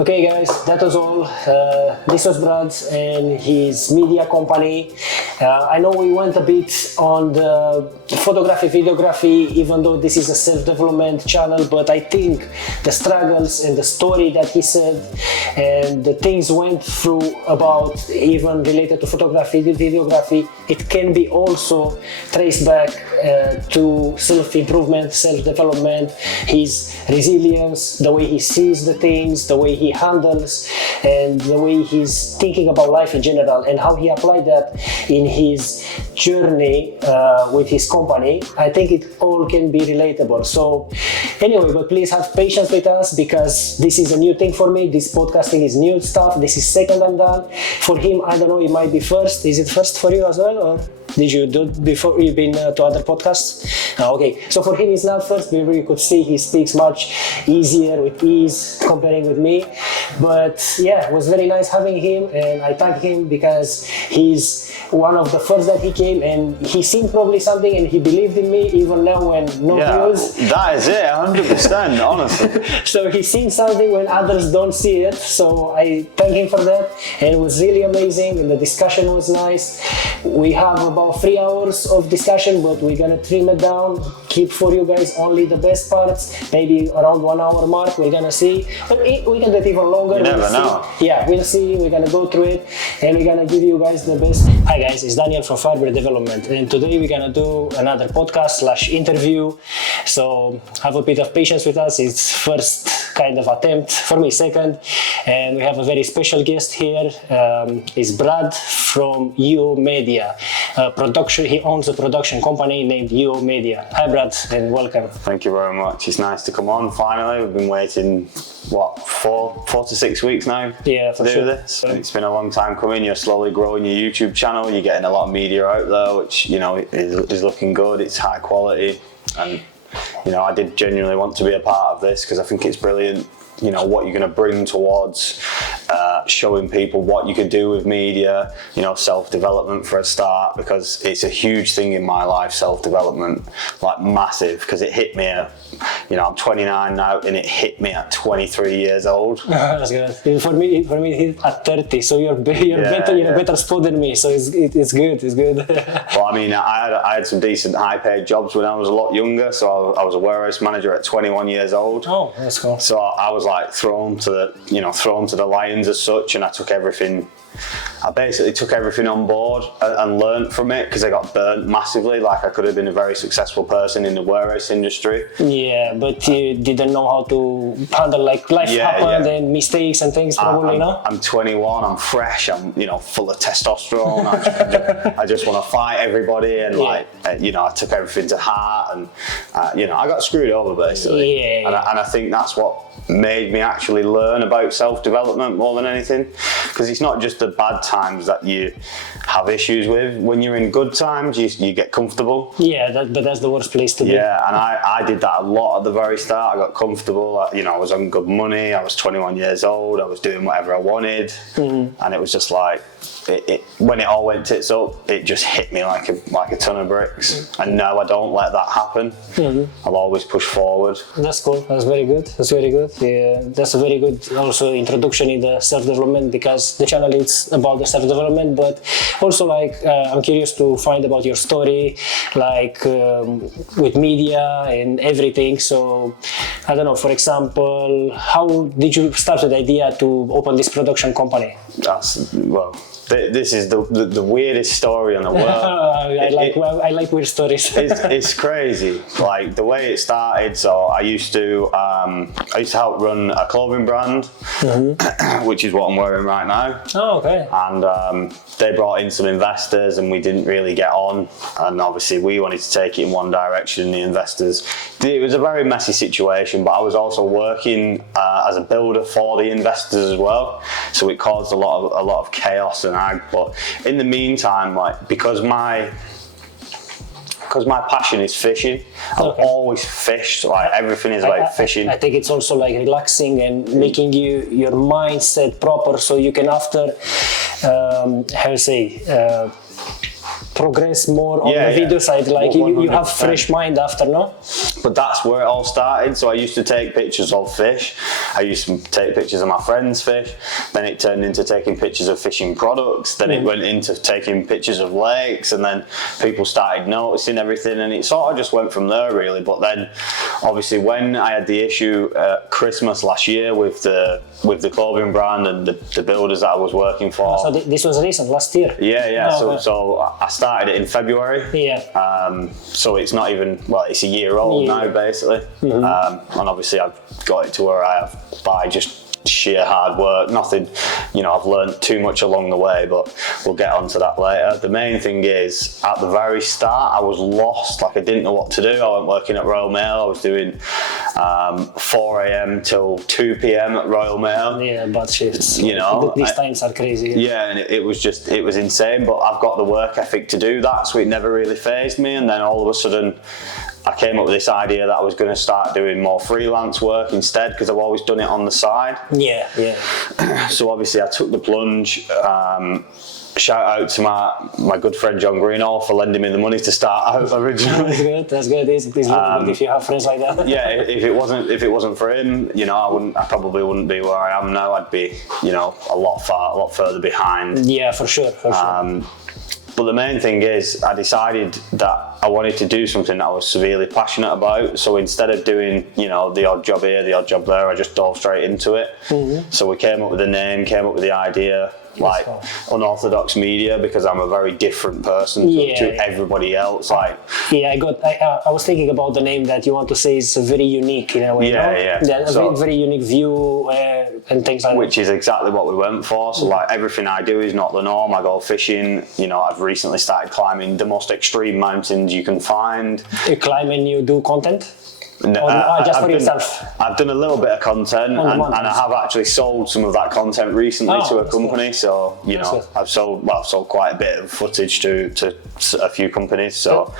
Okay guys, that was all. This was Brad and his media company. I know we went a bit on the photography, videography, even though this is a self-development channel, but I think the struggles and the story that he said and the things went through about even related to photography, videography, it can be also traced back to self-improvement, self-development, his resilience, the way he sees the things, the way he handles, and the way he's thinking about life in general, and how he applied that in his journey with his company. I think it all can be relatable. So anyway, but please have patience with us because this is a new thing for me. This podcasting is new stuff. This is second I'm done. For him, I don't know, it might be first. Is it first for you as well, or did you do it before you've been to other podcasts? Okay, so for him it's not first. You could see he speaks much easier, with ease, comparing with me. But yeah, it was very nice having him, and I thank him because he's one of the first that he came, and he seen probably something and he believed in me even now when no views. That is it, 100%, honestly. So he's seen something when others don't see it, so I thank him for that, and it was really amazing, and the discussion was nice. We have about 3 hours of discussion, but we're gonna trim it down, keep for you guys only the best parts, maybe around 1 hour mark, we're gonna see. But we can do it even longer. You never know. Yeah, we'll see, we're gonna go through it, and we're gonna give you guys the best. Hi guys, it's Daniel from Fiber Development, and today we're gonna do another podcast / interview, so have a bit of patience with us. It's first kind of attempt, for me second, and we have a very special guest here. It's Brad from UO Media production. He owns a production company named UO Media. Hi Brad, and welcome. Thank you very much. It's nice to come on finally. We've been waiting, what, four to 6 weeks now to do this. It's been a long time coming. You're slowly growing your YouTube channel. You're getting a lot of media out there, which, you know, is looking good. It's high quality, and you know, I did genuinely want to be a part of this because I think it's brilliant. You know, what you're going to bring towards showing people what you can do with media, you know, self-development for a start, because it's a huge thing in my life, self-development, like massive, because it hit me at, you know, I'm 29 now, and it hit me at 23 years old. That's good. For me it hit at 30, so you're better, you're a better spot than me, so it's good. Well, I mean, I had some decent high-paid jobs when I was a lot younger, so I was a warehouse manager at 21 years old. Oh, that's cool. So I was like thrown to the lions as such, and I basically took everything on board and learned from it, because I got burnt massively. Like, I could have been a very successful person in the warehouse industry. Yeah, but you didn't know how to handle, like, life happened and mistakes and things, probably, no? I'm 21, I'm fresh, I'm, you know, full of testosterone. I just want to fight everybody, and you know, I took everything to heart, and you know, I got screwed over basically. And I think that's what made me actually learn about self-development more than anything, because it's not just the bad times that you have issues with. When you're in good times, you get comfortable. Yeah, but that's the worst place to be. Yeah, and I did that a lot at the very start. I got comfortable. You know, I was on good money. I was 21 years old. I was doing whatever I wanted, and it was just like, when it all went tits up, it just hit me like a ton of bricks. And no, I don't let that happen. I'll always push forward. That's cool. That's very good. That's very good. Yeah, that's a very good also introduction in the self-development, because the channel is about the self-development, but also, like, I'm curious to find about your story, like with media and everything. So I don't know, for example, how did you start with the idea to open this production company? This is the weirdest story in the world. I like weird stories. It's crazy. Like, the way it started. So I used to help run a clothing brand, which is what I'm wearing right now. Oh, okay. And they brought in some investors, and we didn't really get on. And obviously, we wanted to take it in one direction. The investors. It was a very messy situation, but I was also working as a builder for the investors as well. So it caused a lot of chaos and ag. But in the meantime, like, because my passion is fishing, I've always fished. Like, everything is about fishing. I think it's also like relaxing and making your mindset proper, so you can after progress more on the video side, like you have fresh mind after, no? But that's where it all started. So I used to take pictures of fish, I used to take pictures of my friends' fish, then it turned into taking pictures of fishing products, then it went into taking pictures of lakes, and then people started noticing everything, and it sort of just went from there really. But then obviously when I had the issue at Christmas last year with the clothing brand and the builders that I was working for. So this was recent, last year? Yeah. So I started it in February. Yeah. So it's not even, well, it's a year old now basically. And obviously I've got it to where I have by just sheer hard work, nothing, you know, I've learned too much along the way, but we'll get onto that later. The main thing is, at the very start, I was lost, like I didn't know what to do. I went working at Royal Mail, I was doing 4 AM till 2 PM at Royal Mail. Yeah, bad shifts. You know, these times are crazy. Yeah, and it was insane, but I've got the work ethic to do that, so it never really fazed me. And then all of a sudden, I came up with this idea that I was going to start doing more freelance work instead, because I've always done it on the side. Yeah. So obviously I took the plunge. Shout out to my good friend John Greenall for lending me the money to start out originally. That's good. It's good if you have friends like that. Yeah, if it wasn't for him, you know, I probably wouldn't be where I am now. I'd be, you know, a lot further behind. Yeah, for sure. But the main thing is, I decided that I wanted to do something that I was severely passionate about. So instead of doing, you know, the odd job here, the odd job there, I just dove straight into it. So we came up with the name, came up with the idea, like Unorthodox Media, because I'm a very different person to everybody else. Like, I was thinking about the name that you want to say is very unique in a way. A very unique view and things like that. Which is exactly what we went for. So like everything I do is not the norm. I go fishing. You know, I've recently started climbing the most extreme mountains you can find. You climb and you do content? No, just for yourself? I've done a little bit of content, and I have actually sold some of that content recently to a company. So you know, I've sold quite a bit of footage to a few companies. So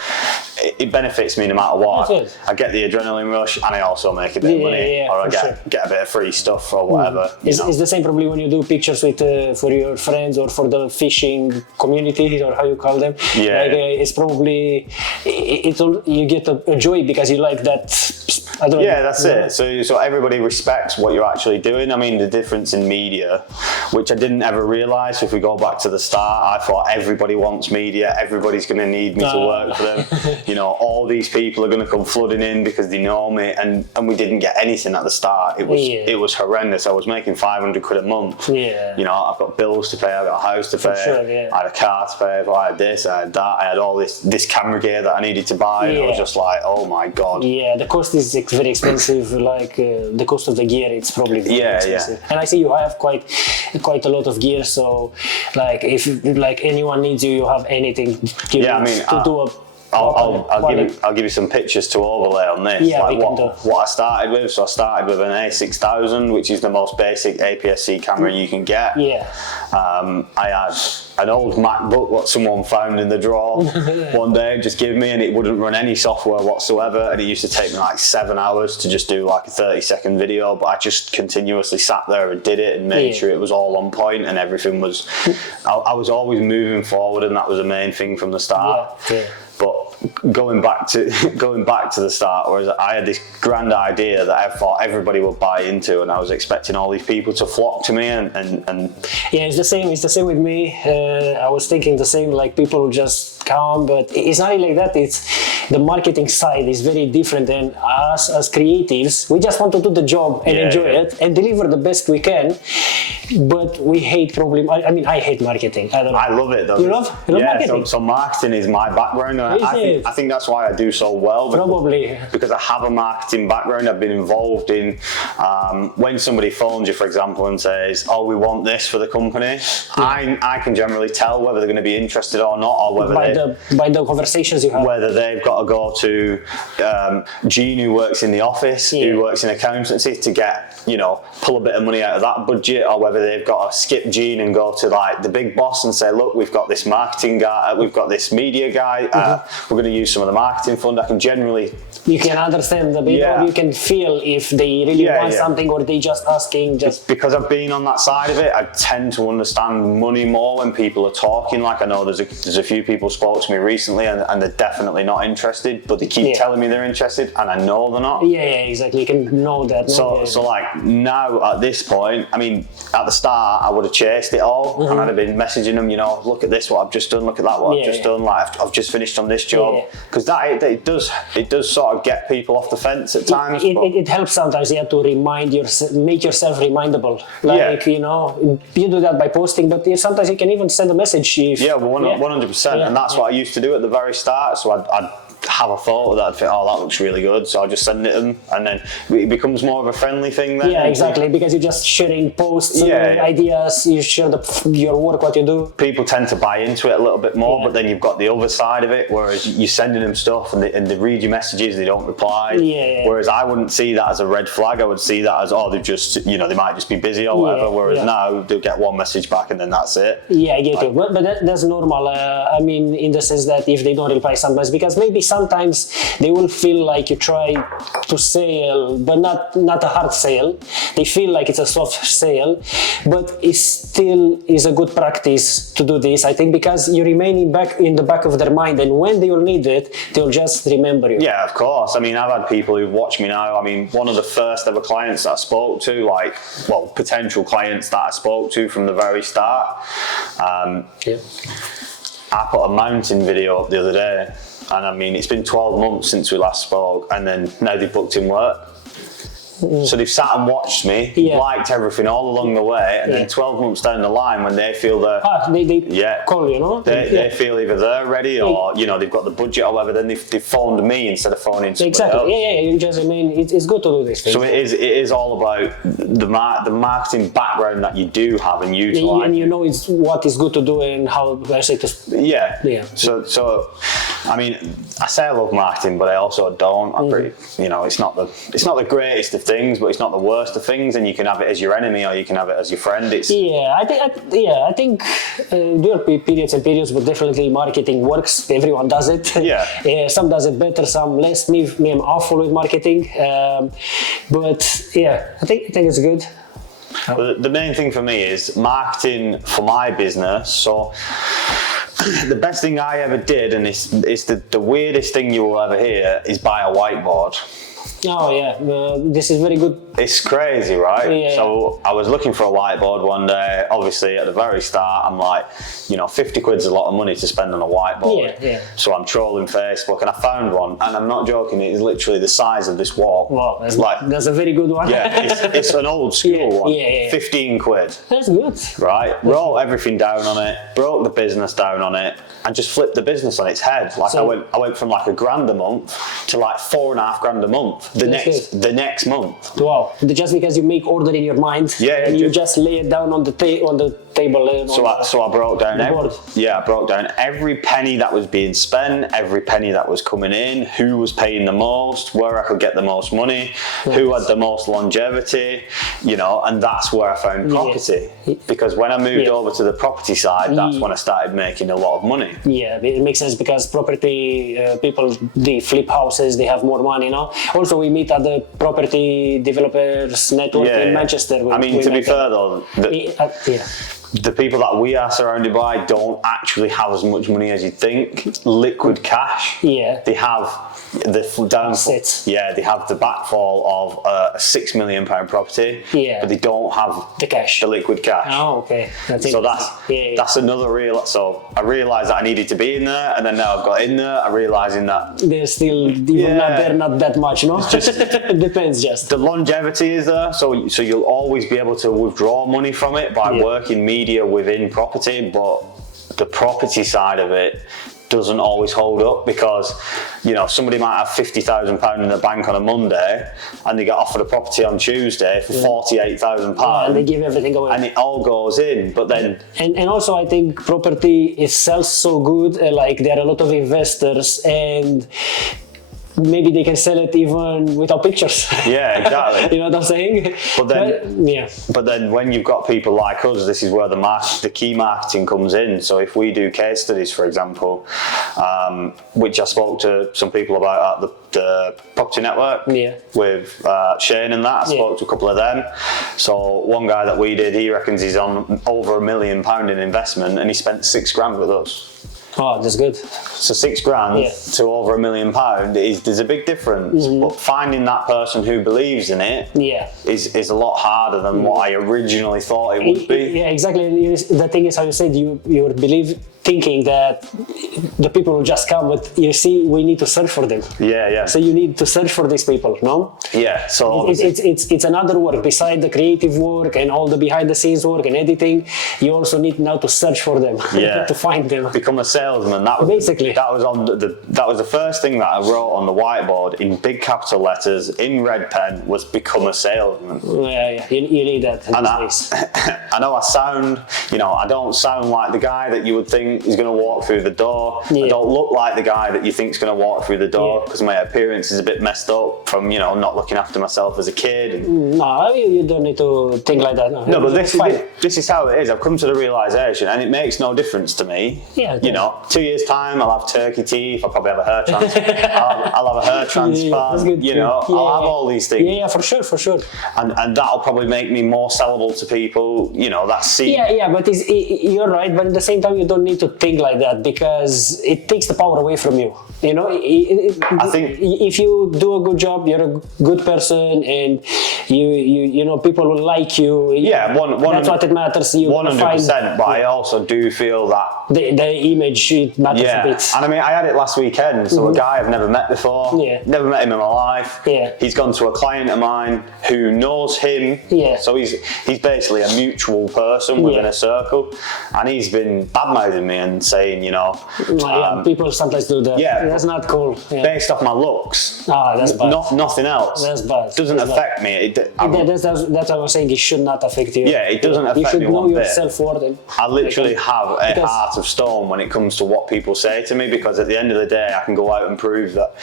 it benefits me no matter what. I get the adrenaline rush, and I also make a bit of money, or I get a bit of free stuff or whatever. It's the same probably when you do pictures with for your friends or for the fishing community, or how you call them. It's probably you get a joy because you like that. That's it. So everybody respects what you're actually doing. I mean, the difference in media, which I didn't ever realise. If we go back to the start, I thought everybody wants media. Everybody's going to need me to work for them. You know, all these people are going to come flooding in because they know me, and we didn't get anything at the start. It was horrendous. I was making 500 quid a month. You know, I've got bills to pay. I've got a house to pay. I had a car to pay. I had this. I had that. I had all this camera gear that I needed to buy. And I was just like, oh my god. Yeah, the cost is very expensive. Like the cost of the gear, it's probably very expensive. And I see you have quite a lot of gear. So, like, if like anyone needs you, you have anything. I'll give you some pictures to overlay on this. What I started with. So I started with an A6000, which is the most basic APS-C camera you can get. I had an old MacBook what someone found in the drawer one day, just give me, and it wouldn't run any software whatsoever, and it used to take me like 7 hours to just do like a 30-second video, but I just continuously sat there and did it and made sure it was all on point and everything was, I was always moving forward, and that was the main thing from the start. But going back to the start, whereas I had this grand idea that I thought everybody would buy into, and I was expecting all these people to flock to me, and it's the same with me. I was thinking the same, like people just come, but it's not like that. It's the marketing side is very different, and us as creatives, we just want to do the job and enjoy it and deliver the best we can. But we hate probably. I mean, I hate marketing. I don't know. I love it though. You love marketing? So marketing is my background. I think that's why I do so well. Because I have a marketing background. I've been involved in when somebody phones you, for example, and says, "Oh, we want this for the company." I can generally tell whether they're going to be interested or not, or whether by the conversations you have, whether they've got to go to Gene, who works in the office, who works in accountancy, to get, you know, pull a bit of money out of that budget, or whether they've got to skip Gene and go to like the big boss and say, "Look, we've got this marketing guy, we've got this media guy, we're going to use some of the marketing fund." I can generally, you can understand the bit, you can feel if they really want something, or they just asking. Just because I've been on that side of it, I tend to understand money more when people are talking. Like, I know there's a few people spoke to me recently and they're definitely not interested, but they keep telling me they're interested, and I know they're not. Yeah, exactly. You can know that. So like now at this point, I mean, at the start I would have chased it all, and I'd have been messaging them, you know, look at this, what I've just done, look at that, what I've just done, like I've just finished on this job, because it does sort of get people off the fence at times. It helps sometimes, to remind yourself, make yourself remindable. Like, you know, you do that by posting, but sometimes you can even send a message. 100%, and that's what I used to do at the very start. So I'd have a photo that I'd think, oh, that looks really good, so I'll just send it to them, and then it becomes more of a friendly thing then. Yeah, exactly, because you're just sharing posts, ideas, you share your work, what you do. People tend to buy into it a little bit more, but then you've got the other side of it, whereas you're sending them stuff and they read your messages, they don't reply. Whereas I wouldn't see that as a red flag, I would see that as, oh, they've just, you know, they might just be busy or whatever, whereas now they'll get one message back and then that's it. Yeah, I get it, but that's normal. I mean, in the sense that if they don't reply sometimes, because maybe sometimes they will feel like you try to sell, but not a hard sale. They feel like it's a soft sale, but it still is a good practice to do this, I think, because you remain in the back of their mind, and when they will need it, they'll just remember you. Yeah, of course. I mean, I've had people who've watched me now. I mean, one of the first ever clients that I spoke to, potential clients that I spoke to from the very start, I put a mountain video up the other day. And I mean, it's been 12 months since we last spoke, and then now they've booked in work. So they've sat and watched me, liked everything all along the way, and then 12 months down the line, when they feel they're call you, know? They feel either they're ready or you know they've got the budget or whatever, then they've phoned me instead of phoning somebody else. You just, I mean, it's good to do this thing. So it is all about the marketing background that you do have and utilize. And you know what is good to do and how I say to. So I mean, I say I love marketing, but I also don't. I'm pretty, you know, it's not the greatest of things, but it's not the worst of things, and you can have it as your enemy or you can have it as your friend. I think there are periods and periods, but definitely marketing works. Everyone does it. Some does it better, some less. Me, I'm awful with marketing, but I think it's good. But the main thing for me is marketing for my business. So the best thing I ever did, and it's the weirdest thing you will ever hear, is buy a whiteboard. Oh yeah, this is very good. It's crazy, right? So I was looking for a whiteboard one day. Obviously, at the very start, I'm like, you know, 50 quid's a lot of money to spend on a whiteboard. So I'm trolling Facebook, and I found one, and I'm not joking. It is literally the size of this wall. Wow, that's a very good one. It's an old school one. 15 quid. That's good. Right, wrote everything down on it, broke the business down on it, and just flipped the business on its head. Like I went from like $1,000 a month to like $4,500 a month the next month. Wow. Just because you make order in your mind, and you just lay it down on the table. So I broke down I broke down every penny that was being spent, every penny that was coming in, who was paying the most, where I could get the most money, who had the most longevity, you know, and that's where I found property. Because when I moved over to the property side, that's when I started making a lot of money. Yeah, it makes sense, because property people, they flip houses, they have more money, you know. Also, we meet at the property developers network in Manchester. I mean, to be fair though, the people that we are surrounded by don't actually have as much money as you'd think. Liquid cash. They have the downfall. They have the backfall of a £6 million property. But they don't have the cash, the liquid cash. Oh, okay. That's another real. So I realised that I needed to be in there, and then now I've got in there. I'm realising that they're still not that much. No, it's just it depends. Just the longevity is there, so you'll always be able to withdraw money from it by working media within property, but the property side of it doesn't always hold up, because you know somebody might have £50,000 in the bank on a Monday and they get offered a property on Tuesday for £48,000 and they give everything away and it all goes in. But then and also I think property sells so good, like there are a lot of investors, and maybe they can sell it even without pictures. Yeah, exactly. You know what I'm saying? But then when you've got people like us, this is where the key marketing comes in. So if we do case studies, for example, which I spoke to some people about at the property network with Shane and that, I spoke to a couple of them. So one guy that we did, he reckons he's on over £1 million in investment, and he spent £6,000 with us. Oh, that's good. So 6 grand to over £1 million there's a big difference. But finding that person who believes in it is a lot harder than what I originally thought it would be. Yeah, exactly. The thing is, how you said, you thinking that the people will just come, but you see, we need to search for them. Yeah. So you need to search for these people, no? Yeah. So it's another work beside the creative work and all the behind the scenes work and editing. You also need now to search for them, to find them. Become a salesman. That was basically that was the first thing that I wrote on the whiteboard in big capital letters in red pen was become a salesman. Yeah. You need that. And I know I sound, I don't sound like the guy that you would think is going to walk through the door. I don't look like the guy that you think is going to walk through the door because my appearance is a bit messed up from, not looking after myself as a kid. No, you don't need to think like that. No, but this is how it is. I've come to the realization, and it makes no difference to me. Yeah. 2 years time, I'll have turkey teeth. I'll probably have a hair transplant. I'll have a hair transplant. I'll have all these things. Yeah, for sure. And that'll probably make me more sellable to people. That see. Yeah, but you're right. But at the same time, you don't need to think like that because it takes the power away from you. I think if you do a good job, you're a good person, and you people will like you. Yeah, that's what it matters. 100%. But I also do feel that the image matters a bit. And I mean, I had it last weekend. So a guy I've never met before. Yeah. Never met him in my life. Yeah. He's gone to a client of mine who knows him. Yeah. So he's basically a mutual person within a circle, and he's been badmouthing me and saying, people sometimes do that. Yeah, that's not cool. Yeah. Based off my looks. That's bad. Nothing else. That's bad. Doesn't affect me. That's what I was saying. It should not affect you. Yeah, it doesn't affect me one bit. You should know your self-worth. I literally have a heart of stone when it comes to what people say to me, because at the end of the day, I can go out and prove that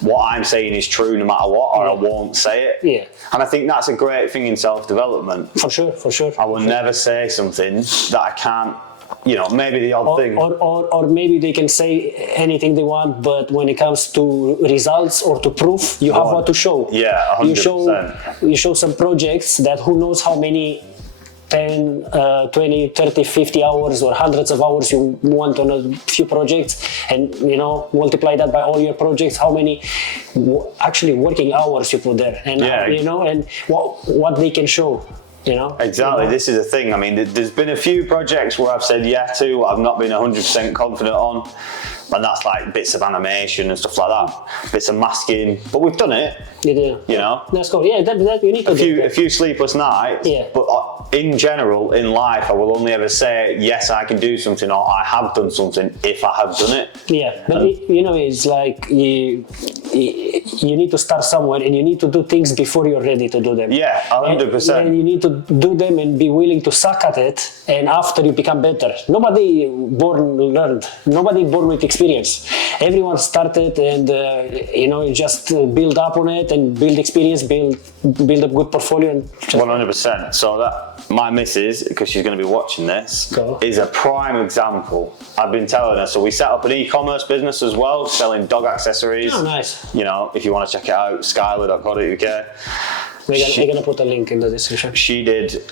what I'm saying is true no matter what, or I won't say it. Yeah. And I think that's a great thing in self-development. For sure. I will never say something that I can't. Maybe the odd thing. Or maybe they can say anything they want, but when it comes to results or to proof, you have what to show. Yeah, 100%. You show some projects that who knows how many 10, 20, 30, 50 hours or hundreds of hours you want on a few projects, and multiply that by all your projects, how many actually working hours you put there, and and what they can show. Exactly. This is a thing. I mean, there's been a few projects where I've said to, I've not been 100% confident on, and that's like bits of animation and stuff like that, bits of masking. But we've done it. That's cool. Yeah, that you need to do. A few sleepless nights. Yeah. But in general, in life, I will only ever say yes, I can do something, or I have done something if I have done it. Yeah, but it's like you need to start somewhere, and you need to do things before you're ready to do them. Yeah, 100%. And you need to do them and be willing to suck at it, and after you become better. Nobody learned. Nobody born with experience. Everyone started, and you just build up on it and build experience, build a good portfolio. And 100%. So that my missus, because she's going to be watching this, is a prime example. I've been telling her. So we set up an e-commerce business as well, selling dog accessories. Oh, nice. If you want to check it out, skylar.co.uk. We're gonna put a link in the description. She did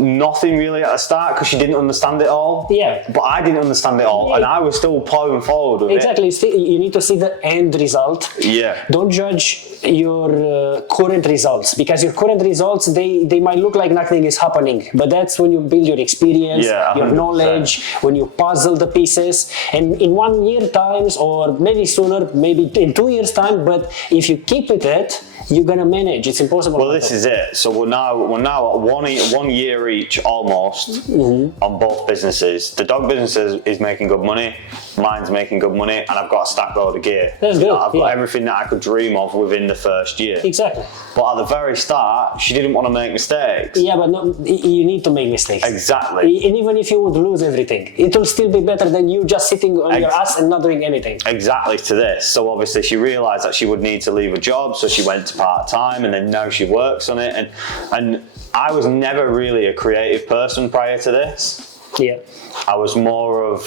nothing really at the start because she didn't understand it all. Yeah. But I didn't understand it all, and I was still plowing forward with it. Exactly. You need to see the end result. Yeah. Don't judge your current results, because your current results, they might look like nothing is happening, but that's when you build your experience, your knowledge, when you puzzle the pieces, and in 1 year times, or maybe sooner, maybe in 2 years time, but if you keep with it, you're gonna manage. It's impossible. Well, this is it. So we're now at 1 year each almost on both businesses. The dog business is making good money. Mine's making good money, and I've got a stack load of gear. That's good. I've got everything that I could dream of within the first year. Exactly. But at the very start, she didn't want to make mistakes. Yeah, but you need to make mistakes. Exactly. And even if you would lose everything, it will still be better than you just sitting on your ass and not doing anything. Exactly to this. So obviously she realised that she would need to leave a job, so she went to part-time, and then now she works on it. And I was never really a creative person prior to this. Yeah. I was more of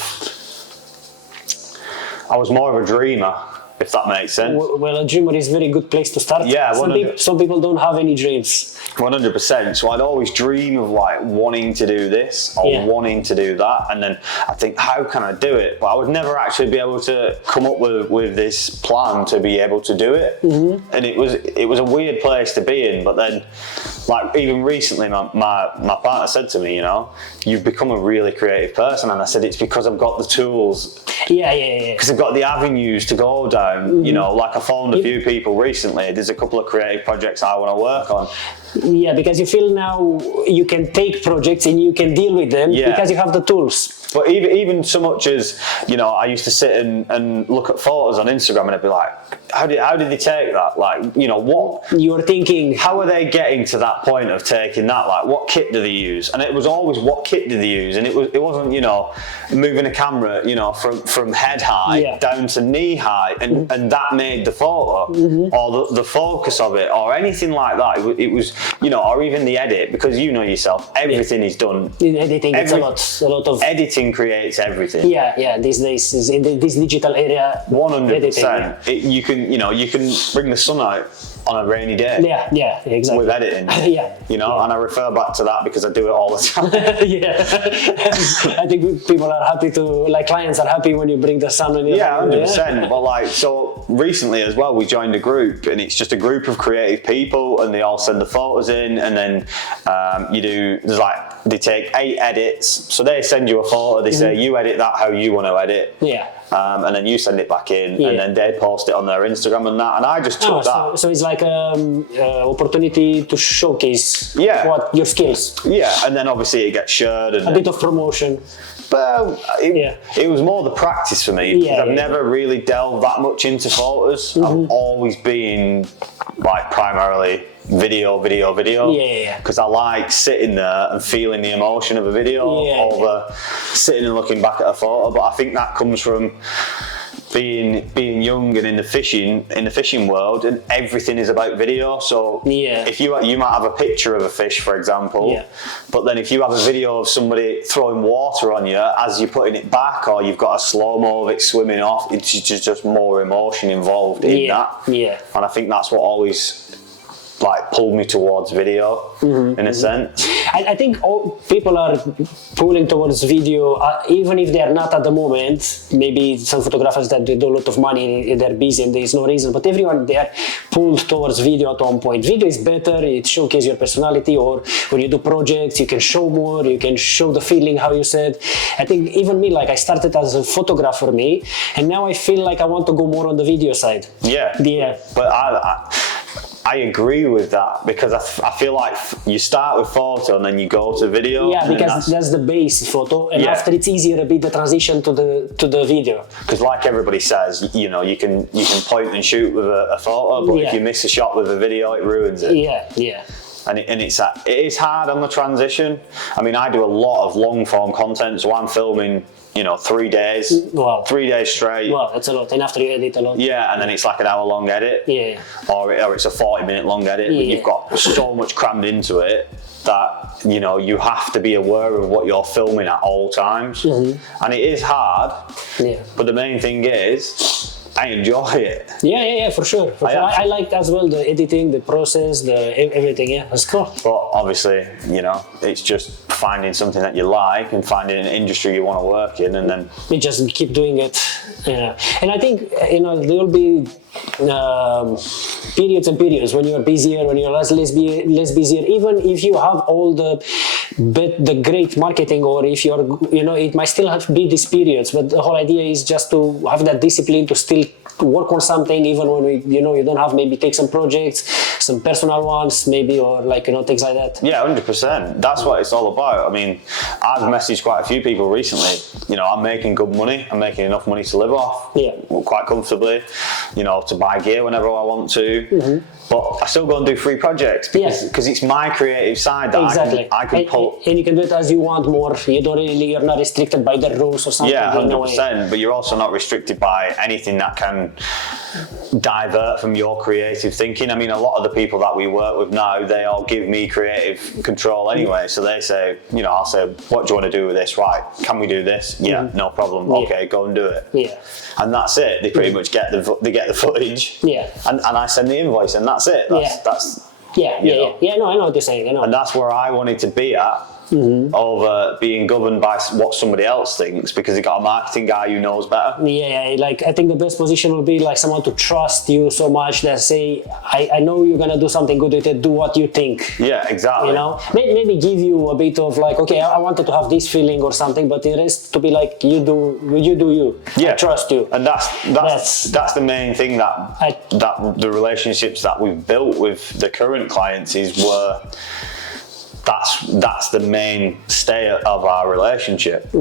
a dreamer, if that makes sense. Well, a dreamer is a very good place to start. Yeah, some people don't have any dreams. 100%. So I'd always dream of like wanting to do this or wanting to do that, and then I think, how can I do it? But I would never actually be able to come up with this plan to be able to do it. And it was a weird place to be in. But then, like, even recently, my partner said to me, you know, you've become a really creative person, and I said, it's because I've got the tools. Because I've got the avenues to go down. You know, like I phoned a few people recently. There's a couple of creative projects I want to work on. Yeah, because you feel now you can take projects and you can deal with them because you have the tools. But even so much as, you know, I used to sit and look at photos on Instagram and I'd be like, how did they take that? Like, you know, what? You're thinking, how are they getting to that point of taking that? Like, what kit do they use? And it was always, what kit do they use? And it wasn't, you know, moving a camera, you know, from head high down to knee high, and that made the photo or the focus of it or anything like that. It was, you know, or even the edit, because you know yourself, everything is done. In editing, it's a lot of editing creates everything. Yeah. These days in this digital area, 100%. You can bring the sun out on a rainy day. Yeah, exactly. With editing. You know, and I refer back to that because I do it all the time. I think people are happy clients are happy when you bring the sun on your 100%. But like, so recently as well, we joined a group, and it's just a group of creative people, and they all send the photos in, and then they take 8 edits. So they send you a photo, they say, you edit that how you want to edit. And then you send it back in, and then they post it on their Instagram and that. And I just took that. So it's like an opportunity to showcase what your skills. And then obviously it gets shared. And a bit of promotion. Well, it was more the practice for me, because I've never really delved that much into photos. I've always been like primarily video. Because I like sitting there and feeling the emotion of a video over sitting and looking back at a photo. But I think that comes from being young and in the fishing world, and everything is about video. So if you might have a picture of a fish, for example, but then if you have a video of somebody throwing water on you as you're putting it back, or you've got a slow-mo of it swimming off, it's just more emotion involved in that. And I think that's what always like pulled me towards video in a sense. I think all people are pulling towards video, even if they are not at the moment. Maybe some photographers that they do a lot of money, they're busy and there is no reason, but everyone they are pulled towards video at one point. Video is better, it showcases your personality, or when you do projects you can show more, you can show the feeling, how you said. I think even me, like I started as a photographer and now I feel like I want to go more on the video side. But I agree with that, because I feel like you start with photo and then you go to video. Because that's the base photo, and after it's easier a bit the transition to the video. Because like everybody says, you know, you can point and shoot with a photo, but if you miss a shot with a video, it ruins it. And it is hard on the transition. I mean, I do a lot of long form content, so I'm filming, you know, 3 days. Wow. 3 days straight. Wow, that's a lot. And after you edit a lot. And then it's like an hour long edit. Or it's a 40-minute long edit. But you've got so much crammed into it that, you know, you have to be aware of what you're filming at all times. And it is hard. But the main thing is, I enjoy it. For sure. I like as well the editing, the process, everything. That's cool. But obviously, you know, it's just finding something that you like and finding an industry you want to work in, and then you just keep doing it. And I think, you know, there will be periods and periods when you're busier, when you're less busier. Even if you have all the great marketing, or if you're, you know, it might still be these periods. But the whole idea is just to have that discipline to still work on something, even when you don't have, maybe take some projects, some personal ones, maybe, or like, you know, things like that. 100%. That's what it's all about. I mean, I've messaged quite a few people recently. You know, I'm making good money. I'm making enough money to live off, quite comfortably. You know, to buy gear whenever I want to. But I still go and do free projects because it's my creative side that I can pull and you can do it as you want more. You're not restricted by the rules or something. Yeah, 100%. But you're also not restricted by anything that can divert from your creative thinking. I mean, a lot of the people that we work with now, they all give me creative control anyway. So they say, you know, I'll say, what do you want to do with this? Right, can we do this? Yeah, no problem. Okay, go and do it. Yeah. And that's it. They pretty much get the footage. Yeah. And I send the invoice, and that's it. That's no, I know what you're saying. I know. And that's where I wanted to be at. Over being governed by what somebody else thinks, because you got a marketing guy who knows better. Yeah, like I think the best position would be like someone to trust you so much that say, I know you're gonna do something good with it, do what you think. Yeah, exactly. You know, maybe give you a bit of like, okay, I wanted to have this feeling or something, but the rest to be like, you do you. Yeah, I trust you. And that's the main thing that the relationships that we've built with the current clients that's the mainstay of our relationship,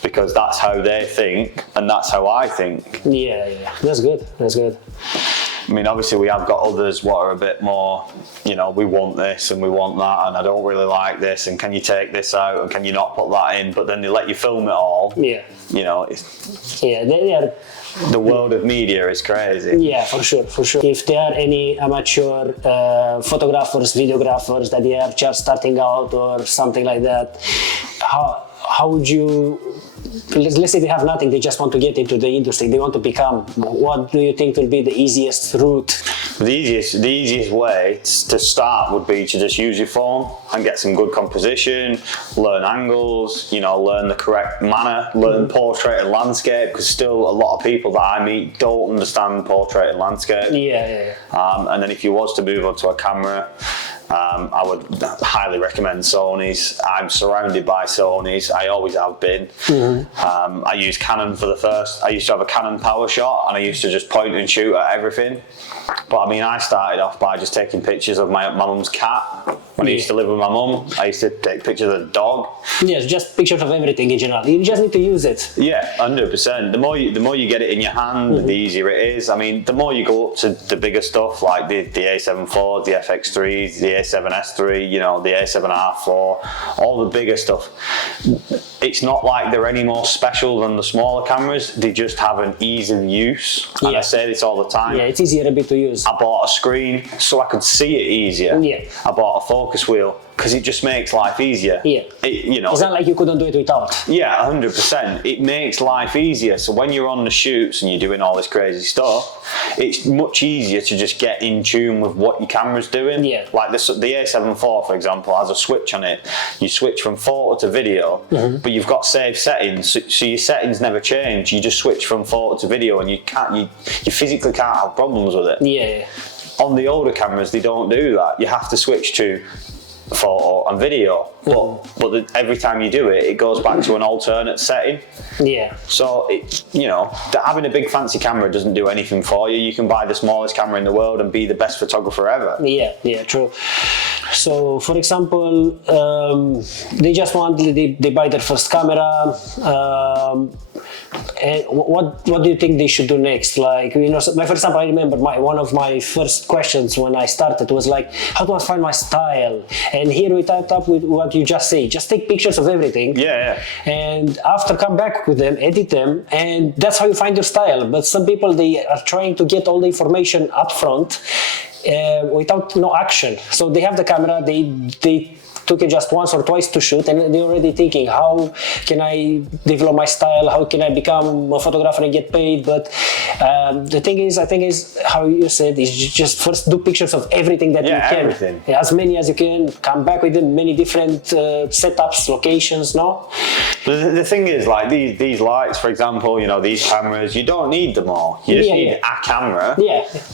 because that's how they think and that's how I think. Yeah, that's good. I mean, obviously we have got others what are a bit more, you know, we want this and we want that, and I don't really like this, and can you take this out, and can you not put that in? But then they let you film it all. Yeah. You know, the world of media is crazy. Yeah, for sure. If there are any amateur photographers, videographers that they are just starting out or something like that, how would you, let's say they have nothing, they just want to get into the industry, they want to become, what do you think will be the easiest route? The easiest way to start would be to just use your phone and get some good composition, learn angles, you know, learn the correct manner, learn portrait and landscape, because still a lot of people that I meet don't understand portrait and landscape. Yeah. And then if you was to move on to a camera, I would highly recommend Sony's. I'm surrounded by Sony's. I always have been. I use Canon I used to have a Canon PowerShot, and I used to just point and shoot at everything. But I mean, I started off by just taking pictures of my mum's cat. When I used to live with my mum, I used to take pictures of the dog. Yes, just pictures of everything in general. You just need to use it. Yeah, 100%. The more you get it in your hand, the easier it is. I mean, the more you go up to the bigger stuff, like the A7 IV, the FX3s, the A7S3, you know, the A7R4, all the bigger stuff. It's not like they're any more special than the smaller cameras. They just have an ease of use. And I say this all the time. Yeah, it's easier a bit to use. I bought a screen so I could see it easier. Yeah. I bought a focus wheel because it just makes life easier. Yeah. You know, it's not like you couldn't do it without. Yeah, 100%. It makes life easier. So when you're on the shoots and you're doing all this crazy stuff, it's much easier to just get in tune with what your camera's doing. Yeah. Like the A7 IV, for example, has a switch on it. You switch from photo to video, but you've got saved settings, so your settings never change. You just switch from photo to video, and you physically can't have problems with it. Yeah. On the older cameras, they don't do that. You have to switch to photo and video, but every time you do it, it goes back to an alternate setting. Yeah. So having a big fancy camera doesn't do anything for you. You can buy the smallest camera in the world and be the best photographer ever. Yeah, true. So, for example, they buy their first camera. And what do you think they should do next? Like, you know, like for example, I remember one of my first questions when I started was like, how do I find my style? And here we typed up with what you just say. Just take pictures of everything. Yeah. And after come back with them, edit them, and that's how you find your style. But some people, they are trying to get all the information up front without no action. So they have the camera, they took it just once or twice to shoot, and they're already thinking, how can I develop my style? How can I become a photographer and get paid? But the thing is, I think is how you said, is just first do pictures of everything that you can. Everything. As many as you can. Come back with many different setups, locations, no? But the thing is, like these lights, for example, you know, these cameras, you don't need them all. You just need a camera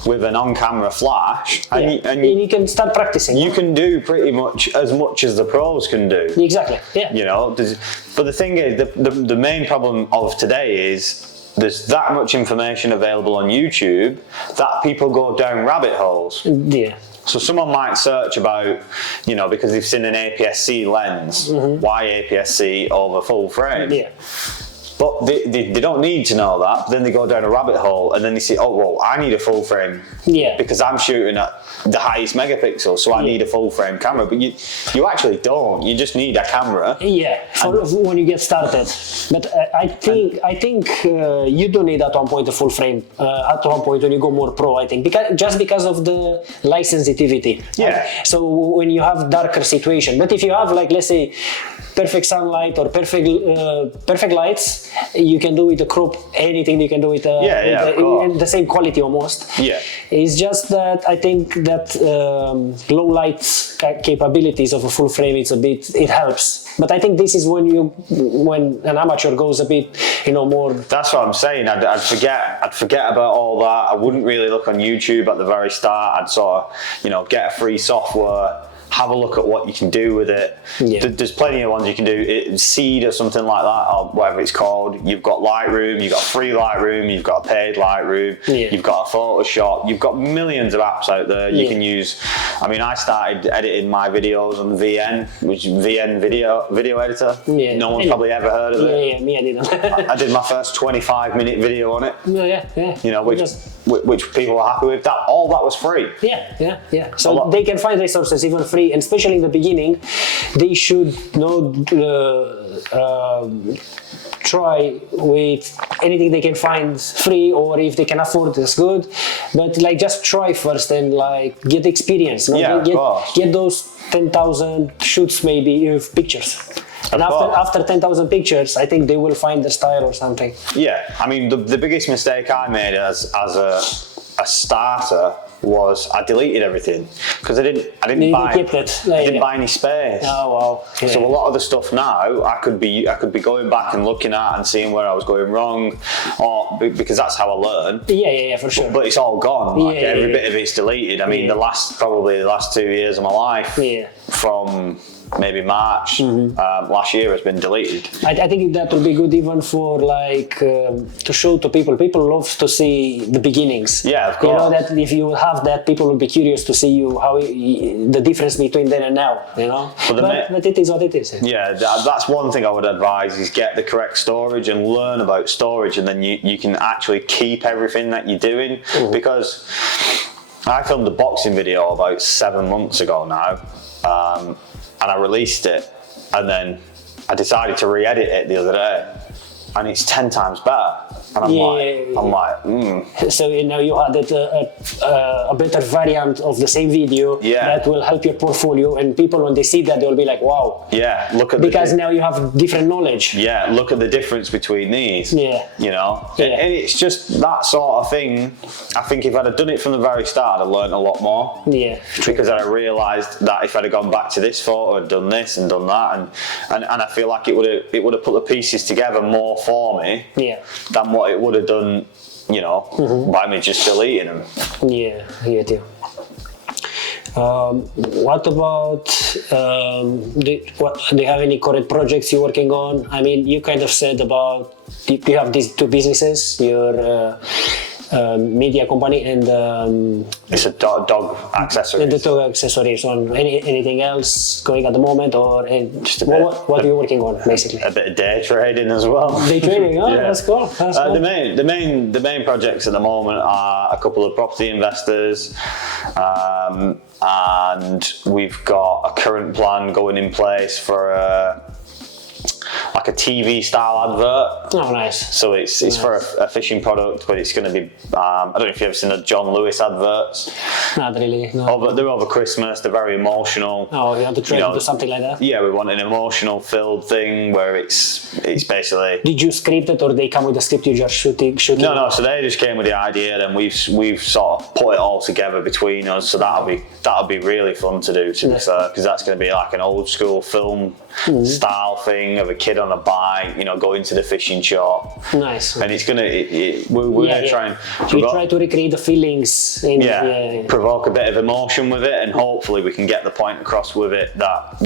with an on-camera flash, and you can start practicing. You can do pretty much as the pros can do. Exactly. Yeah. You know, but the thing is, the main problem of today is there's that much information available on YouTube that people go down rabbit holes. Yeah. So someone might search about, you know, because they've seen an APS-C lens, why APS-C over full frame? Yeah. But they don't need to know that. But then they go down a rabbit hole and then they say, oh, well, I need a full frame. Yeah. Because I'm shooting at the highest megapixels, so I need a full frame camera. But you actually don't. You just need a camera. Yeah, when you get started. But I think you don't need at one point a full frame. At one point when you go more pro, I think, because of the light sensitivity. Yeah. So when you have darker situation, but if you have, like, let's say, perfect sunlight or perfect lights, you can do with the crop anything. You can do with the same quality almost. Yeah. It's just that I think that low light capabilities of a full frame, it helps. But I think this is when an amateur goes a bit, more. That's what I'm saying. I'd forget about all that. I wouldn't really look on YouTube at the very start. I'd sort of, get a free software, have a look at what you can do with it. Yeah. There's plenty of ones you can do. Seed or something like that, or whatever it's called. You've got Lightroom, you've got free Lightroom, you've got a paid Lightroom, you've got a Photoshop, you've got millions of apps out there you can use. I mean, I started editing my videos on VN, which is VN video editor. Yeah. No one's probably ever heard of it. Yeah, me, I didn't. I did my first 25-minute video on it. Yeah. Which people are happy with. All that was free. Yeah. So they can find resources even free. And especially in the beginning, they should try with anything they can find free, or if they can afford, it's good. But just try first and get experience. Get those 10,000 shoots maybe of pictures. And after 10,000 pictures, I think they will find the style or something. Yeah, I mean, the biggest mistake I made as a starter was I deleted everything because I didn't buy any space. Oh wow! Yeah. So a lot of the stuff now I could be going back and looking at and seeing where I was going wrong, or because that's how I learn. Yeah, for sure. But it's all gone. Every bit of it's deleted. I mean, probably the last 2 years of my life, from maybe March last year has been deleted. I think that will be good even for to show to people. People love to see the beginnings. Yeah, of course. That if you have that, people will be curious to see the difference between then and now. But it is what it is. Yeah, that's one thing I would advise is get the correct storage and learn about storage, and then you can actually keep everything that you're doing. Because I filmed a boxing video about 7 months ago now. And I released it, and then I decided to re-edit it the other day, and it's 10 times better. And I'm like, So you added a better variant of the same video that will help your portfolio, and people, when they see that, they'll be like, wow. Yeah, look at because now you have different knowledge. Yeah, look at the difference between these. Yeah. And it's just that sort of thing. I think if I'd have done it from the very start, I'd learned a lot more. Yeah. Because I realised that if I'd have gone back to this photo and done this and done that, and I feel like it would have put the pieces together more for me. Than what it would have done, by me just deleting them. Yeah, I get you. What about, do you have any current projects you're working on? I mean, you kind of said about, you have these two businesses, your media company and it's a dog accessories. The dog accessories. On anything else going at the moment, or just what are you working on basically? A bit of day trading as well. Day trading, that's cool. The main projects at the moment are a couple of property investors, and we've got a current plan going in place for a TV style advert. Oh, nice. So it's for a fishing product, but it's going to be, I don't know if you've ever seen the John Lewis adverts. Not really, no. But they're over Christmas, they're very emotional. Oh, you have to try to do something like that? Yeah, we want an emotional filled thing where it's basically... Did you script it, or they come with a script, you just shooting? No, so they just came with the idea, and we've sort of put it all together between us, so that'll be really fun to do, to be fair, because that's going to be like an old school film style thing of a kid on a bike, going to the fishing shop. Nice. And it's gonna, we're gonna try and... So you try to recreate the feelings. Provoke a bit of emotion with it, and hopefully we can get the point across with it that,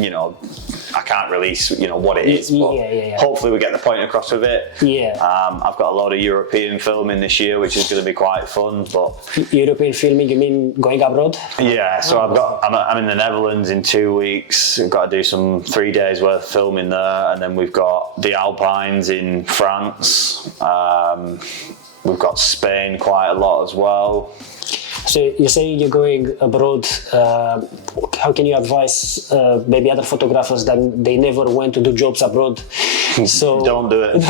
I can't release, you know, what it is. But hopefully we get the point across with it. I've got a lot of European filming this year, which is going to be quite fun. But European filming, you mean going abroad? Yeah, so I'm in the Netherlands in 2 weeks. I've got to do some 3 days worth of filming there, and then we've got the Alpines in France. We've got Spain quite a lot as well. So you're saying you're going abroad. How can you advise maybe other photographers that they never went to do jobs abroad? So don't do it.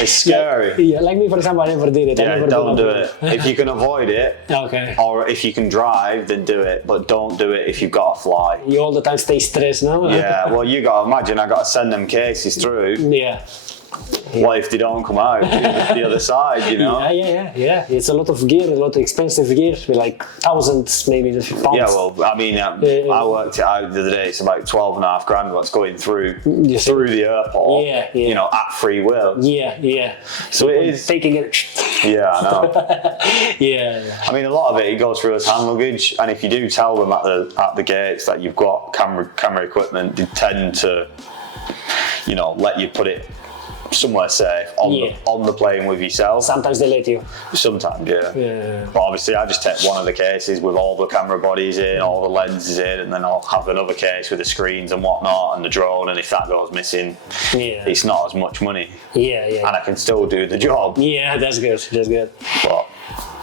It's scary. Yeah, like me, for example, I never did it. Yeah, don't do it. If you can avoid it, or if you can drive, then do it. But don't do it if you've got to fly. You all the time stay stressed, no? Yeah, well, you got to imagine I got to send them cases through. Yeah. What if they don't come out the other side, you know? Yeah. It's a lot of gear, a lot of expensive gear, like thousands, maybe pounds. Yeah, well, I mean, I worked it out the other day. It's about 12.5 grand what's going through the airport. You know, at free will. Yeah. So it is taking it. Yeah, I know. Yeah. I mean, a lot of it goes through as hand luggage, and if you do tell them at the gates that you've got camera equipment, they tend to, you know, let you put it somewhere safe on the plane with yourself. Sometimes they let you. Sometimes, yeah. But obviously, I just take one of the cases with all the camera bodies in, all the lenses in, and then I'll have another case with the screens and whatnot, and the drone. And if that goes missing, it's not as much money. Yeah. And I can still do the job. Yeah, that's good. But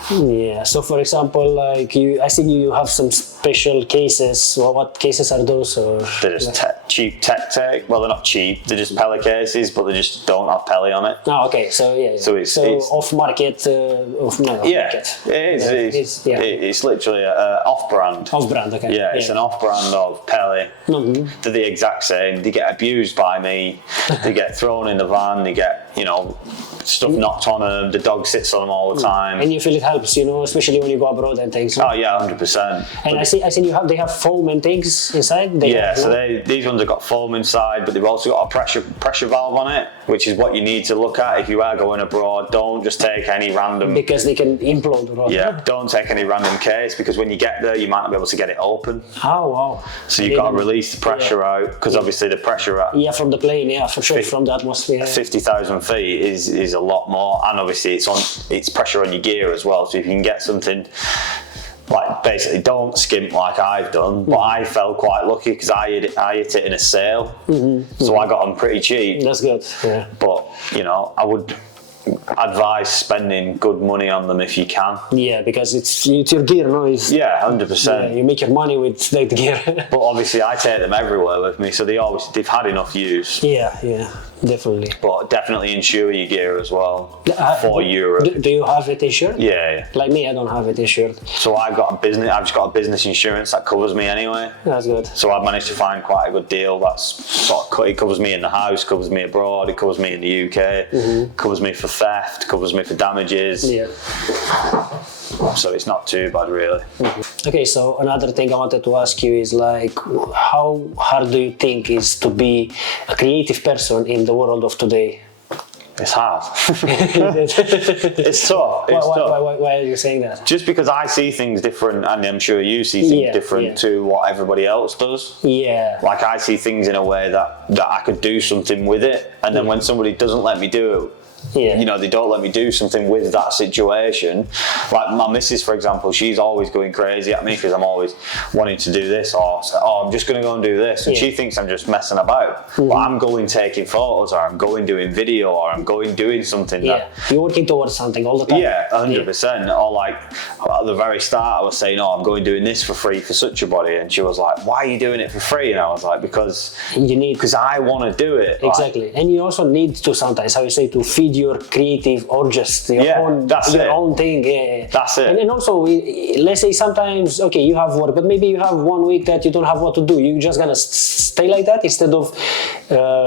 yeah. So, for example, like I think you have some special cases. Well, what cases are those? Or they're just cheap tech take. Well, they're not cheap. They're just Pele cases, but they just don't have Pele on it. Oh, okay. So So it's off market. Market. It is. It's literally off brand. Off brand. Okay. Yeah, it's an off brand of Pele. They're the exact same. They get abused by me. They get thrown in the van. They get, you know, stuff knocked on them. The dog sits on them all the time. And you feel it helps, you know, especially when you go abroad and things. Oh yeah, 100%. And I see they have foam and things inside. These ones have got foam inside, but they've also got a pressure valve on it, which is what you need to look at if you are going abroad. Don't just take any random, because they can implode. Right? Yeah, don't take any random case, because when you get there, you might not be able to get it open. Oh wow! So you've got to release the pressure out, because obviously the pressure out. Yeah, from the plane. Yeah, for sure, from the atmosphere. 50,000 feet is a lot more, and obviously it's pressure on your gear as well. So if you can get something. Like, basically, don't skimp like I've done, but I felt quite lucky because I hit it in a sale, so I got them pretty cheap. That's good. Yeah. But you know, I would advise spending good money on them if you can. Yeah, because it's your gear, no? 100%. Yeah, you make your money with that gear. But obviously, I take them everywhere with me, so they've had enough use. Yeah. Definitely. But definitely insure your gear as well for Europe. Do you have it insured? Yeah. Like me, I don't have it insured. So I've just got a business insurance that covers me anyway. That's good. So I've managed to find quite a good deal. It covers me in the house, covers me abroad, it covers me in the UK, covers me for theft, covers me for damages. Yeah. So it's not too bad, really. Okay, so another thing I wanted to ask you is like, how hard do you think is to be a creative person in the world of today? It's hard. It's tough. Why are you saying that? Just because I see things different, and I'm sure you see things different to what everybody else does. Yeah. Like I see things in a way that I could do something with it, and then when somebody doesn't let me do it, you know, they don't let me do something with that situation. Like my missus, for example, she's always going crazy at me because I'm always wanting to do this, or I'm just going to go and do this, and she thinks I'm just messing about. But I'm going taking photos, or I'm going doing video, or I'm going doing something. You're working towards something all the time. Yeah, 100%. Or like at the very start, I was saying, I'm going doing this for free for such a body, and she was like, "Why are you doing it for free?" And I was like, because I want to do it. Exactly, like, and you also need to sometimes, how you say, to feed your creative or just your own thing. Yeah. That's it. And then also, let's say sometimes, okay, you have work, but maybe you have 1 week that you don't have what to do. You're just gonna stay like that instead of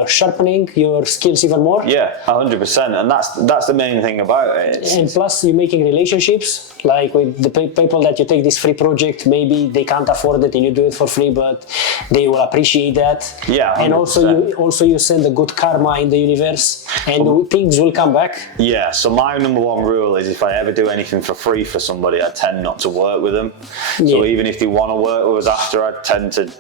sharpening your skills even more. Yeah, 100%, and that's the main thing about it. And plus, you're making relationships, like with the people that you take this free project, maybe they can't afford it and you do it for free, but they will appreciate that. Yeah, 100%. And also you send a good karma in the universe, and things will come back. Yeah, so my number one rule is if I ever do anything for free for somebody, I tend not to work with them. So even if they want to work with us after, I tend to,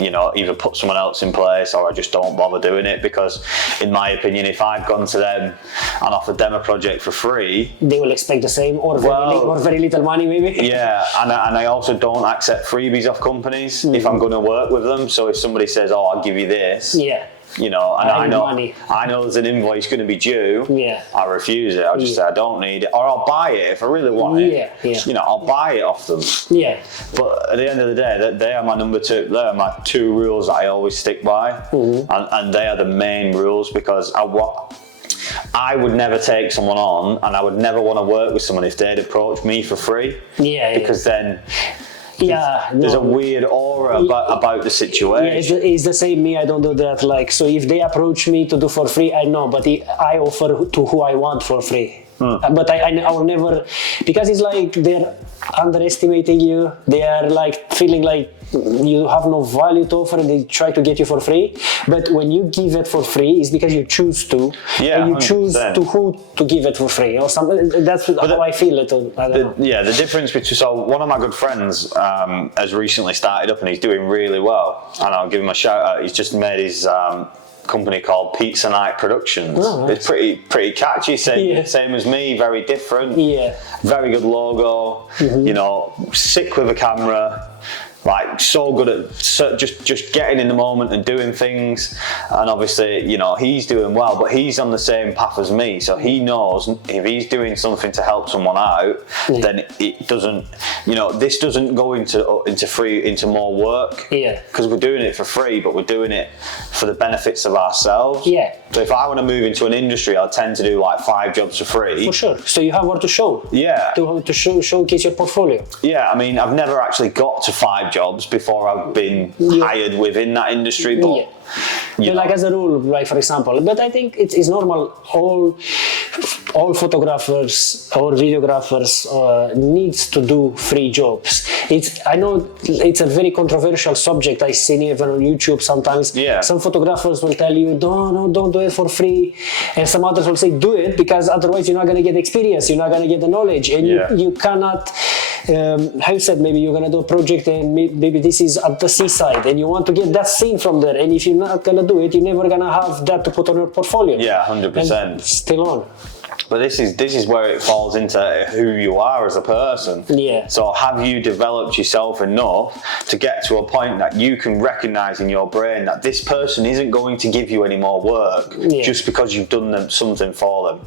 you know, either put someone else in place or I just don't bother doing it, because in my opinion, if I've gone to them and offered them a project for free, they will expect the same or very little money maybe. Yeah, and I also don't accept freebies off companies if I'm going to work with them. So if somebody says, oh, I'll give you this, you know, and I know there's an invoice going to be due, I refuse it. I'll just say I don't need it, or I'll buy it if I really want it. You know, I'll buy it off them. But at the end of the day, they are my number two. They are my two rules that I always stick by, and they are the main rules, because I would never take someone on, and I would never want to work with someone if they'd approach me for free. Because then. There's a weird aura about the situation. It's the same me, I don't do that. Like, so if they approach me to do for free, I know, but I offer to who I want for free. But I will never, because it's like they're underestimating you, they are like feeling like you have no value to offer and they try to get you for free. But when you give it for free, it's because you choose to, and you 100%. Choose to who to give it for free or something. That's how I feel it. I don't know. Yeah, the difference between, so one of my good friends has recently started up and he's doing really well, and I'll give him a shout out. He's just made his company called Pizza Night Productions. It's pretty catchy, same as me, very different, very good logo, you know, sick with a camera, like so good at just getting in the moment and doing things. And obviously, you know, he's doing well, but he's on the same path as me, so he knows if he's doing something to help someone out, then it doesn't, you know, this doesn't go into more work, because we're doing it for free, but we're doing it for the benefits of ourselves. So if I want to move into an industry, I'll tend to do like 5 jobs for free. For sure. So you have what to show. To showcase your portfolio. I mean, I've never actually got to 5 jobs before I've been hired within that industry, but like as a rule, like for example, but I think it's normal. All photographers or videographers needs to do free jobs. I know it's a very controversial subject. I see even on YouTube sometimes. Some photographers will tell you, don't do it for free, and some others will say do it because otherwise you're not going to get experience, you're not going to get the knowledge, and you cannot. How you said, maybe you're gonna do a project and maybe this is at the seaside and you want to get that scene from there, and if you're not gonna do it, you're never gonna have that to put on your portfolio. 100%. Still on. But this is where it falls into who you are as a person. So have you developed yourself enough to get to a point that you can recognize in your brain that this person isn't going to give you any more work just because you've done something for them?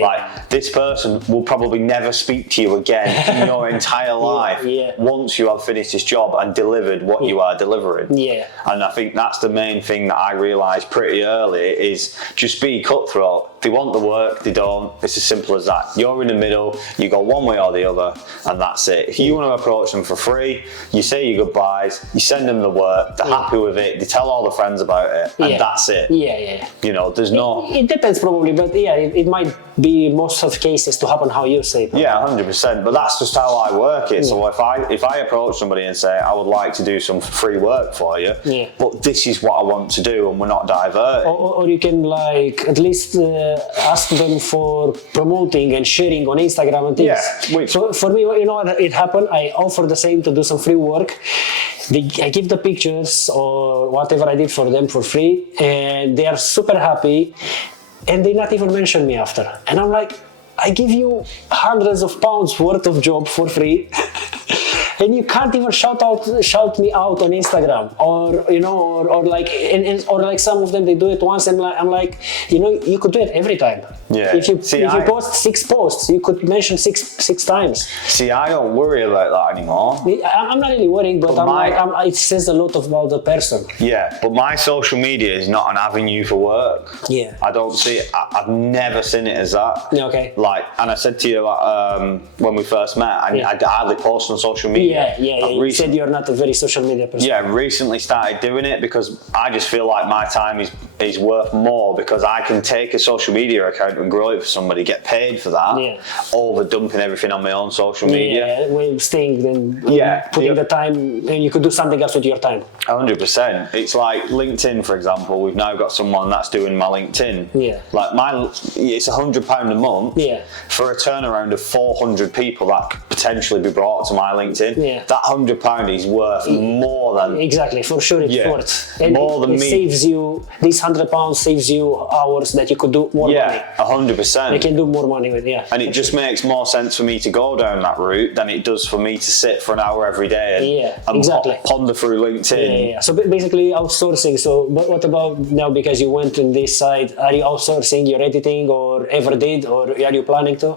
Like this person will probably never speak to you again in your entire life once you have finished this job and delivered what you are delivering. And I think that's the main thing that I realized pretty early, is just be cutthroat. They want the work, they don't. It's as simple as that. You're in the middle, you go one way or the other, and that's it. If you want to approach them for free, you say your goodbyes, you send them the work, they're happy with it, they tell all the friends about it, and that's it. You know, there's no... It depends probably, but it might be most of cases to happen how you say it. 100%, but that's just how I work it. So if I approach somebody and say, I would like to do some free work for you, but this is what I want to do, and we're not diverting. Or you can like at least ask them for promoting and sharing on Instagram and things. So for me, you know, it happened. I offer the same to do some free work. I give the pictures or whatever I did for them for free, and they are super happy, and they not even mention me after. And I'm like, I give you hundreds of pounds worth of job for free. And you can't even shout me out on Instagram, or you know, or like some of them, they do it once, and I'm like, you know, you could do it every time. If you post 6 posts, you could mention six times. See, I don't worry about that anymore. I'm not really worrying, but it says a lot about the person. But my social media is not an avenue for work. I don't see it. I've never seen it as that. Like, and I said to you when we first met, I hardly post on social media. You said you're not a very social media person. Recently started doing it because I just feel like my time is is worth more because I can take a social media account and grow it for somebody, get paid for that, over dumping everything on my own social media. Yeah, when staying, then putting the time, and you could do something else with your time. 100%. It's like LinkedIn, for example. We've now got someone that's doing my LinkedIn. Yeah. Like it's £100 a month. Yeah. For a turnaround of 400 people that could potentially be brought to my LinkedIn. Yeah. That £100 is worth more than. Exactly, for sure it's worth. And more than it me. Saves you, this £100 saves you hours that you could do more money. Yeah, 100%. You can do more money with, And it just makes more sense for me to go down that route than it does for me to sit for an hour every day and ponder through LinkedIn. Yeah. So basically outsourcing. So what about now, because you went on this side, are you outsourcing your editing or ever did, or are you planning to?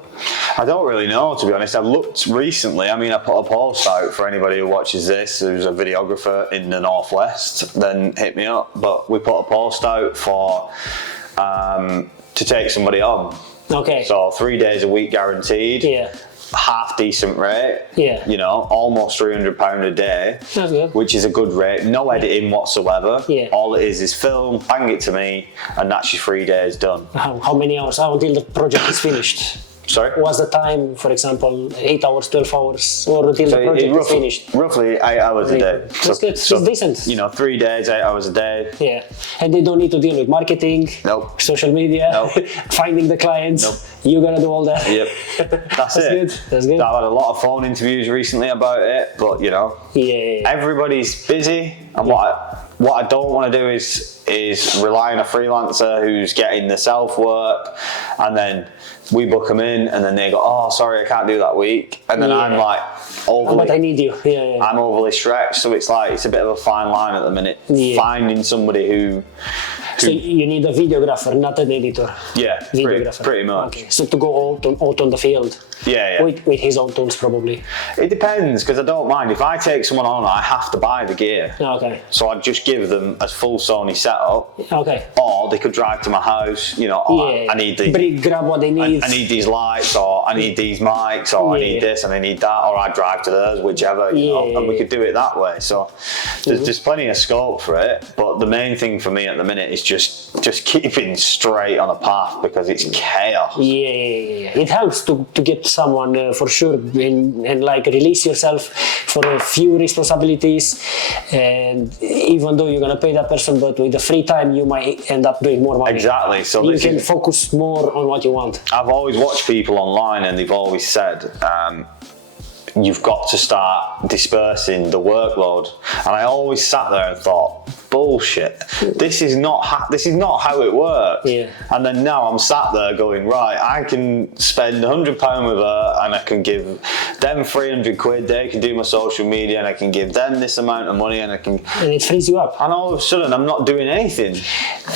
I don't really know, to be honest. I looked recently, I mean, I put a post out for anybody who watches this who's a videographer in the Northwest, then hit me up. But we put a post out for to take somebody on. Okay. So 3 days a week guaranteed. Yeah. Half decent rate. Yeah. You know, almost £300 a day. That's good. Which is a good rate. No editing whatsoever. Yeah. All it is film, bang it to me, and that's your 3 days done. How many hours? How until the project is finished? Sorry? Was the time, for example, 8 hours, 12 hours, or until the project is finished? Roughly 8 hours a day. That's good. It's decent. You know, 3 days, 8 hours a day. Yeah, and they don't need to deal with marketing, social media, finding the clients. You're gonna do all that. Yep, that's it. Good. That's good. I've had a lot of phone interviews recently about it, but you know, everybody's busy, and what I don't want to do is rely on a freelancer who's getting the self work, and then we book them in, and then they go, oh, sorry, I can't do that week, and then I'm like, but I need you. I'm overly stretched, so it's like it's a bit of a fine line at the minute. Finding somebody who. So you need a videographer, not an editor. Yeah, pretty much. Okay, so to go out on the field. Yeah. With his own tools, probably. It depends, because I don't mind. If I take someone on, I have to buy the gear. Okay. So I'd just give them a full Sony setup. Okay. Or they could drive to my house, you know, I need the... grab what they need. I need these lights, or I need these mics, or I need this and I need that, or I drive to theirs, whichever, you know, and we could do it that way. So there's plenty of scope for it, but the main thing for me at the minute is just keeping straight on a path, because it's chaos. Yeah. It helps to get someone for sure, and like release yourself for a few responsibilities, and even though you're gonna pay that person, but with the free time you might end up doing more money. Exactly. So you can focus more on what you want. I've always watched people online, and they've always said, you've got to start dispersing the workload, and I always sat there and thought, bullshit, this is not how it works. And then now I'm sat there going, right, I can spend £100 with her, and I can give them 300 quid, they can do my social media, and I can give them this amount of money, and it frees you up, and all of a sudden I'm not doing anything.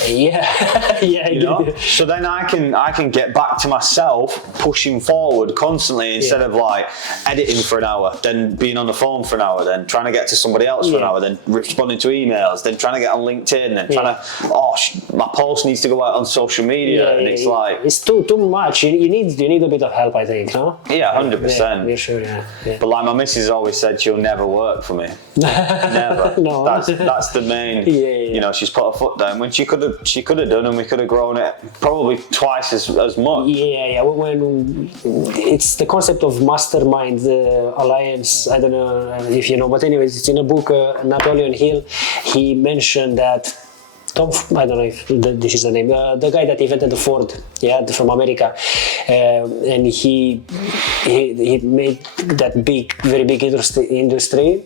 You know? So then I can get back to myself, pushing forward constantly, instead of like editing for an hour, then being on the phone for an hour, then trying to get to somebody else for an hour, then responding to emails, then trying to get on LinkedIn, then trying to, my post needs to go out on social media, and it's like... It's too much. You need a bit of help, I think, no? Yeah, 100%. Yeah, sure, But like my missus always said, she'll never work for me. Never. No. That's the main... You know, she's put her foot down when she could have done, and we could have grown it probably twice as much. Yeah. When it's the concept of Mastermind alliance, I don't know if you know, but anyways, it's in a book, Napoleon Hill. He mentioned that I don't know if this is the name, the guy that invented the Ford, from America, and he made that very big industry.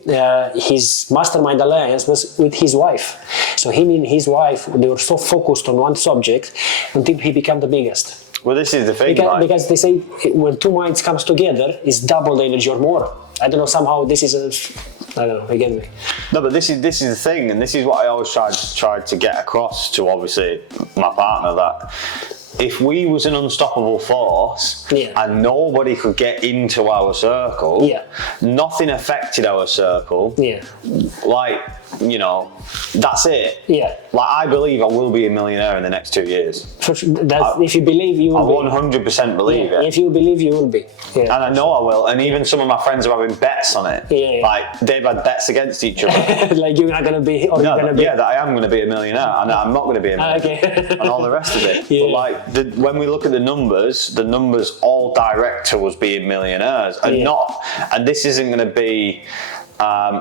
His Mastermind alliance was with his wife. So him and his wife, they were so focused on one subject until he became the biggest. Well, this is the thing, because they say when two minds comes together, it's double the energy or more. I don't know, somehow this is I don't know, you get me. No, but this is the thing, and this is what I always tried to get across to, obviously, my partner, that if we was an unstoppable force and nobody could get into our circle, nothing affected our circle, like you know, that's it. Yeah. Like, I believe I will be a millionaire in the next 2 years. For sure. If you believe, you will be. I 100% believe it. If you believe, you will be. Yeah. And I know I will. And even some of my friends are having bets on it. Yeah. Like, they've had bets against each other. Like, you're not going to be, or no, you're going to be. Yeah, that I am going to be a millionaire, and I'm not going to be a millionaire. Okay. And all the rest of it. Yeah. But like, when we look at the numbers all direct to us being millionaires, and and this isn't going to be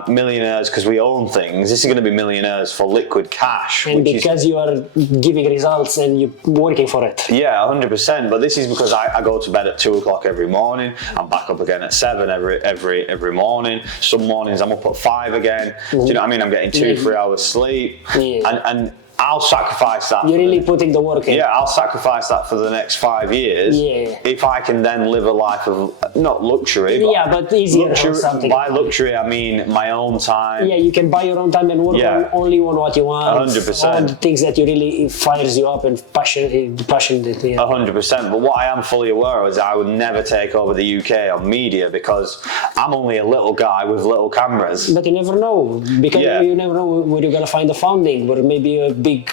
millionaires because we own things. This is going to be millionaires for liquid cash. And because you are giving results and you're working for it. Yeah, 100%. But this is because I go to bed at 2 o'clock every morning. I'm back up again at 7 every morning. Some mornings I'm up at 5 again. Do you know what I mean? I'm getting 2-3 hours sleep. Yeah. And I'll sacrifice that. You're really putting the work in. Yeah, I'll sacrifice that for the next 5 years. Yeah. If I can then live a life of, not luxury, but easier luxury, or something. By luxury, I mean my own time. Yeah, you can buy your own time and work only on what you want. 100%. On the things that you really fires you up and passionate. 100%. But what I am fully aware of is I would never take over the UK on media because I'm only a little guy with little cameras. But you never know, because you never know where you're gonna find the funding, where maybe a big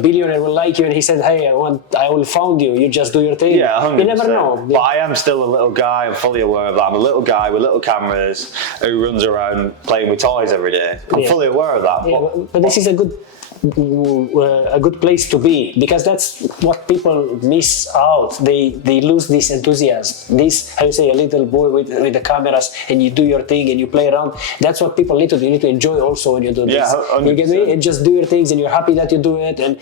billionaire will like you and he said, hey, I will found you, you just do your thing. Yeah, 100%. You never know. But I am still a little guy. I'm fully aware of that. I'm a little guy with little cameras who runs around playing with toys every day. I'm fully aware of that. But this is a good place to be, because that's what people miss out. They lose this enthusiasm. This, how you say, a little boy with the cameras and you do your thing and you play around. That's what people need to do. You need to enjoy also when you do this. Yeah, you get me? And just do your things and you're happy that you do it, and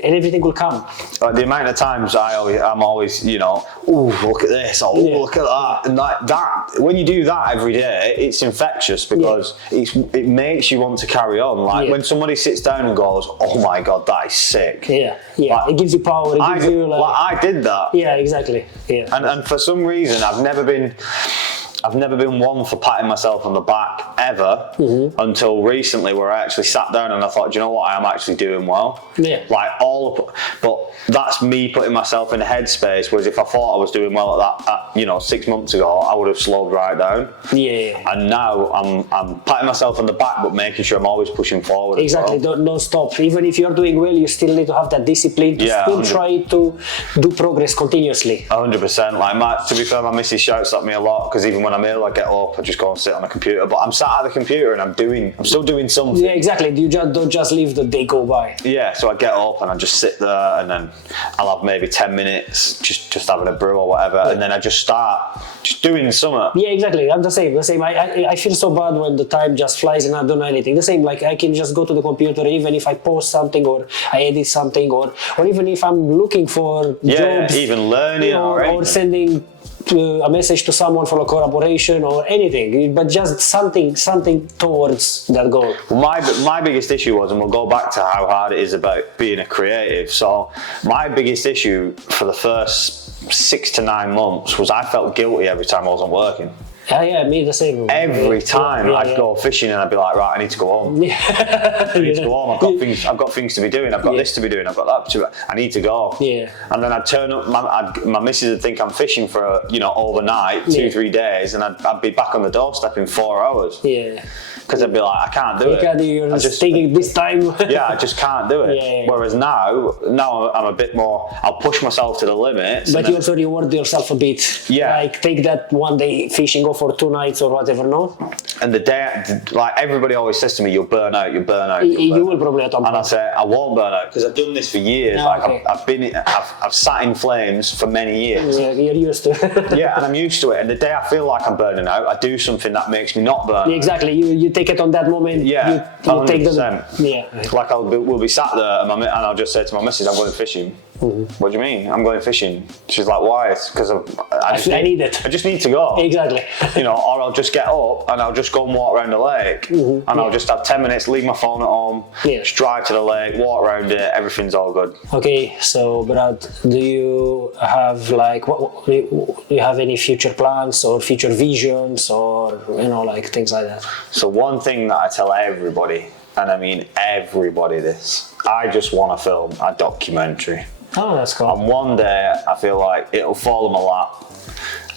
everything will come. The amount of times I'm always, you know, oh, look at this, oh, look at that. And that, when you do that every day, it's infectious because it makes you want to carry on. Like when somebody sits down and goes, oh my God, that is sick. Yeah. Like, it gives you power. It gives you I did that. Yeah, exactly. Yeah. And for some reason, I've never been one for patting myself on the back ever until recently, where I actually sat down and I thought, do you know what, I am actually doing well. Yeah. Like but that's me putting myself in a headspace. Whereas if I thought I was doing well at that, 6 months ago, I would have slowed right down. Yeah. And now I'm patting myself on the back, but making sure I'm always pushing forward. Exactly. Don't stop. Even if you're doing well, you still need to have that discipline to still try to do progress continuously. 100%. Like to be fair, my missus shouts at me a lot because even when I'm ill, I get up, I just go and sit on the computer. But I'm sat at the computer and I'm still doing something. Yeah, exactly. You just don't just leave the day go by. Yeah, so I get up and I just sit there and then I'll have maybe 10 minutes just having a brew or whatever, and then I just start just doing something. Yeah, exactly. I'm the same. I feel so bad when the time just flies and I don't know anything. The same, like I can just go to the computer, even if I post something or I edit something, or even if I'm looking for jobs, even learning or sending a message to someone for a collaboration or anything, but just something towards that goal. Well, my biggest issue was, and we'll go back to how hard it is about being a creative. So my biggest issue for the first 6 to 9 months was I felt guilty every time I wasn't working. Yeah, me the same. Every time I'd go fishing and I'd be like, right, I need to go home. I need to go home. I've got things to be doing. I've got this to be doing. I've got that to be. I need to go. Yeah. And then I'd turn up. My missus would think I'm fishing for overnight, 2-3 days, and I'd be back on the doorstep in 4 hours. Yeah. Because I'd be like, I can't do it. You're just thinking this time. Yeah, I just can't do it. Yeah. Whereas now I'm a bit more, I'll push myself to the limits. But you also reward yourself a bit. Yeah. Like take that one day fishing, go for 2 nights or whatever, no? And the day, like everybody always says to me, you'll burn out, you'll burn out. You will probably at some point. And I say, I won't burn out because I've done this for years. I've sat in flames for many years. Yeah, you're used to it. Yeah, and I'm used to it. And the day I feel like I'm burning out, I do something that makes me not burn out. Exactly. You take it on that moment. Yeah, you take them. Yeah. Like we'll be sat there and I'll just say to my missus, I'm going fishing. What do you mean? I'm going fishing. She's like, why? It's because I need it. I just need to go. Exactly. Or I'll just get up and I'll just go and walk around the lake, and I'll just have 10 minutes, leave my phone at home, just drive to the lake, walk around it. Everything's all good. Okay, so Brad, do you have do you have any future plans or future visions or things like that? So one thing that I tell everybody, and I mean everybody, this, I just want to film a documentary. Oh, that's cool. And one day I feel like it'll fall in my lap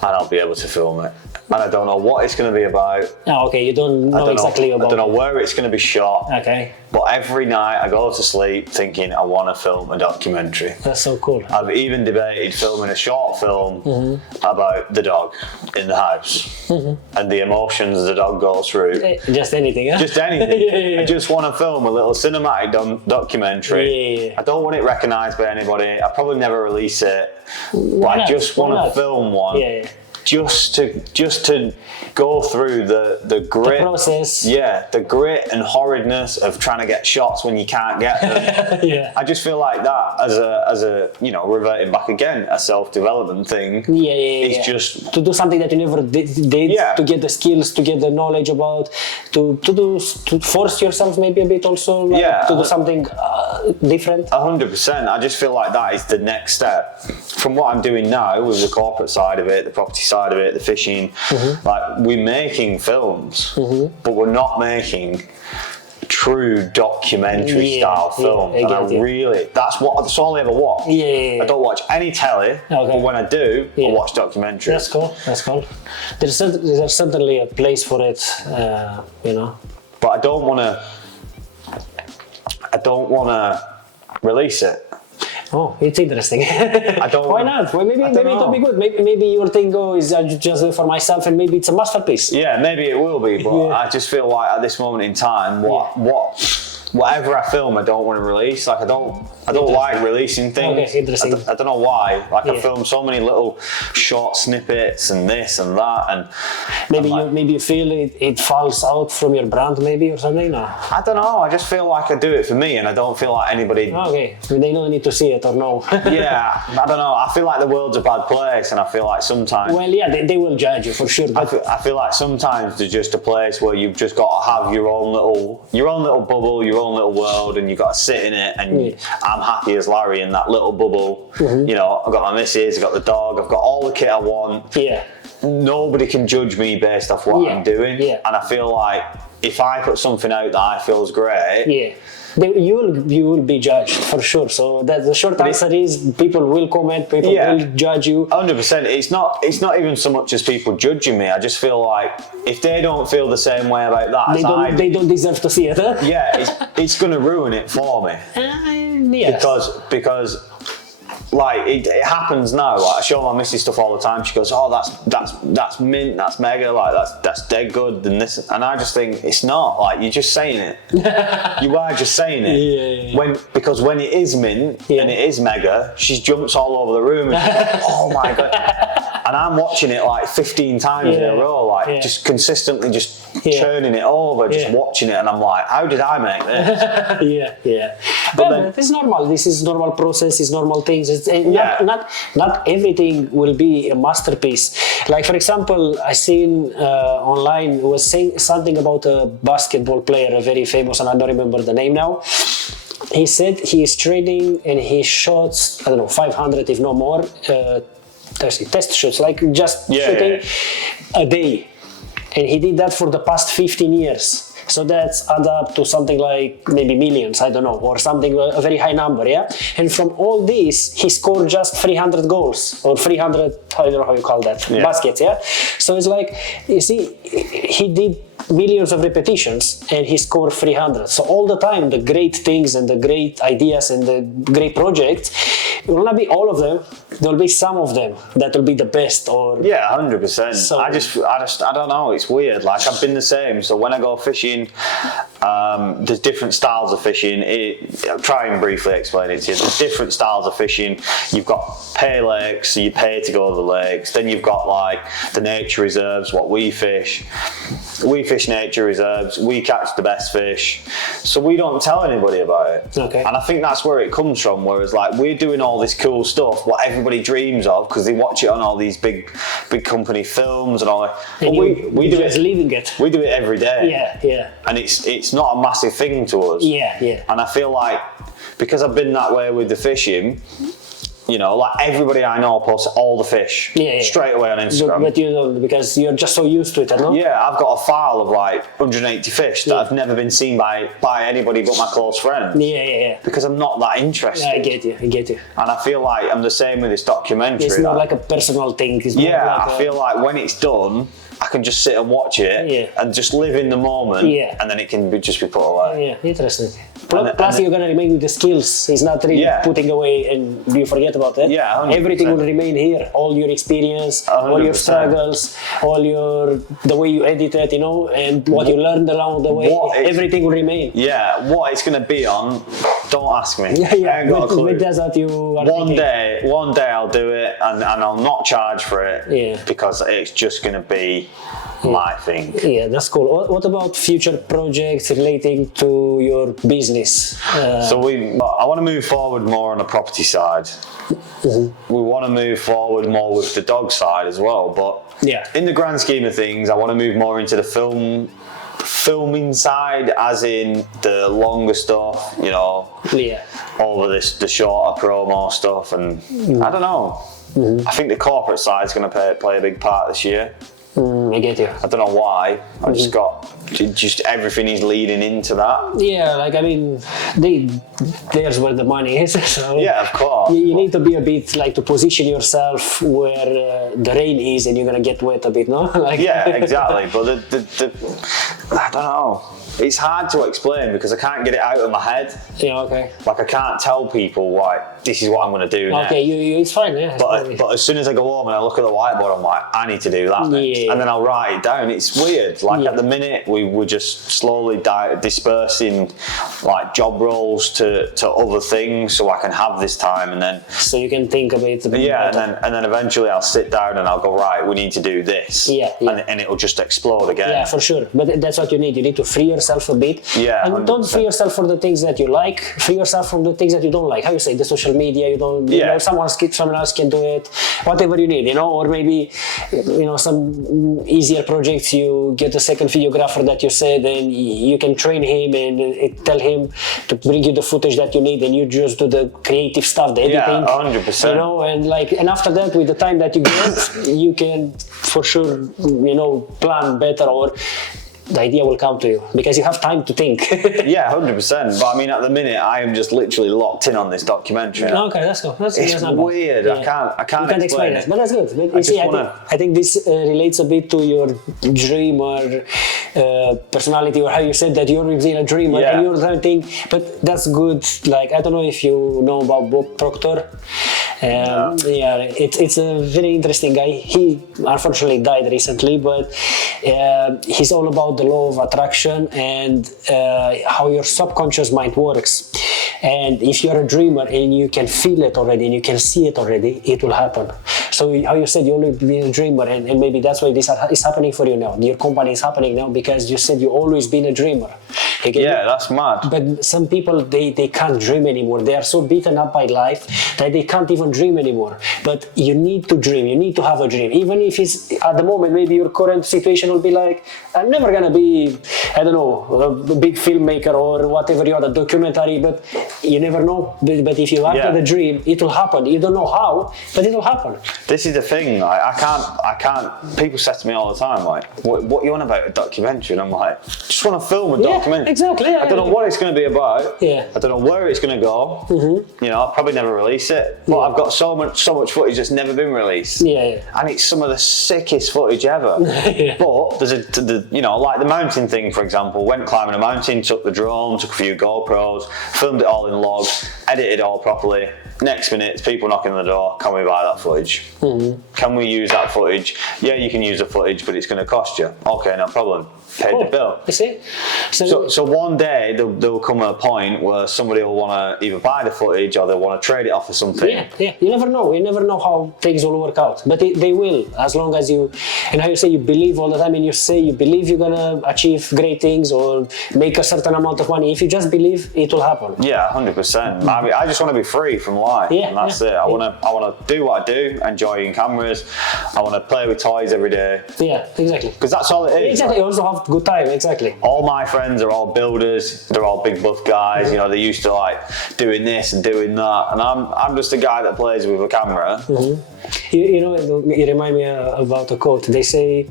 and I'll be able to film it. And I don't know what it's going to be about. Oh, okay, you don't know exactly about it. I don't know where it's going to be shot. Okay. But every night I go to sleep thinking I want to film a documentary. That's so cool. I've even debated filming a short film about the dog in the house and the emotions the dog goes through. Just anything, huh? Just anything. Yeah. I just want to film a little cinematic documentary. Yeah. I don't want it recognised by anybody. I probably never release it. But I just want to film one. Yeah. Just to go through the grit, the process. Yeah, the grit and horridness of trying to get shots when you can't get them. Yeah. I just feel like that as a you know, reverting back again, a self-development thing. Yeah. It's just to do something that you never did to get the skills, to get the knowledge about, to force yourself maybe a bit also, like, to do something different. 100%. I just feel like that is the next step from what I'm doing now with the corporate side of it, the property side of it, the fishing. Like, we're making films, but we're not making true documentary style films. And I really, that's all I ever watch. I don't watch any telly, but when I do, I watch documentaries. That's cool. There's certainly a place for it, you know. But I don't want to release it. Oh, it's interesting. I don't. Why not? Well, maybe it'll be good. Maybe your thing is just for myself, and maybe it's a masterpiece. Yeah, maybe it will be, but I just feel like at this moment in time, whatever I film, I don't want to release. Like, I don't like releasing things. Okay, interesting. I don't know why. Like, I film so many little short snippets and this and that, and maybe you feel it falls out from your brand, maybe, or something. No, I don't know. I just feel like I do it for me, and I don't feel like anybody. Okay, they don't need to see it or know. Yeah, I don't know. I feel like the world's a bad place, and I feel like sometimes. Well, yeah, they will judge you for sure. But I feel like sometimes there's just a place where you've just got to have your own little bubble, your own little world, and you've got to sit in it. And I'm happy as Larry in that little bubble. You know, I've got my missus, I've got the dog, I've got all the kit I want. Yeah. Nobody can judge me based off what I'm doing. Yeah. And I feel like if I put something out that I feel is great. You will be judged for sure. So the short answer is people will comment, people will judge you. 100%. It's not even so much as people judging me. I just feel like if they don't feel the same way about that, they don't deserve to see it. Huh? Yeah, it's going to ruin it for me. Yes. Because like it happens now. Like, I show my missus stuff all the time. She goes, "Oh, that's mint. That's mega. Like that's dead good." And this, and I just think it's not. Like, you're just saying it. You are just saying it. Because when it is mint and it is mega, she jumps all over the room and she's like, "Oh my god!" And I'm watching it like 15 times in a row, like just consistently just churning it over, just watching it, and I'm like, "How did I make this?" But then, it's normal. This is normal process. It's normal things. It's not everything will be a masterpiece. Like, for example, I seen online was saying something about a basketball player, a very famous, and I don't remember the name now. He said he is training and he shots, I don't know, 500 if no more, test shoots, like just shooting a day. And he did that for the past 15 years. So that's add up to something like maybe millions, I don't know, or something, a very high number, yeah? And from all this, he scored just 300 goals, or 300, I don't know how you call that, baskets, yeah? So it's like, you see, he did millions of repetitions and he scored 300. So all the time, the great things and the great ideas and the great projects, it will not be all of them. There will be some of them that will be the best. Or 100%. So, I don't know. It's weird. Like, I've been the same. So when I go fishing, there's different styles of fishing. I'll try and briefly explain it to you. There's different styles of fishing. You've got pay lakes, so you pay to go to the lakes. Then you've got like the nature reserves, what we fish. We fish nature reserves, we catch the best fish, so we don't tell anybody about it. Okay. And I think that's where it comes from, whereas like we're doing all this cool stuff, what everybody dreams of, because they watch it on all these big company films and all that. But we do it, living it. We do it every day. Yeah. And it's not a massive thing to us. Yeah. And I feel like, because I've been that way with the fishing, you know, like everybody I know posts all the fish straight away on Instagram. But you know, because you're just so used to it, I know? Yeah, I've got a file of like 180 fish that have never been seen by anybody but my close friends. Yeah. Because I'm not that interested. I get you. And I feel like I'm the same with this documentary. It's not like a personal thing. It's I feel like when it's done, I can just sit and watch it and just live in the moment, and then it can just be put away. Yeah, interesting. Plus, you're gonna remain with the skills. It's not really putting away and you forget about it. Yeah, 100%. Everything will remain here. All your experience, 100%. All your struggles, the way you edit it, you know, and what you learned along the way. Everything will remain. Yeah, what it's gonna be on, don't ask me. Yeah. I ain't got a clue. That's what you are thinking. One day I'll do it, and I'll not charge for it because it's just gonna be my thing. Yeah, that's cool. What about future projects relating to your business? So I want to move forward more on the property side. We want to move forward more with the dog side as well, but in the grand scheme of things, I want to move more into the filming side, as in the longer stuff, you know, over the shorter promo stuff, and I don't know. I think the corporate side is going to play a big part this year. I get you. I don't know why. I just everything is leading into that. Yeah, like I mean, there's where the money is. So yeah, of course. You need to be a bit like to position yourself where the rain is, and you're gonna get wet a bit, no? Like yeah, exactly. But I don't know. It's hard to explain because I can't get it out of my head. Yeah, okay. Like I can't tell people why this is what I'm going to do now. Okay, it's fine, yeah. But as soon as I go home and I look at the whiteboard, I'm like, I need to do that next. And then I'll write it down. It's weird. Like at the minute, we were just slowly dispersing like job roles to other things so I can have this time, and then... So you can think a bit. Yeah, and then eventually I'll sit down and I'll go, right, we need to do this. Yeah. And it'll just explode again. Yeah, for sure. But that's what you need. You need to free yourself a bit. Yeah, and 100%. Don't free yourself for the things that you like. Free yourself from the things that you don't like. How you say, the social media, you don't, you know, someone else can do it. Whatever you need, you know, or maybe, you know, some easier projects, you get a second videographer that you said, and you can train him and tell him to bring you the footage that you need, and you just do the creative stuff, the editing. Yeah, 100%. You know, and after that, with the time that you get, you can for sure, you know, plan better, or the idea will come to you because you have time to think. Yeah, 100%. But I mean, at the minute, I am just literally locked in on this documentary. Okay, that's cool. It's weird. Yeah. I can't explain it. But that's good. But you see, I think this relates a bit to your dream or personality, or how you said that you're really a dreamer and you're trying to think. But that's good. Like, I don't know if you know about Bob Proctor. No. Yeah, it's a very interesting guy. He unfortunately died recently, but he's all about the law of attraction and how your subconscious mind works. And if you're a dreamer and you can feel it already and you can see it already, it will happen. So how you said you always been a dreamer, and maybe that's why this is happening for you now. Your company is happening now because you said you always been a dreamer. Yeah, that's mad. But some people, they can't dream anymore. They are so beaten up by life that they can't even dream anymore. But you need to dream. You need to have a dream. Even if it's at the moment, maybe your current situation will be like, I'm never gonna be, I don't know, a big filmmaker or whatever you are, a documentary, but you never know. But if you have the dream, it will happen. You don't know how, but it will happen. This is the thing, like, I can't, people say to me all the time, like, what you on about a documentary? And I'm like, just want to film a documentary. Exactly. Yeah, I don't know what it's going to be about. Yeah. I don't know where it's going to go. Mm-hmm. You know, I'll probably never release it. But I've got so much footage that's never been released. Yeah. And it's some of the sickest footage ever. But there's you know, like the mountain thing, for example. Went climbing a mountain, took the drone, took a few GoPros, filmed it all in logs, edited it all properly. Next minute, it's people knocking on the door. Can we buy that footage? Mm-hmm. Can we use that footage? Yeah, you can use the footage, but it's going to cost you. Okay, no problem. Paid the bill. You see? So one day there'll come a point where somebody will want to either buy the footage or they'll want to trade it off for something. Yeah. You never know. You never know how things will work out. But they will, as long as you, and how you say, you believe all the time, and you say you believe you're going to achieve great great things or make a certain amount of money. If you just believe, it will happen. Yeah, 100%. I mean, I just want to be free from life, and that's it. I want to do what I do, enjoying cameras. I want to play with toys every day. Yeah, exactly. Because that's all it is. Exactly. You also have a good time. Exactly. All my friends are all builders. They're all big buff guys. You know, they're used to like doing this and doing that, and I'm just a guy that plays with a camera. You know, you remind me about a quote. They say,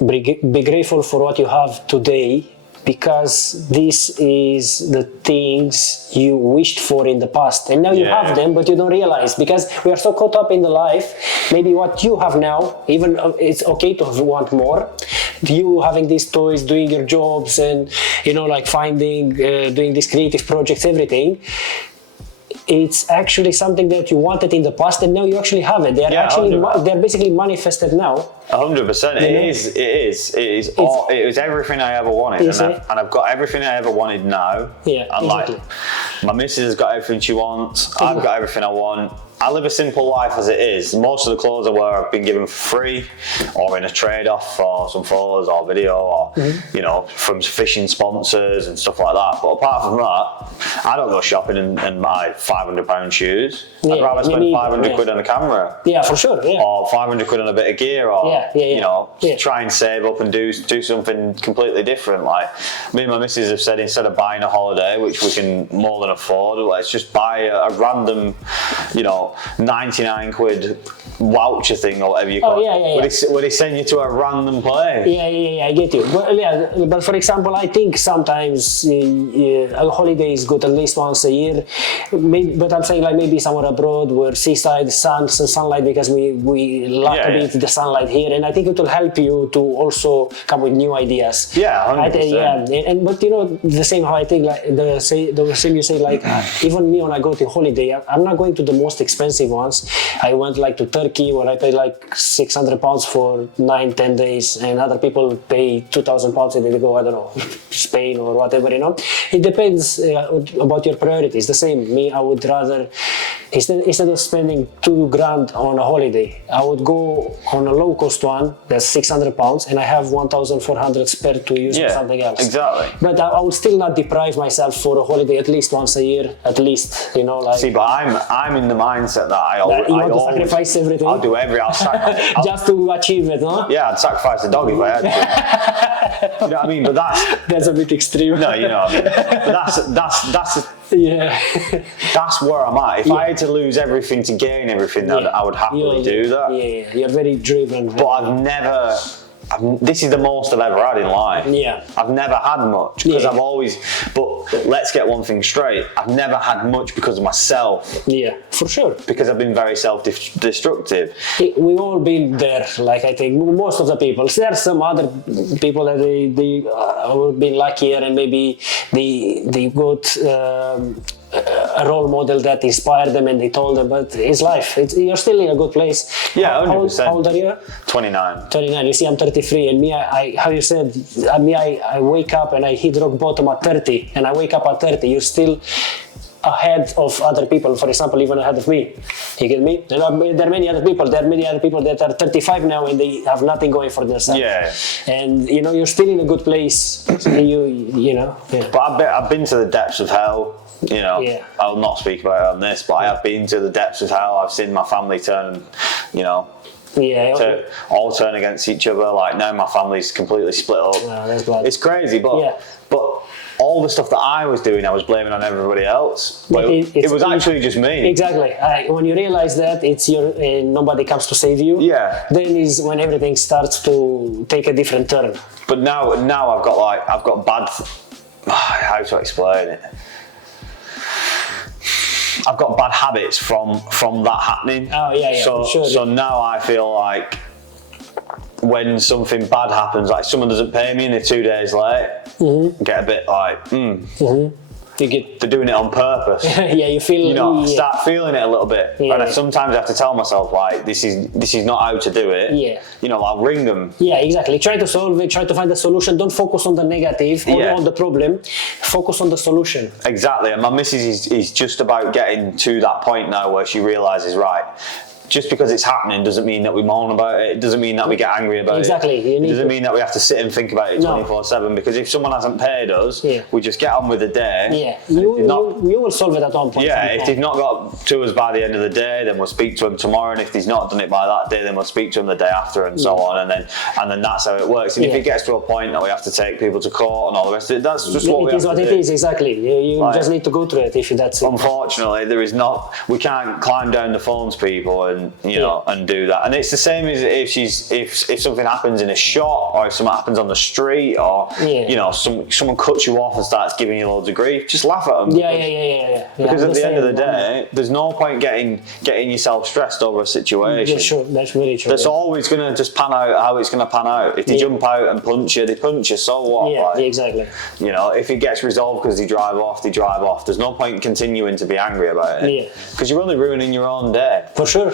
be grateful for what you have today, because this is the things you wished for in the past, and now you have them, but you don't realize, because we are so caught up in the life. Maybe what you have now, even it's okay to want more. You having these toys, doing your jobs, and you know, like finding, doing these creative projects, everything. It's actually something that you wanted in the past, and now you actually have it. They are actually they're basically manifested now. 100%. It is everything I ever wanted, and I've got everything I ever wanted now. Yeah, and exactly. Like, my missus has got everything she wants. I've got everything I want. I live a simple life as it is. Most of the clothes I wear I've been given for free, or in a trade-off for some photos or video, or you know, from fishing sponsors and stuff like that. But apart from that, I don't go shopping and buy £500 shoes. I'd rather spend 500 quid on a camera. Yeah, for sure. Yeah. Or 500 quid on a bit of gear, or you know, try and save up and do something completely different. Like me and my missus have said, instead of buying a holiday, which we can more than afford, let's just buy a random, you know, 99 quid voucher thing or whatever you call it. Would they send you to a random place? Yeah, I get you. But for example, I think sometimes a holiday is good at least once a year. Maybe, but I'm saying like maybe somewhere abroad where seaside, sunlight, because we lack a bit the sunlight here, and I think it will help you to also come with new ideas. Yeah, 100%. But you know, the same how I think, like the same you say, like even me when I go to holiday, I'm not going to the most expensive ones. I went like to Turkey, where I paid like £600 for 9-10 days, and other people pay £2,000 and they go, I don't know, Spain or whatever, you know. It depends about your priorities. The same, me, I would rather, instead of spending £2,000 on a holiday, I would go on a low cost one that's £600, and I have 1,400 spare to use for something else. Exactly. But I would still not deprive myself for a holiday at least once a year, at least, you know, like. See, but I'm in the mindset that I want to sacrifice everything. I'll do just to achieve it, no? Yeah, I'd sacrifice a dog if I had to. You know what I mean? But that's a bit extreme. No, you know what I mean. But that's where I'm at. If I had to lose everything to gain everything, I would happily do that. Yeah, you're very driven. But I've never. This is the most I've ever had in life. Yeah. I've never had much because I've always. But let's get one thing straight. I've never had much because of myself. Yeah, for sure. Because I've been very self-destructive. We've all been there. Like I think most of the people. There are some other people that they have been luckier, and maybe they got. A role model that inspired them, and they told them, but it's life. You're still in a good place. Yeah, 100%. How old are you? 29. 29. You see, I'm 33, and me, how you said, I wake up and I hit rock bottom at 30, and I wake up at 30. You're still ahead of other people, for example, even ahead of me. You get me? There are many other people. There are many other people that are 35 now, and they have nothing going for themselves. Yeah. And you know, you're still in a good place. You know. Yeah. But I've been to the depths of hell. You know, I'll not speak about it on this, but I have been to the depths of hell. I've seen my family turn, you know, all turn against each other. Like now my family's completely split up. That's bad. It's crazy, but all the stuff that I was doing, I was blaming on everybody else. But it was actually just me. Exactly. When you realize that it's nobody comes to save you. Yeah. Then is when everything starts to take a different turn. But now I've got bad. How to explain it? I've got bad habits from that happening. Oh yeah, so, for sure. So now I feel like when something bad happens, like someone doesn't pay me and they're 2 days late, get a bit like, they're doing it on purpose. Yeah, you feel. You know, start feeling it a little bit. Yeah. And sometimes I have to tell myself like, this is not how to do it. Yeah. You know, I'll ring them. Yeah, exactly. Try to solve it. Try to find the solution. Don't focus on the negative or on the problem. Focus on the solution. Exactly. And my missus is just about getting to that point now where she realizes, right, just because it's happening doesn't mean that we moan about it. It doesn't mean that we get angry about exactly. it. It doesn't mean that we have to sit and think about it 24/7, because if someone hasn't paid us, we just get on with the day. Yeah, you will solve it at one point. Yeah, if they've not got to us by the end of the day, then we'll speak to them tomorrow, and if he's not done it by that day, then we'll speak to him the day after, and so on, and then that's how it works. And if it gets to a point that we have to take people to court and all the rest of it, that's just what we have to do. It is, exactly. You just need to go through it if that's it. Unfortunately, we can't climb down the phone to people and and do that. And it's the same as if something happens in a shop, or if something happens on the street, or someone cuts you off and starts giving you loads of grief, just laugh at them. Yeah. Because at the end of the day, there's no point getting yourself stressed over a situation. That's very true. That's always going to just pan out how it's going to pan out. If they jump out and punch you, they punch you, so what? Yeah, exactly. If it gets resolved because they drive off, they drive off. There's no point continuing to be angry about it. Yeah. Because you're only ruining your own day. For sure.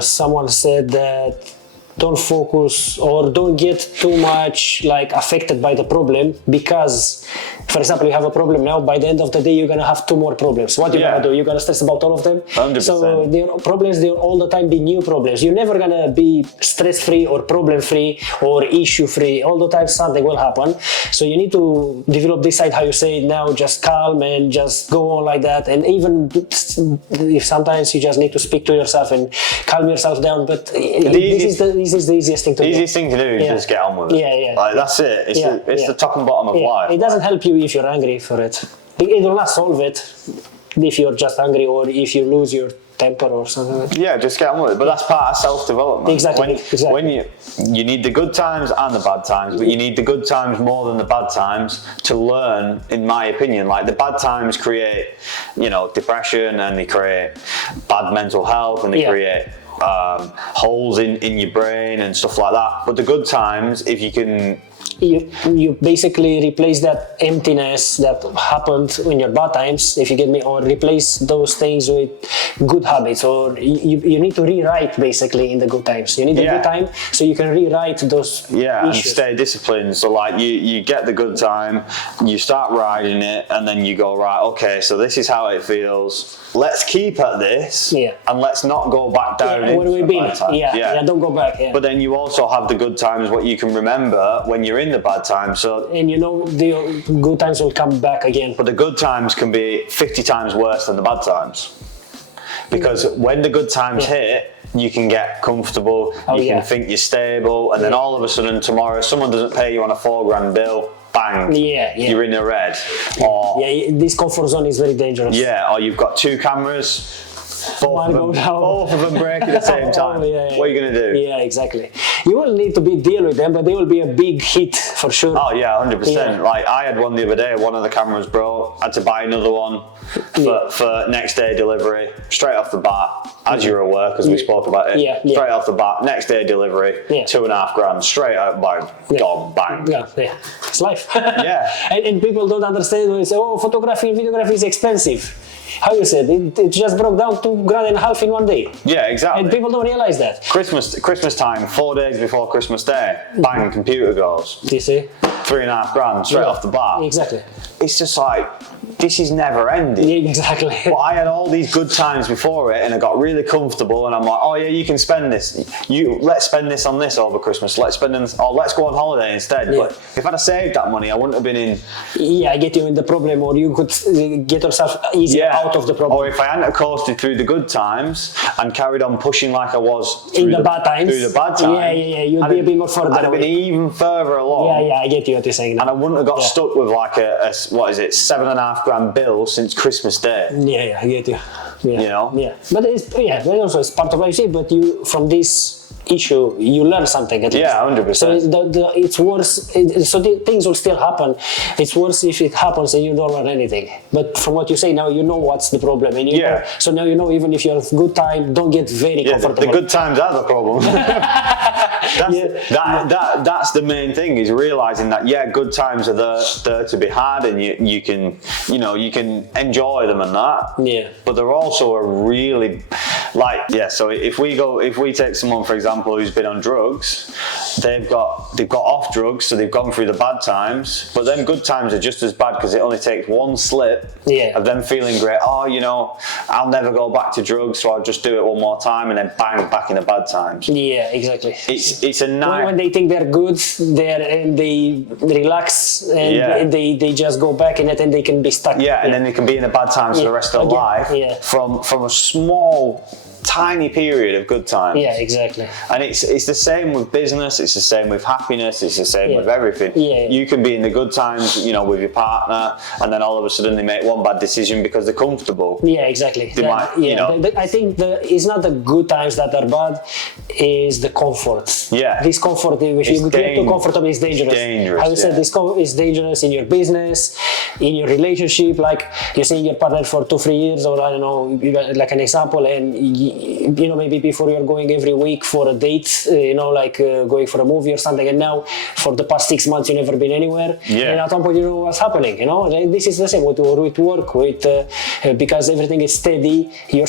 Someone said that don't focus or don't get too much affected by the problem, because, for example, you have a problem now, by the end of the day you're gonna have 2 more problems. What are you gonna do? You're gonna stress about all of them? 100%. So their problems, they'll all the time be new problems. You're never gonna be stress-free or problem-free or issue-free. All the time something will happen. So you need to develop this side, how you say it now, just calm and just go on like that. And even if sometimes you just need to speak to yourself and calm yourself down, but this is the easiest thing to do. The easiest thing to do is just get on with it. Yeah. That's it. It's the top and bottom of life. It doesn't help you if you're angry for it. It will not solve it if you're just angry or if you lose your temper or something like that. Yeah, just get on with it. But that's part of self-development. Exactly. When you need the good times and the bad times, but you need the good times more than the bad times to learn, in my opinion. Like, the bad times create, depression, and they create bad mental health, and they create holes in your brain and stuff like that. But the good times, if you can, you basically replace that emptiness that happened in your bad times, if you get me, or replace those things with good habits, or you need to rewrite basically in the good times. You need a good time so you can rewrite those issues. And stay disciplined. So like you get the good time, you start riding it, and then you go, right, okay, so this is how it feels. Let's keep at this, and let's not go back down. Where we've been. Don't go back. But then you also have the good times, what you can remember when you're in the bad times. So, and the good times will come back again. But the good times can be 50 times worse than the bad times, because when the good times hit, you can get comfortable, you can think you're stable, and then all of a sudden tomorrow someone doesn't pay you on a $4,000 bill. Bang! You're in the red. Or this comfort zone is very dangerous. Or you've got 2 cameras. Both of them break at the same time. What are you going to do? Yeah, exactly. You will need to deal with them, but they will be a big hit for sure. Oh yeah, 100%. Like, I had one the other day, one of the cameras broke, had to buy another one for next day delivery, straight off the bat, as you're aware, because we spoke about it. Straight off the bat, next day delivery, $2,500, straight out, bang, gone, bang. Yeah. It's life. And people don't understand when they say, photography and videography is expensive. How you said it just broke down $2,500 in one day. Yeah, exactly. And people don't realize that. Christmas time, 4 days before Christmas Day, bang, computer goes. Do you see? $3,500 straight off the bat. Exactly. It's just like, this is never ending. Exactly. But I had all these good times before it, and I got really comfortable, and I'm like, oh yeah, you can spend this. Let's spend this on this over Christmas. Let's spend this, or let's go on holiday instead. But if I'd have saved that money, I wouldn't have been in. I get you in the problem, or you could get yourself easier out of the problem. Or if I hadn't coasted through the good times and carried on pushing like I was through the bad times. Through the bad times. You'd be a bit more further. I'd have been even further along. I get you what you're saying now. And I wouldn't have got stuck with like a $7,500 bill since Christmas Day. I get you. But it's also it's part of life. But from this issue you learn something at least. 100%. So it's worse. So the things will still happen. It's worse if it happens and you don't learn anything. But from what you say now, you know what's the problem, and you know, so now you know, even if you have a good time, don't get very comfortable. The good times are the problem. That's the main thing, is realizing that good times are there to be had, and you can enjoy them and that. But they're also a really so if we take someone, for example, who's been on drugs, they've got off drugs, so they've gone through the bad times, but then good times are just as bad because it only takes one slip of them feeling great. Oh, you know, I'll never go back to drugs, so I'll just do it one more time, and then bang, back in the bad times. Yeah, exactly. It's a nice... When they think they're good, and they relax, and they just go back in it, and they can be stuck. Yeah, and then they can be in the bad times for the rest of their life from a small, tiny period of good times. Yeah, exactly. And it's the same with business, it's the same with happiness, it's the same with everything. You can be in the good times, you know, with your partner, and then all of a sudden they make one bad decision because they're comfortable. Yeah, exactly. They might, you know. I think it's not the good times that are bad, is the comfort. Yeah. This comfort, if you get too comfortable, is dangerous. I would say this is dangerous in your business, in your relationship, like you're seeing your partner for 2-3 years, or I don't know, like an example, and you know, maybe before you're going every week for a date, you know, like going for a movie or something, and now for the past 6 months you've never been anywhere, and at some point you know what's happening, you know. This is the same with work, because everything is steady, you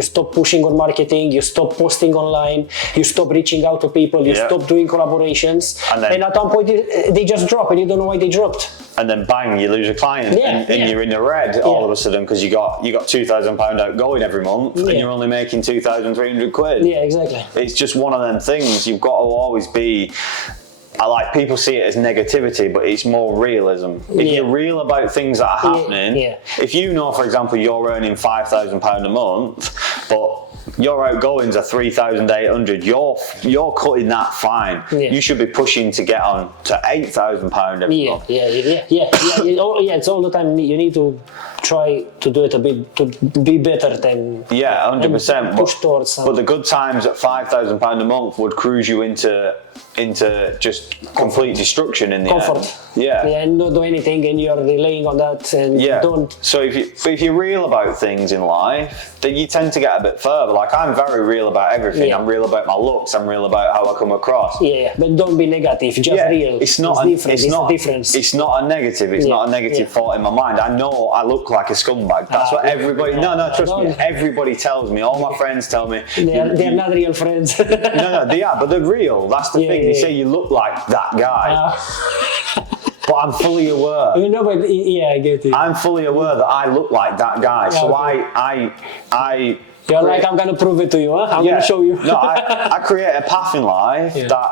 stop pushing on marketing, you stop posting online, you stop reaching out to people, you stop doing collaborations, and at some point they just drop and you don't know why they dropped. And then bang, you lose a client, and you're in the red all of a sudden because you got £2,000 outgoing every month, and you're only making 2,300 quid. Yeah, exactly. It's just one of them things. You've got to always be. I like people see it as negativity, but it's more realism. If you're real about things that are happening, if you know, for example, you're earning £5,000 a month, but your outgoings are 3,800, you're cutting that fine. You should be pushing to get on to £8,000 every month. It's all the time. You need to try to do it a bit to be better than 100%. Push towards but the good times at £5,000 a month would cruise you into just complete destruction in the end. And not do anything, and you're relying on that, and don't. So if you're real about things in life, then you tend to get a bit further. Like, I'm very real about everything. I'm real about my looks, I'm real about how I come across. But don't be negative, just real. It's not a difference. It's not a negative, it's not a negative thought in my mind. I know I look like a scumbag. That's what everybody, trust me, everybody tells me, all my friends tell me. They're not real friends. They are, but they're real. That's the thing. They say you look like that guy. But I'm fully aware. I get it. I'm fully aware that I look like that guy. So You're like, I'm gonna prove it to you, huh? I'm gonna show you. No, I create a path in life that,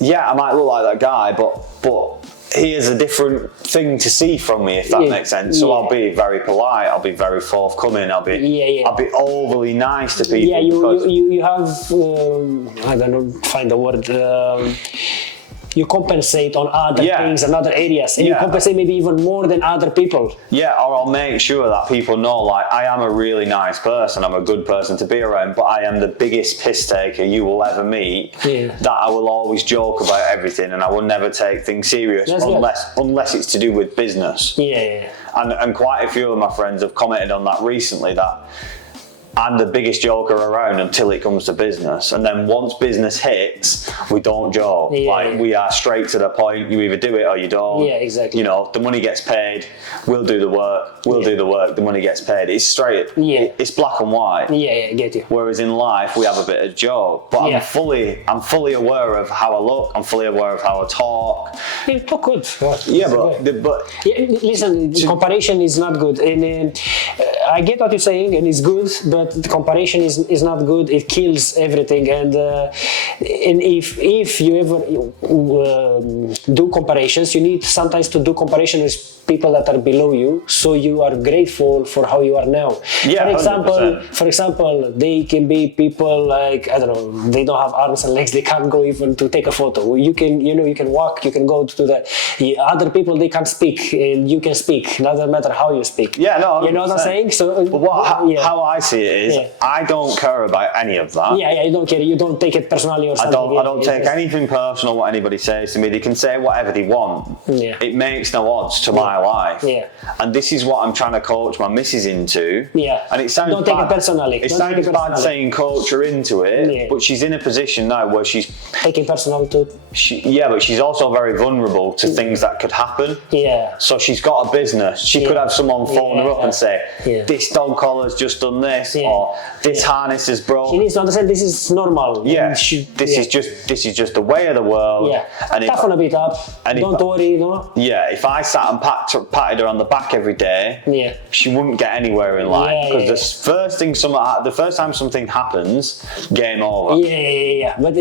I might look like that guy, but here's a different thing to see from me, if that makes sense. So I'll be very polite, I'll be very forthcoming, I'll be overly nice to people. You have I don't know, find the word. You compensate on other things and other areas, and you compensate maybe even more than other people. Or I'll make sure that people know, like, I am a really nice person, I'm a good person to be around, but I am the biggest piss taker you will ever meet, that I will always joke about everything, and I will never take things serious unless it's to do with business. And quite a few of my friends have commented on that recently, that I'm the biggest joker around until it comes to business, and then once business hits, we don't joke. We are straight to the point. You either do it or you don't. Exactly. You know, the money gets paid, we'll do the work, do the work, the money gets paid. It's straight. It's black and white. I get you. Whereas in life we have a bit of joke, but I'm fully aware of how I look, I'm fully aware of how I talk. You talk good. But listen, comparison is not good, and I get what you're saying, and it's good, but the comparison is not good. It kills everything, and if you ever do comparisons, you need sometimes to do comparison with people that are below you, so you are grateful for how you are now. For example, they can be people like, I don't know, they don't have arms and legs, they can't go even to take a photo. You can walk, you can go to the other people, they can't speak, and you can speak, doesn't matter how you speak. You know what I'm saying? So, but how I see it is, I don't care about any of that. You don't care. You don't take it personally or something. I don't take anything personal what anybody says to me. They can say whatever they want. It makes no odds to my life. And this is what I'm trying to coach my missus into. And it sounds don't take it personally. It sounds bad saying coach her into it, but she's in a position now where she's taking personal too. But she's also very vulnerable to things that could happen. So she's got a business. She could have someone phone her up and say, this dog collar's just done this, or this harness is broke. She needs to understand this is normal. Yeah, this is just the way of the world. Yeah, and toughen a bit up. Don't worry, Yeah, if I sat and patted her on the back every day, she wouldn't get anywhere in life, because the first time something happens, game over. Yeah. But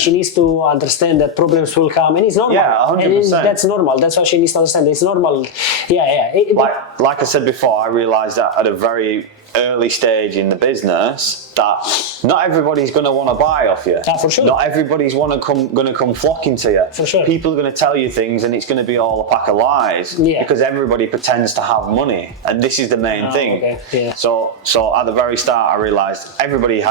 she needs to understand that problems will come, and it's normal. Yeah, 100%. And that's normal. That's why she needs to understand. It's normal. Like I said before, I realised that at a very early stage in the business that not everybody's going to want to buy off you. For sure. Not everybody's going to come flocking to you. For sure. People are going to tell you things, and it's going to be all a pack of lies. Because everybody pretends to have money, and this is the main thing. Okay. Yeah. So at the very start, I realised everybody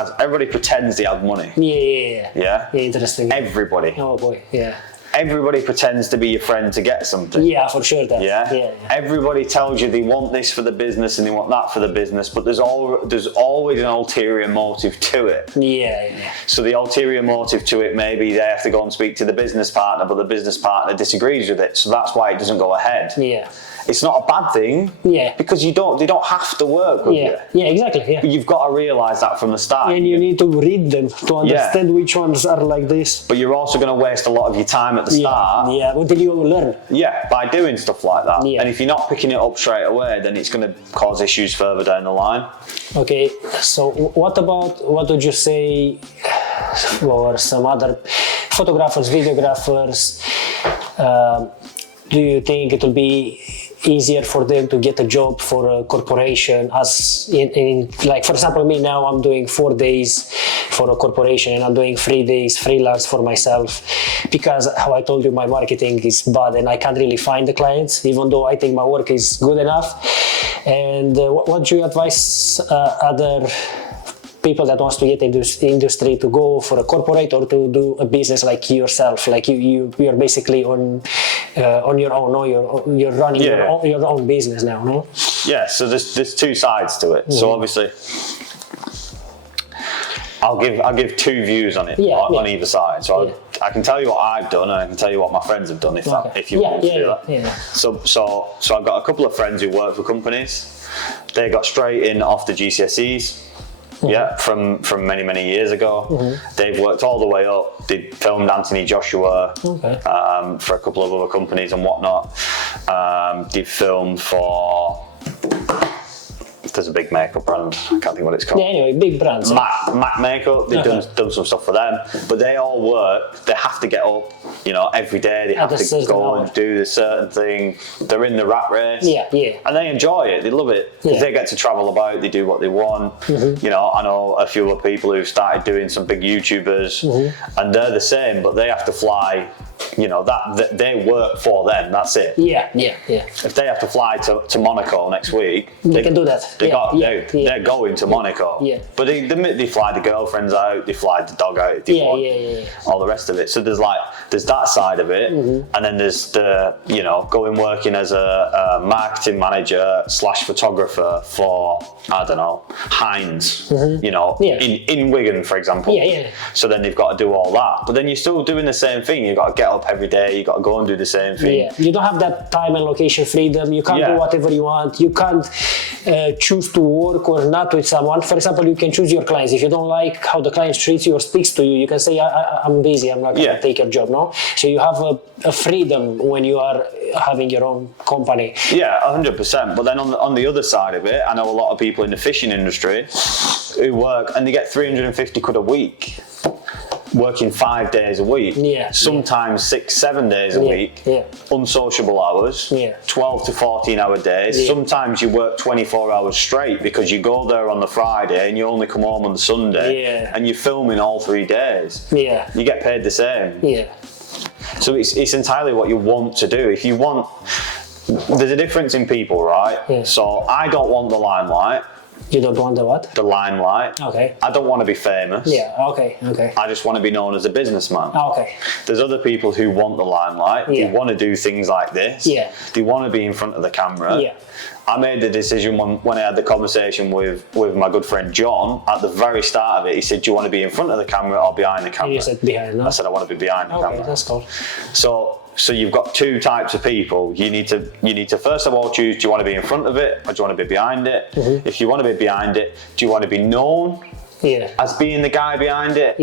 pretends they have money. Yeah. Interesting. Everybody. Oh boy. Yeah. Everybody pretends to be your friend to get something. Yeah, for sure. Yeah. Everybody tells you they want this for the business and they want that for the business, but there's always an ulterior motive to it. Yeah. So the ulterior motive to it, maybe they have to go and speak to the business partner, but the business partner disagrees with it, so that's why it doesn't go ahead. Yeah. It's not a bad thing. Because they don't have to work with you. Yeah, exactly. But you've got to realise that from the start. And you need to read them to understand which ones are like this. But you're also going to waste a lot of your time at the start. Yeah, until you learn. Yeah, by doing stuff like that. And if you're not picking it up straight away, then it's going to cause issues further down the line. Okay, so what would you say for some other photographers, videographers? Do you think it will be easier for them to get a job for a corporation, as in like, for example, me now, I'm doing 4 days for a corporation and I'm doing 3 days freelance for myself, because how I told you, my marketing is bad and I can't really find the clients, even though I think my work is good enough. And what do you advise other people that wants to get into this industry to go for a corporate or to do a business like yourself, like you're basically on your own, no? You're running your own business now, no? Yeah, so there's two sides to it. So obviously, I'll give two views on it on either side. So I can tell you what I've done, and I can tell you what my friends have done, if you want to do that. Yeah. So I've got a couple of friends who work for companies. They got straight in off the GCSEs. From many years ago. They've worked all the way up. They filmed Anthony Joshua for a couple of other companies and whatnot. They filmed for, there's a big makeup brand, I can't think what it's called. Yeah, anyway, big brands. Mac Makeup, they've done some stuff for them, but they all work, they have to get up, every day, they have to go and do a certain thing. They're in the rat race. And they enjoy it, they love it, because they get to travel about, they do what they want. I know a few other people who've started doing some big YouTubers, and they're the same, but they have to fly. That they work for them. That's it. Yeah. If they have to fly to Monaco next week, they can do that. They're going to Monaco. But they fly the girlfriends out. They fly the dog out. All the rest of it. So there's that side of it, and then there's the going working as a marketing manager / photographer for, I don't know, Heinz. In Wigan, for example. So then they've got to do all that, but then you're still doing the same thing. You've got to get up every day, you got to go and do the same thing. You don't have that time and location freedom. You can't do whatever you want. You can't choose to work or not with someone. For example, you can choose your clients. If you don't like how the client treats you or speaks to you, you can say, I'm busy, I'm not going to take your job, no? So you have a freedom when you are having your own company. Yeah, 100%. But then on the other side of it, I know a lot of people in the fishing industry who work and they get 350 quid a week. Working 5 days a week, sometimes 6-7 days a week, unsociable hours, 12 to 14 hour days. Sometimes you work 24 hours straight because you go there on the Friday and you only come home on the Sunday, and you're filming all 3 days. You get paid the same. So it's entirely what you want to do. If you want, there's a difference in people, right? So I don't want the limelight. You don't want the what? The limelight. Okay. I don't want to be famous. Okay. I just want to be known as a businessman. Okay. There's other people who want the limelight. They want to do things like this. They want to be in front of the camera. I made the decision when I had the conversation with my good friend John at the very start of it. He said, do you want to be in front of the camera or behind the camera? You said behind, no? I said, I want to be behind the camera. Okay, that's cool. So So you've got two types of people. You need to first of all choose, do you want to be in front of it or do you want to be behind it? If you want to be behind it, do you want to be known as being the guy behind it?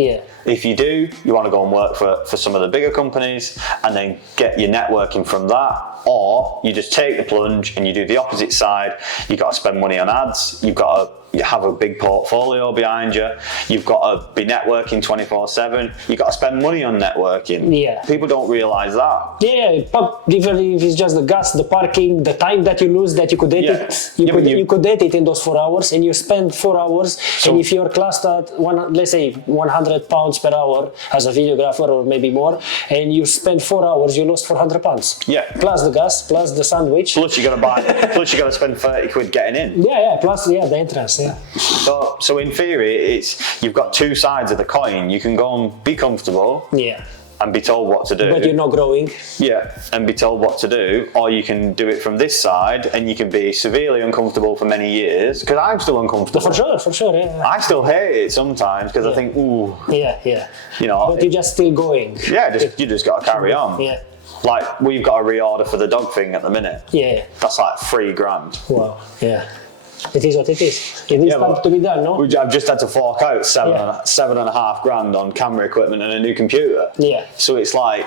If you do, you want to go and work for some of the bigger companies and then get your networking from that. Or you just take the plunge and you do the opposite side. You've got to spend money on ads. You've got to have a big portfolio behind you. You've got to be networking 24/7. You've got to spend money on networking. People don't realize that. But even if it's just the gas, the parking, the time that you lose that you could edit, you could edit in those 4 hours, and you spend 4 hours. So, and if you're classed at let's say £100 per hour as a videographer or maybe more, and you spend 4 hours, you lost £400. Plus the gas, plus the sandwich. Plus you got to buy. Plus you got to spend 30 quid getting in. Plus the entrance. So in theory, you've got two sides of the coin. You can go and be comfortable. And be told what to do. But you're not growing. And be told what to do. Or you can do it from this side and you can be severely uncomfortable for many years. Because I'm still uncomfortable. For sure, I still hate it sometimes because I think, ooh. You know. But you're just still going. You just got to carry on. Like, we've got a reorder for the dog thing at the minute. That's like $3,000. Wow, It is what it is. It needs time to be done, no? I've just had to fork out $7,500 on camera equipment and a new computer. So it's like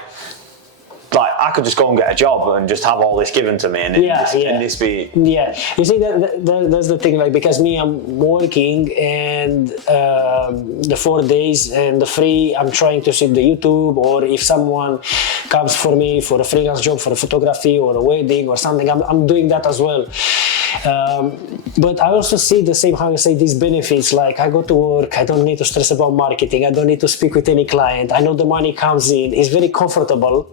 I could just go and get a job and just have all this given to me and this be... You see, that's the thing, like, because I'm working and the 4 days and the free, I'm trying to shoot the YouTube, or if someone comes for me for a freelance job, for a photography or a wedding or something, I'm doing that as well. But I also see the same, how you say, these benefits, like I go to work, I don't need to stress about marketing, I don't need to speak with any client, I know the money comes in, it's very comfortable,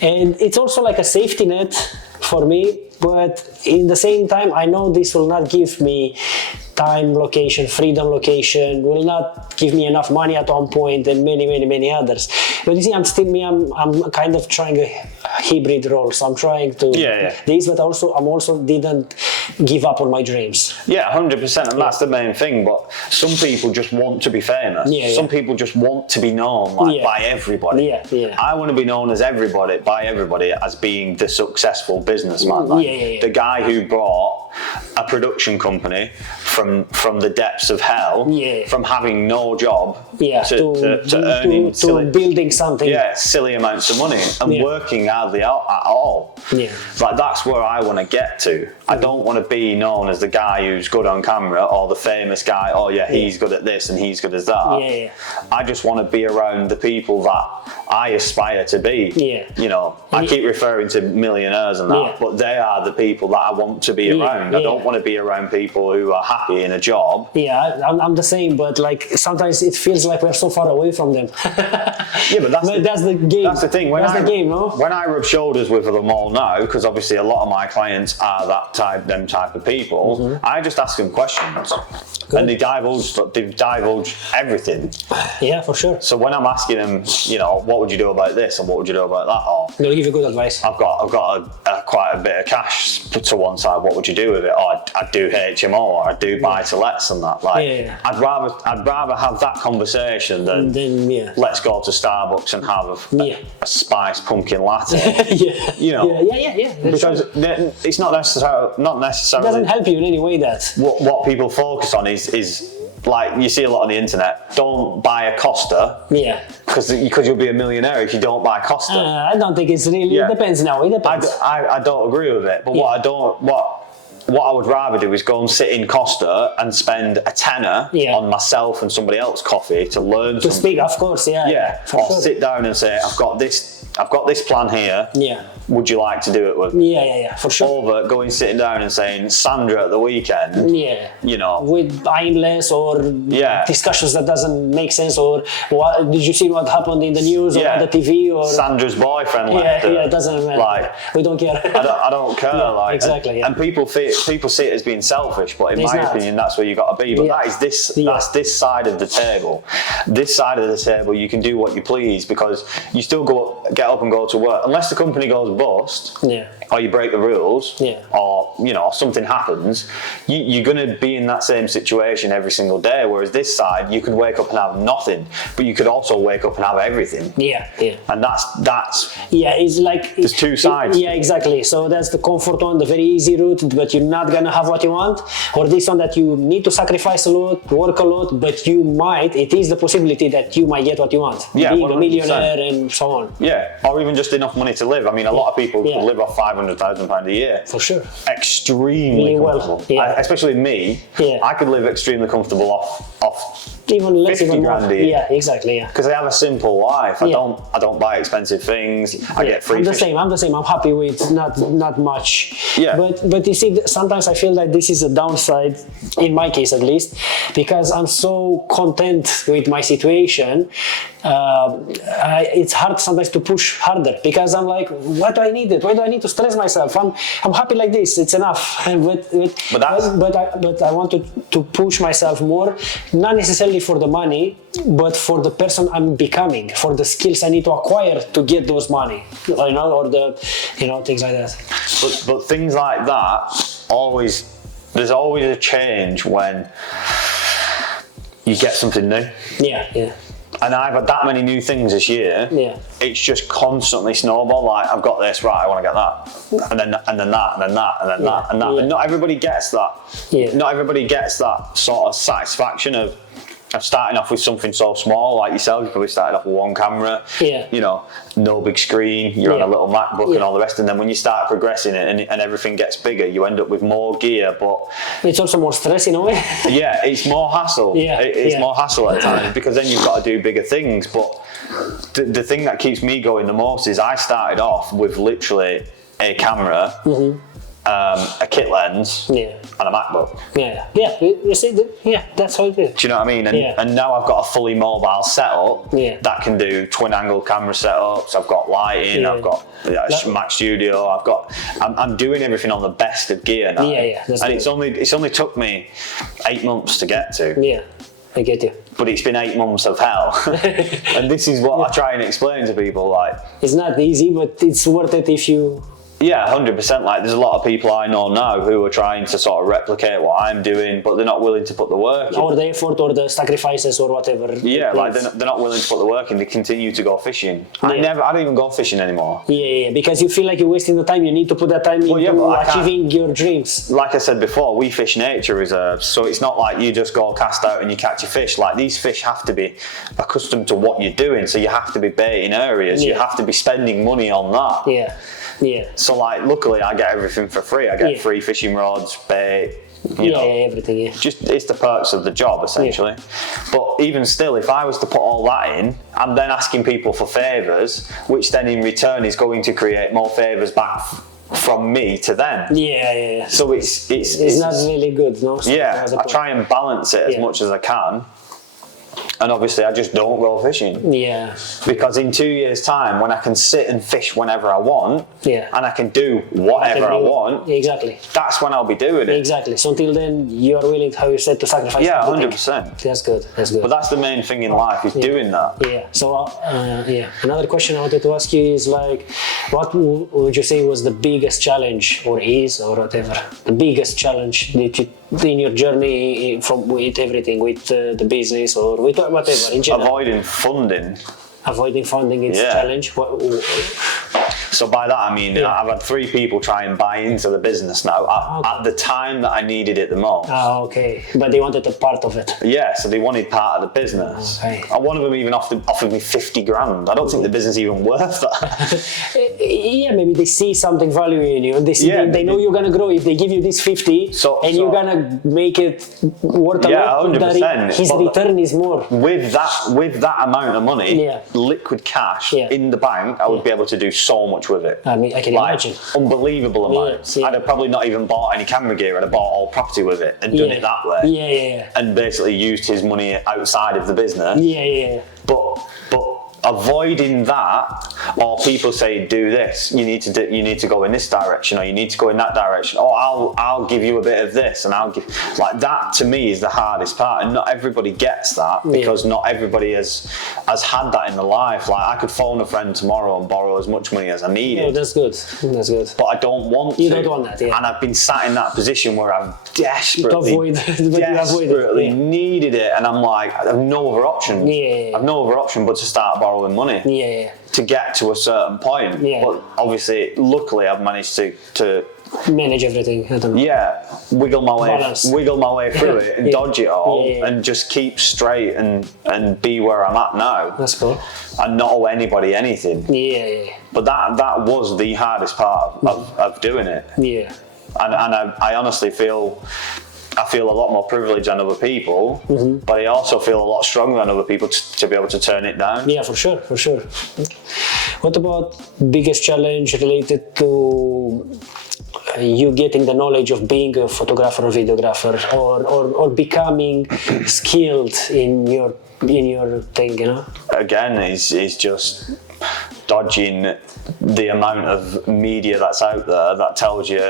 and it's also like a safety net for me, but in the same time I know this will not give me time, location, freedom, location, will not give me enough money at one point, and many others. But you see, I'm kind of trying a hybrid role, so I'm trying to this, but I'm also didn't give up on my dreams. 100%, and that's the main thing. But some people just want to be famous. Some people just want to be known by everybody. I want to be known as by everybody as being the successful businessman, the guy who brought a production company from the depths of hell, from having no job to earning building something, silly amounts of money and working hardly at all. Like, that's where I want to get to. I don't want to be known as the guy who's good on camera or the famous guy. He's good at this and he's good at that. I just want to be around the people that I aspire to be. You know, I keep referring to millionaires and that, but they are the people that I want to be around. I don't want to be around people who are happy in a job. I'm the same, but like sometimes it feels like we're so far away from them. But that's the game. That's the thing. When When I rub shoulders with them all now, because obviously a lot of my clients are them type of people, I just ask them questions. And they divulge everything. For sure. So when I'm asking them, you know, what would you do about this and what would you do about that, or they'll give you good advice. I've got quite a bit of cash to one side. What would you do with it? Or I'd do HMO, or I'd do buy to lets and that. Like, I'd rather have that conversation than let's go to Starbucks and have a spiced pumpkin latte. You know. Because it's not necessarily. It doesn't help you in any way. That what people focus on is like, you see a lot on the internet. Don't buy a Costa. Because you'll be a millionaire if you don't buy Costa. I don't think it's really. It depends now. It depends. I don't agree with it. But what I would rather do is go and sit in Costa and spend a tenner on myself and somebody else's coffee to learn something. To speak, of course, Sit down and say, I've got this plan here. Would you like to do it with me? For sure. Over going sitting down and saying, Sandra at the weekend. You know. With buying less or discussions that doesn't make sense, or what did you see what happened in the news or on the TV, or Sandra's boyfriend left her. It doesn't matter. Like, we don't care. I don't care. Exactly. And people see it as being selfish, but in my opinion, that's where you got to be. But that's this side of the table. This side of the table, you can do what you please because you still get up and go to work. Unless the company goes bust, or you break the rules, Yeah. or you know, something happens, you're going to be in that same situation every single day. Whereas this side, you could wake up and have nothing, but you could also wake up and have everything. Yeah, yeah. And that's yeah, it's like there's two sides. Yeah, exactly. So that's the comfort one, the very easy route, but you're not gonna have what you want, or this one that you need to sacrifice a lot, work a lot, but you might. It is the possibility that you might get what you want. Yeah, being 100%. a millionaire and so on. Yeah, or even just enough money to live. I mean, a lot of people could live off £500,000 a year. For sure. Extremely Really comfortable. well. Yeah. Especially me. Yeah. I could live extremely comfortable off even less, 50 even more. grand a year. Yeah, exactly. Yeah. Because I have a simple life. I don't buy expensive things. I get free. I'm the same. I'm happy with not much. Yeah. But you see, sometimes I feel like this is a downside, in my case at least, because I'm so content with my situation. It's hard sometimes to push harder because I'm like, why do I need it? Why do I need to stress myself? I'm happy like this. It's enough. But I want to push myself more, not necessarily for the money, but for the person I'm becoming, for the skills I need to acquire to get those money, you know, or things like that. But things like that, there's always a change when you get something new. Yeah, yeah. And I've had that many new things this year. Yeah. It's just constantly snowball. Like, I've got this, right, I want to get that. And then that, and then that, and then that. Yeah. And not everybody gets that. Yeah. Not everybody gets that sort of satisfaction of starting off with something so small like yourself. You probably started off with one camera, you know, no big screen, you're on a little MacBook and all the rest, and then when you start progressing it and everything gets bigger, you end up with more gear, but it's also more stress in a way. yeah, it's more hassle. It's more hassle at times because then you've got to do bigger things. But the thing that keeps me going the most is I started off with literally a camera, a kit lens, and a MacBook. You see, that's how it is. Do you know what I mean? And now I've got a fully mobile setup that can do twin angle camera setups. I've got lighting. I've got Mac Studio. I'm doing everything on the best of gear now. And it's only took me 8 months to get to. Yeah, I get you. But it's been 8 months of hell. And this is what I try and explain to people. Like, it's not easy, but it's worth it if you. Yeah, 100%. Like, there's a lot of people I know now who are trying to sort of replicate what I'm doing, but they're not willing to put the work in. Or the effort or the sacrifices or whatever. Yeah, like they're not willing to put the work in. They continue to go fishing. I don't even go fishing anymore. Yeah, because you feel like you're wasting the time. You need to put that time into achieving your dreams. Like I said before, we fish nature reserves, so it's not like you just go cast out and you catch a fish. Like, these fish have to be accustomed to what you're doing, so you have to be baiting areas. You have to be spending money on that. Yeah. So, like, luckily I get everything for free. I get free fishing rods, bait, you know, everything. Just, it's the perks of the job, essentially. But even still, if I was to put all that in, I'm then asking people for favours, which then in return is going to create more favours back from me to them. Yeah. So it's not really good, no? Yeah, I try and balance it as much as I can. And obviously I just don't go fishing. Yeah. Because in 2 years' time, when I can sit and fish whenever I want, and I can do whatever I want, exactly, that's when I'll be doing it. Exactly. So until then, you are willing, how you said, to sacrifice. Yeah, 100%. That's good. But that's the main thing in life, is doing that. Yeah. So another question I wanted to ask you is, like, what would you say was the biggest challenge, or is, or whatever, the biggest challenge that you in your journey with everything, with the business or with whatever in general? Avoiding funding. Avoiding funding is a challenge. So by that I mean I've had 3 people try and buy into the business now at the time that I needed it the most. Okay, but they wanted a part of it. Yeah, so they wanted part of the business. Okay. And one of them even offered me 50 grand. I don't think the business is even worth that. Yeah, maybe they see something value in you, and they know you're gonna grow. If they give you this 50 you're gonna make it worth a lot, 100%. His return is more. With that amount of money, liquid cash in the bank, I would be able to do so much with it. I mean, I can imagine. Unbelievable amounts. I'd have probably not even bought any camera gear. I'd have bought all property with it and done it that way. Yeah. And basically used his money outside of the business. Yeah. But avoiding that, or people say do this, you need to go in this direction, or you need to go in that direction, or I'll give you a bit of this, and I'll give, like, that to me is the hardest part, and not everybody gets that, because not everybody has had that in their life. Like, I could phone a friend tomorrow and borrow as much money as I needed. Oh, that's good. That's good. But I don't want You don't want that, yeah. And I've been sat in that position where I've desperately needed it, and I'm like, I have no other option. Yeah. I've no other option but to start borrowing money. Yeah. To get to a certain point. Yeah. But obviously, luckily, I've managed to manage everything. I don't know. Yeah, wiggle my way through it and dodge it all, and just keep straight and be where I'm at now. That's cool. And not owe anybody anything. Yeah. But that was the hardest part of doing it. Yeah. And I honestly feel a lot more privileged than other people, but I also feel a lot stronger than other people to be able to turn it down. Yeah, for sure. What about biggest challenge related to you getting the knowledge of being a photographer or videographer, or becoming skilled in your thing, you know? Again, is just dodging the amount of media that's out there that tells you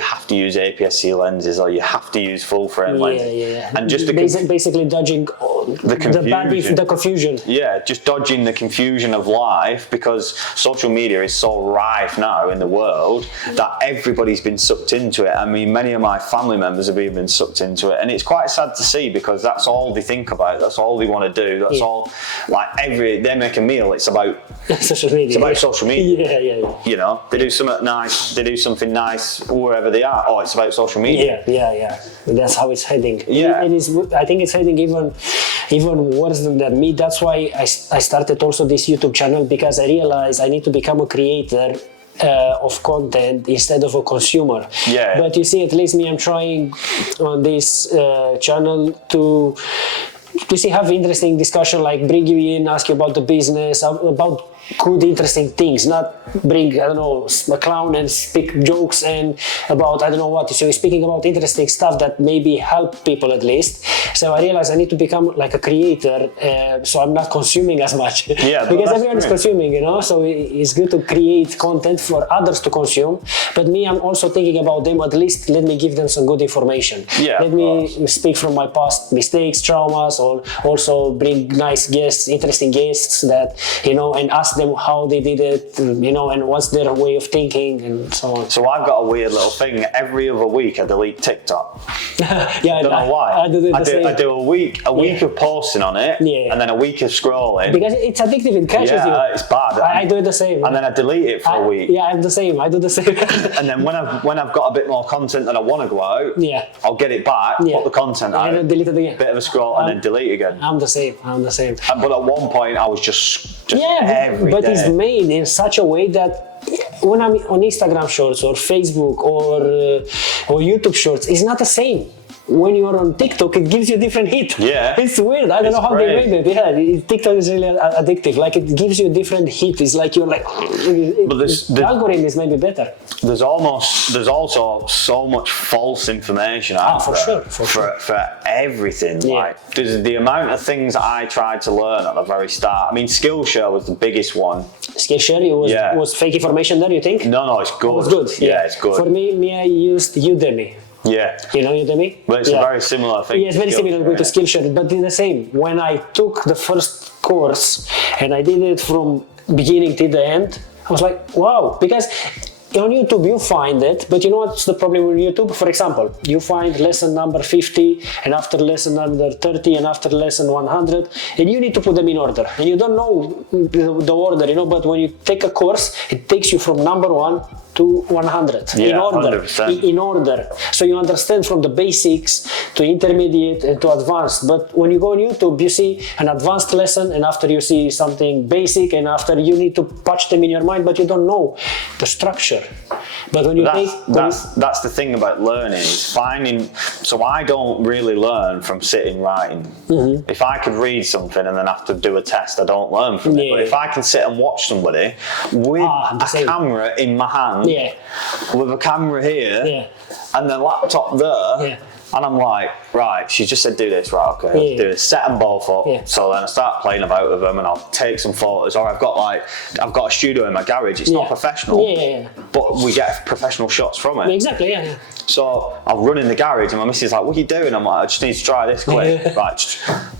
have to use APS-C lenses, or you have to use full frame lenses. And just basically dodging the confusion. Yeah, just dodging the confusion of life, because social media is so rife now in the world that everybody's been sucked into it. I mean, many of my family members have even been sucked into it, and it's quite sad to see, because that's all they think about, that's all they want to do, that's all, like, they make a meal, it's about social media. It's about social media. Yeah. You know, they do something nice wherever they are. Oh, it's about social media. Yeah. That's how it's heading. Yeah. I think it's heading even worse than me. That's why I started also this YouTube channel, because I realized I need to become a creator of content instead of a consumer. Yeah. But you see, at least me, I'm trying on this channel to have interesting discussion, like bring you in, ask you about the business, about good, interesting things, not bring, I don't know, a clown and speak jokes and about, I don't know what. So speaking about interesting stuff that maybe help people at least. So I realized I need to become like a creator, so I'm not consuming as much. Yeah, because everyone is consuming, you know, so it's good to create content for others to consume. But me, I'm also thinking about them, at least let me give them some good information. Yeah, let me speak from my past mistakes, traumas, or also bring nice guests, interesting guests that, you know, and ask them how they did it, you know, and what's their way of thinking and so on. So I've got a weird little thing. Every other week I delete TikTok. Yeah, I don't know why. I do a week of posting on it, and then a week of scrolling. Because it's addictive, it catches you. Yeah, it's bad. I do it the same. And then I delete it for a week. Yeah, I'm the same. I do the same. And then when I've got a bit more content that I want to go out, I'll get it back, put the content out, and then delete it again. Bit of a scroll, and then delete again. I'm the same. But at one point I was just every but day. It's made in such a way that when I'm on Instagram Shorts or Facebook or YouTube Shorts, it's not the same. When you are on TikTok, it gives you a different hit. Yeah. It's weird. I don't know how they made it. Yeah, TikTok is really addictive. Like, it gives you a different hit. It's like you're like, but the algorithm is maybe better. There's also so much false information out there. For everything. Yeah. Like, there's the amount of things that I tried to learn at the very start. I mean, Skillshare was the biggest one. Skillshare was fake information there, you think? No, it's good. It was good. Yeah, it's good. For me, I used Udemy. Yeah. You know Udemy? But it's a very similar thing. Yeah, it's very similar to Skillshare, but it's the same. When I took the first course and I did it from beginning to the end, I was like, wow, because on YouTube you find it, but you know what's the problem with YouTube? For example, you find lesson number 50, and after lesson number 30, and after lesson 100, and you need to put them in order, and you don't know the order, you know, but when you take a course, it takes you from number 1 to 100 in order. 100%. In order, so you understand from the basics to intermediate and to advanced. But when you go on YouTube, you see an advanced lesson, and after you see something basic, and after you need to patch them in your mind, but you don't know the structure. But when you that's the thing about learning, is finding. So I don't really learn from sitting writing. If I could read something and then have to do a test, I don't learn from it. But if I can sit and watch somebody with a camera in my hand, with a camera here, and the laptop there, And I'm like, right, she just said do this, right, okay, let's do this, set them both up. So then I start playing about with them and I'll take some photos, or I've got a studio in my garage, it's not professional, but we get professional shots from it. Exactly, So I'll run in the garage and my missus is like, what are you doing? I'm like, I just need to try this quick.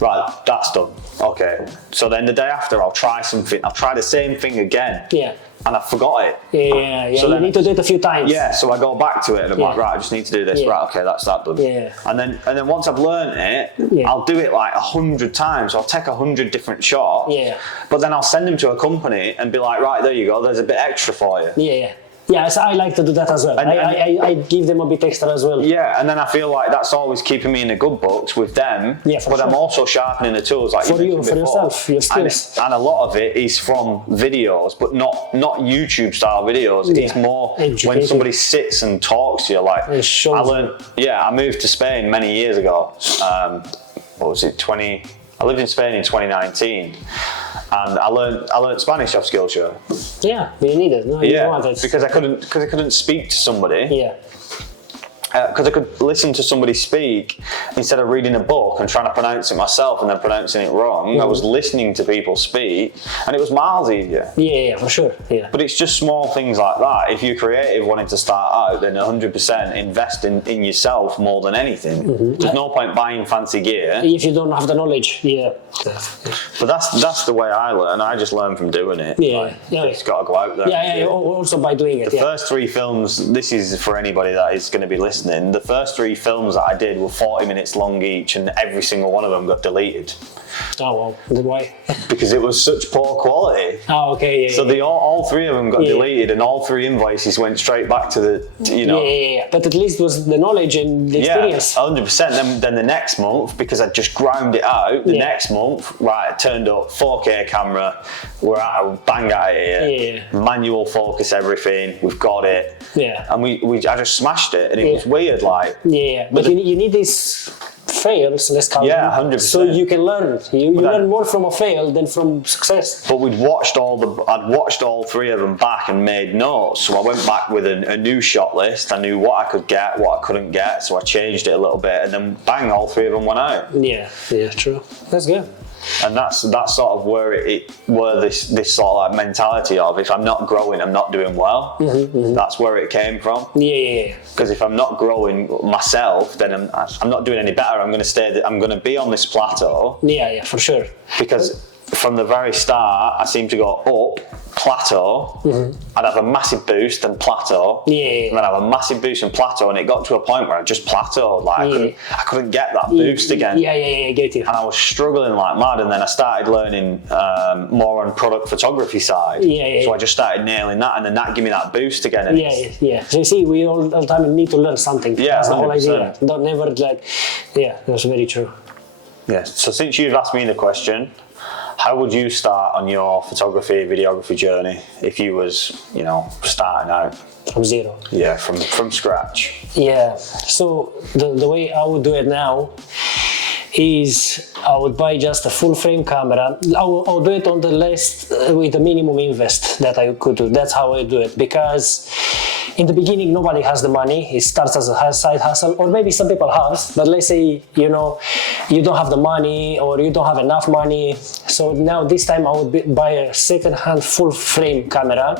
Right, that's done. Okay. So then the day after I'll try something, I'll try the same thing again. And I forgot it. So you need to do it a few times. So I go back to it and I'm like, right, I just need to do this. Right, okay, that's that done. And then once I've learned it, I'll do it like 100 times. I'll take 100 different shots. But then I'll send them to a company and be like, right, there you go, there's a bit extra for you. So I like to do that as well. I give them a bit extra as well. And then I feel like that's always keeping me in the good books with them. But I'm also sharpening the tools, like for you, for yourself, your skills. And a lot of it is from videos, but not YouTube style videos. It's more when somebody sits and talks to you. Like I moved to Spain many years ago. What was it? I lived in Spain in 2019. And I learned Spanish off Skillshare. But you need it. No, you want it. Because I couldn't speak to somebody. Because I could listen to somebody speak instead of reading a book and trying to pronounce it myself and then pronouncing it wrong. I was listening to people speak, and it was miles easier. For sure. But it's just small things like that. If you're creative wanting to start out, then 100% invest in yourself more than anything. There's no point buying fancy gear if you don't have the knowledge. But that's the way I learn. I just learn from doing it. It's got to go out there. Also by doing it. The first 3 films, this is for anybody that is going to be listening, the first 3 films that I did were 40 minutes long each, and every single one of them got deleted. Oh, well, why? Because it was such poor quality. Oh, okay, So all 3 of them got deleted, and all 3 invoices went straight back to the, But at least was the knowledge and the experience. 100%. Then the next month, because I just ground it out, the next month, right, I turned up 4K camera, we're bang at it here, manual focus everything, we've got it. And I just smashed it, and it was weird, like. But you need these fails, let's call them. 100%. So you can learn. You learn more from a fail than from success. But I'd watched all 3 of them back and made notes. So I went back with a new shot list. I knew what I could get, what I couldn't get. So I changed it a little bit, and then bang, all 3 of them went out. True. That's good. And that's sort of where this sort of like mentality of, if I'm not growing, I'm not doing well. That's where it came from. Because if I'm not growing myself, then I'm not doing any better. I'm going to be on this plateau. For sure. Because from the very start, I seem to go up, plateau, I'd have a massive boost and plateau, and then I'd have a massive boost and plateau, and it got to a point where I just plateaued, like I couldn't get that boost again. Get you. And I was struggling like mad, and then I started learning more on product photography side. So I just started nailing that, and then that gave me that boost again. And So you see, we all the time need to learn something. That's the whole 100%. idea. Don't never that's very true. So since you've asked me the question, how would you start on your photography, videography journey if you was, starting out? From zero. From scratch. So the way I would do it now is I would buy just a full frame camera. I'll do it on the list with the minimum invest that I could do. That's how I do it, because in the beginning nobody has the money. It starts as a side hustle, or maybe some people have, but let's say you don't have the money or you don't have enough money. So now this time I would buy a second-hand full frame camera,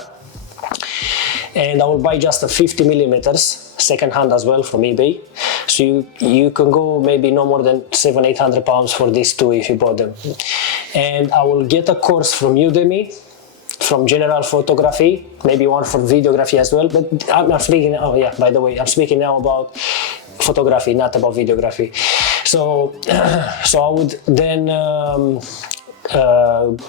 and I will buy just a 50 millimeters second-hand as well from eBay. So you can go maybe no more than £700-800 for these 2 if you bought them. And I will get a course from Udemy, from general photography, maybe one for videography as well. But I'm speaking, by the way, I'm speaking now about photography, not about videography. So I would then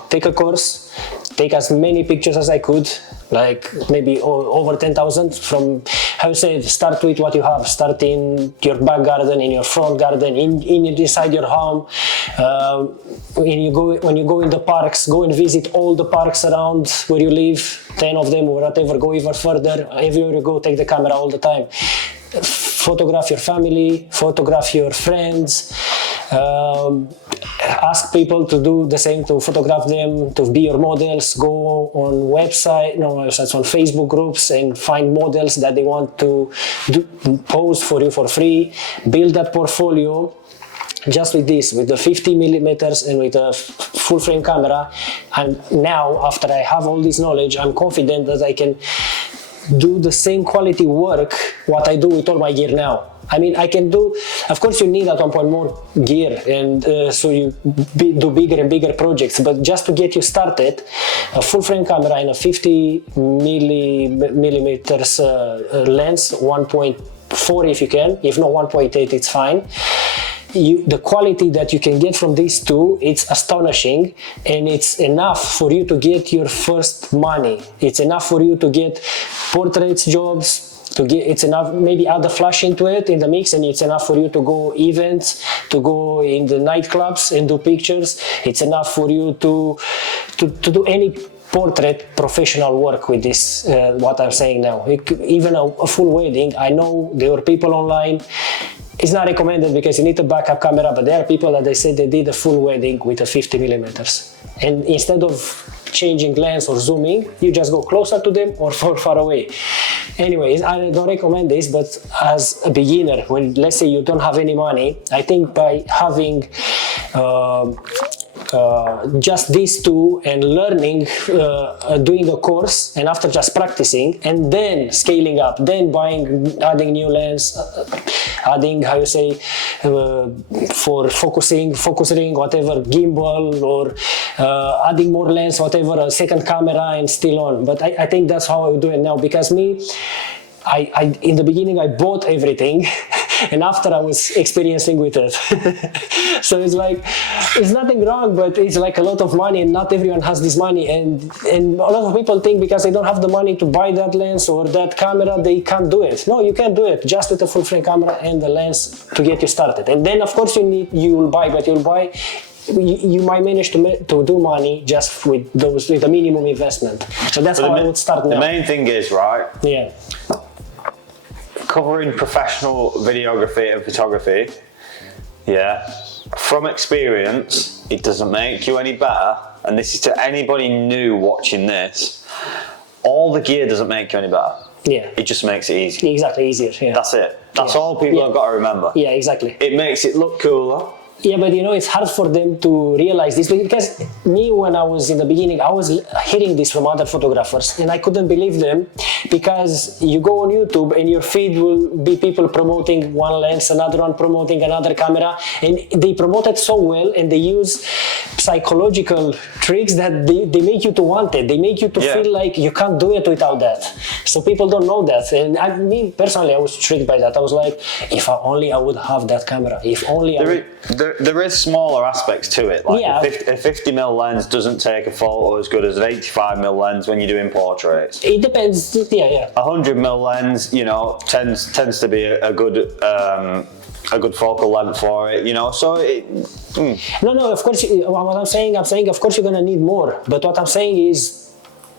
take a course, take as many pictures as I could, like maybe over 10,000 from, how you say, start with what you have. Start in your back garden, in your front garden, inside your home. When you go in the parks, go and visit all the parks around where you live, 10 of them or whatever, go even further. Everywhere you go, take the camera all the time. Photograph your family, photograph your friends. ask people to do the same, to photograph them, to be your models. Go on websites, on Facebook groups and find models that they want to pose for you for free. Build that portfolio. Just with this, with the 50 millimeters and with a full frame camera. And now, after I have all this knowledge, I'm confident that I can do the same quality work what I do with all my gear now. I mean, I can do, of course you need at one point more gear, and so you do bigger and bigger projects, but just to get you started, a full frame camera and a 50 millimeters lens, 1.4 if you can, if not 1.8 it's fine. The quality that you can get from these two, it's astonishing, and it's enough for you to get your first money. It's enough for you to get portraits jobs, it's enough, maybe add the flash into it in the mix, and it's enough for you to go events, to go in the nightclubs and do pictures. It's enough for you to do any portrait professional work with this, what I'm saying now. Even a full wedding, I know there are people online. It's not recommended because you need a backup camera, but there are people that they say they did a full wedding with a 50 millimeters. And instead of changing lens or zooming, you just go closer to them or far away. Anyways, I don't recommend this, but as a beginner, when let's say you don't have any money, I think by having just these two and learning, doing a course, and after just practicing and then scaling up, then adding new lens, adding, how you say, for focusing, whatever, gimbal, or adding more lens, whatever, a second camera, and still on. But I think that's how I would do it now, because I in the beginning I bought everything and after I was experiencing with it. So it's like, it's nothing wrong, but it's like a lot of money, and not everyone has this money, and a lot of people think because they don't have the money to buy that lens or that camera, they can't do it. No, you can do it just with a full frame camera and the lens to get you started. And then of course you'll buy, you might manage to do money just with a minimum investment. So that's how I would start now. The main thing is, right? Yeah. Covering professional videography and photography, yeah, from experience, it doesn't make you any better, and this is to anybody new watching this, all the gear doesn't make you any better. Yeah. It just makes it easier. Exactly, easier. Yeah. That's it. That's all people have got to remember. Yeah, exactly. It makes it look cooler. Yeah, but it's hard for them to realize this, because me, when I was in the beginning, I was hearing this from other photographers and I couldn't believe them, because you go on YouTube and your feed will be people promoting one lens, another one promoting another camera, and they promote it so well, and they use psychological tricks that they make you to want it. They make you to feel like you can't do it without that. So people don't know that. And me personally, I was tricked by that. I was like, if only I would have that camera. If only There is smaller aspects to it. Like a 50mm lens doesn't take a photo as good as an 85mm lens when you're doing portraits. It depends. Yeah. 100mm lens, tends to be a good focal length for it, so it... No, of course, what I'm saying, of course you're gonna need more, but what I'm saying is,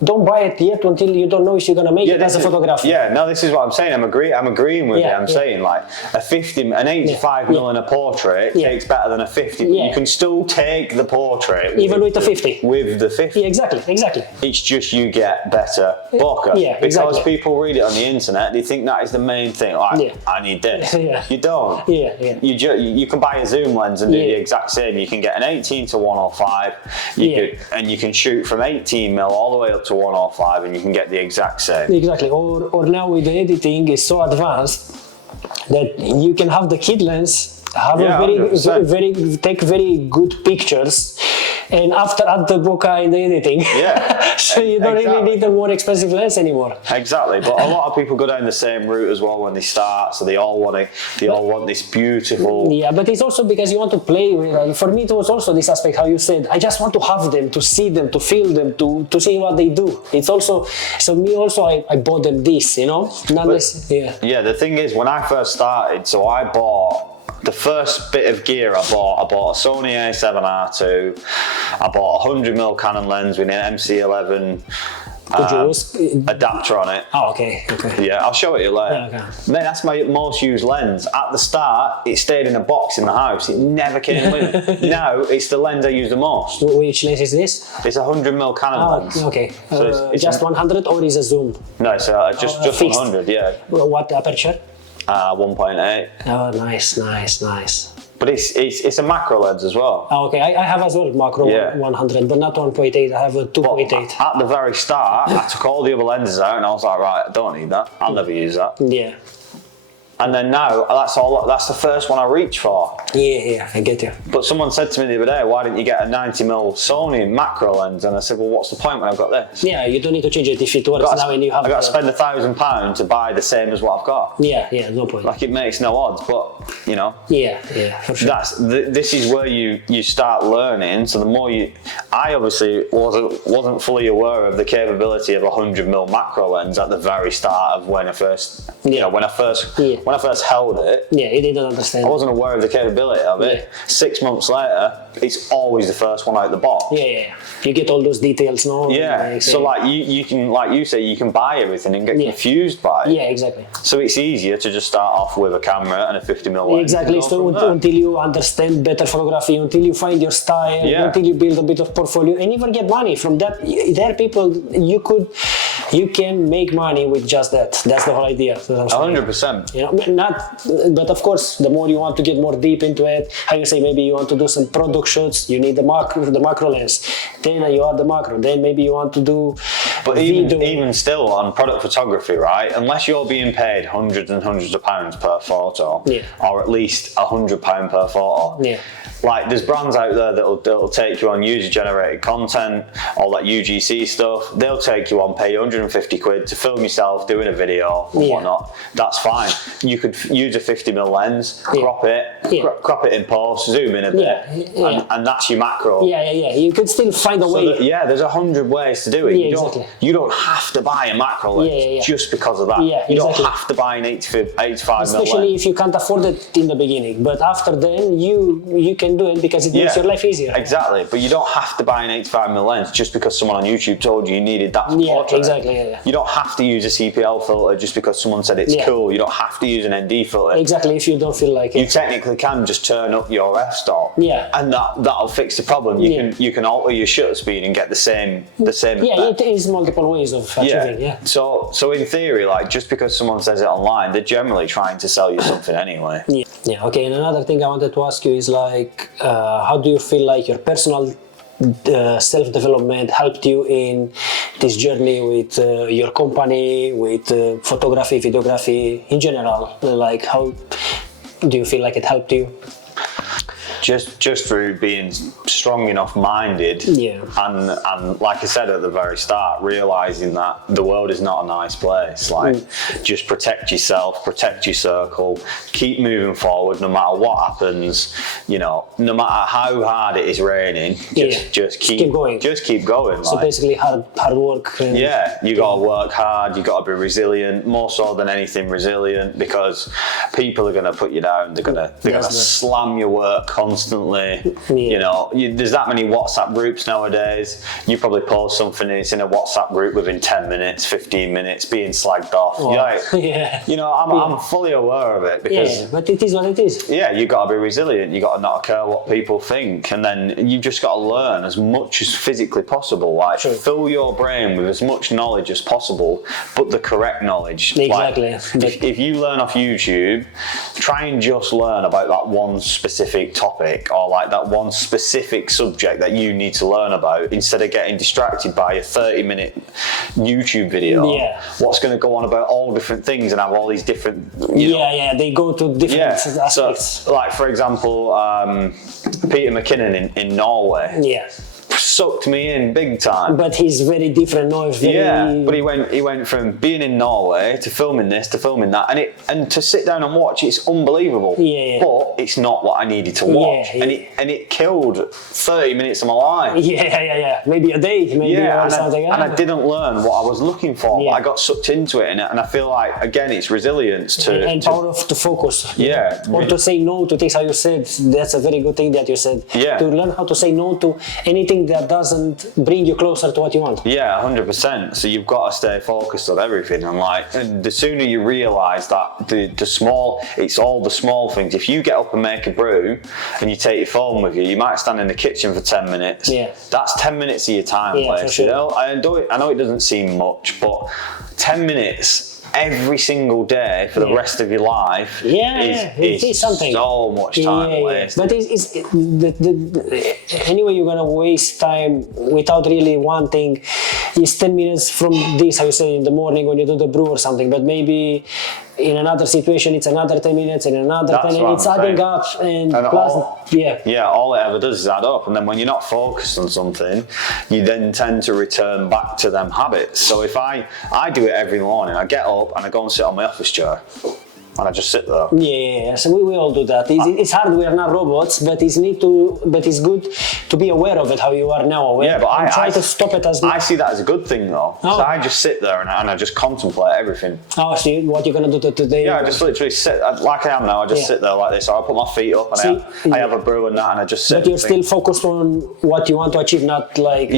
don't buy it yet until you don't know if you're gonna make it as a photographer. Yeah, no, this is what I'm saying. I'm agreeing with you. I'm saying like an 85mm in a portrait takes better than a 50. But you can still take the portrait even with the 50. With the 50. Yeah, exactly. It's just you get better bokeh. Yeah, exactly. Because people read it on the internet, they think that is the main thing. Like, I need this. You don't. Yeah. You can buy a zoom lens and do the exact same. You can get an 18 to 105, and you can shoot from 18mm all the way up to 105, and you can get the exact same. Exactly. Or now with the editing is so advanced that you can have the kit lens, have take very good pictures, and after add the bokeh in the editing. Yeah. So you don't really need a more expensive lens anymore. Exactly. But a lot of people go down the same route as well when they start, so they all want this beautiful. Yeah, but it's also because you want to play with. For me, it was also this aspect, how you said, I just want to have them, to see them, to feel them, to see what they do. It's also, so me also, I bought them this, The thing is, when I first started, so I bought the first bit of gear I bought a Sony A7R II. I bought a 100mm Canon lens with an MC11 Could you use adapter on it. Oh, okay. Yeah, I'll show it you later. Yeah, okay. Then that's my most used lens. At the start, it stayed in a box in the house. It never came with. Now it's the lens I use the most. Which lens is this? It's a 100mm Canon lens. Okay. So it's just 100 or is a zoom? No, it's just 100. Yeah. What aperture? 1.8. Oh, nice. But it's a macro lens as well. Oh, okay, I have as well macro 100, but not 1.8. I have a 2.8. At the very start, I took all the other lenses out and I was like, right, I don't need that. I'll never use that. Yeah. And then now, that's the first one I reach for. Yeah, I get you. But someone said to me the other day, why didn't you get a 90mm Sony macro lens? And I said, well, what's the point when I've got this? Yeah, you don't need to change it if it works now and you have... I've got to spend £1,000 to buy the same as what I've got. Yeah, no point. Like, it makes no odds, but, you know. Yeah, for sure. This is where you start learning. So the more I obviously wasn't fully aware of the capability of a 100mm macro lens at the very start of when I first, when I first held it. Yeah, you didn't understand. I wasn't aware of the capability of it. Yeah. 6 months later, it's always the first one out the box. Yeah. You get all those details now. Yeah. So like you can, like you say, you can buy everything and get confused by it. Yeah, exactly. So it's easier to just start off with a camera and a 50mm lens. Exactly. So until you understand better photography, until you find your style, until you build a bit of portfolio, and even get money from that. There are people you can make money with just that. That's the whole idea. 100%. You know, but of course, the more you want to get more deep into it, how you say, maybe you want to do some product shoots, you need the macro lens. Then you add the macro. Then maybe you want to do. But even still on product photography, right? Unless you're being paid hundreds and hundreds of pounds per photo, or at least £100 per photo. Yeah. Like there's brands out there that'll take you on user-generated content, all that UGC stuff. They'll take you on, pay you 150 quid to film yourself doing a video and whatnot. That's fine. You could use a 50mm lens, crop it in post, zoom in a bit, and that's your macro. Yeah. You could still find a way. There's 100 ways to do it. Yeah, you don't have to buy a macro lens just because of that. Yeah, you don't have to buy an 85mm especially if you can't afford it in the beginning. But after then, you can do it because it makes your life easier. Exactly, but you don't have to buy an 85mm lens just because someone on YouTube told you needed that for portrait. Exactly. You don't have to use a CPL filter just because someone said it's cool. You don't have to use an ND filter. Exactly, if you don't feel like it. You technically can just turn up your f-stop. Yeah. And that'll fix the problem. You can alter your shutter speed and get the same effect. It is multiple ways of achieving. Yeah. So in theory, like just because someone says it online, they're generally trying to sell you something anyway. Yeah. Okay. And another thing I wanted to ask you is like, how do you feel like your personal self-development helped you in this journey with your company, with photography, videography in general? Like, how do you feel like it helped you? Just through being strong enough minded, and like I said at the very start, realizing that the world is not a nice place. Like, just protect yourself, protect your circle, keep moving forward no matter what happens. You know, no matter how hard it is raining, just keep going. Just keep going. So basically, hard work. You gotta work hard. You gotta be resilient, more so than anything resilient, because people are gonna put you down. They're gonna slam your work constantly. You know, there's that many WhatsApp groups nowadays. You probably post something and it's in a WhatsApp group within 10 minutes, 15 minutes, being slagged off. You know, I'm fully aware of it because. Yeah, but it is what it is. Yeah, you got to be resilient. You got to not care what people think, and then you just got to learn as much as physically possible. Like, fill your brain with as much knowledge as possible, but the correct knowledge. Exactly. Like, if you learn off YouTube, try and just learn about that one specific topic, or like that one specific subject that you need to learn about, instead of getting distracted by a 30-minute YouTube video. What's going to go on about all different things and have all these different. They go to different aspects. So, like for example, Peter McKinnon in Norway. Sucked me in big time. But he's very different now. But he went from being in Norway to filming this to filming that, and to sit down and watch, it's unbelievable. But it's not what I needed to watch, and it killed 30 minutes of my life. Maybe a day, something. And I didn't learn what I was looking for. But I got sucked into it, and I feel like again it's resilience to power to focus. Or to say no to things. How you said, that's a very good thing that you said. To learn how to say no to anything that media doesn't bring you closer to what you want. Yeah, 100%. So you've got to stay focused on everything, and the sooner you realise that it's all the small things. If you get up and make a brew and you take your phone with you, you might stand in the kitchen for 10 minutes. Yeah. That's 10 minutes of your time wasted. Sure. You know, I know it doesn't seem much, but 10 minutes every single day for the rest of your life is something. So much time wasted. But anyway, you're gonna waste time without really wanting. It's 10 minutes from this, how you say, in the morning when you do the brew or something, but maybe in another situation it's another 10 minutes, and another 10 minutes, it's adding up, and plus all it ever does is add up. And then when you're not focused on something, you then tend to return back to them habits. So if I do it every morning, I get up and I go and sit on my office chair and I just sit there. Yeah, so we all do that. It's hard, we are not robots, but it's good to be aware of it, how you are now aware. Yeah, but I try to stop it as much. I see that as a good thing though. So I just sit there and I just contemplate everything. Oh, see what you're gonna do today? Yeah, I just literally sit like I am now. I just sit there like this. So I put my feet up and I have a brew and that, and I just sit. But you're still focused on what you want to achieve, not like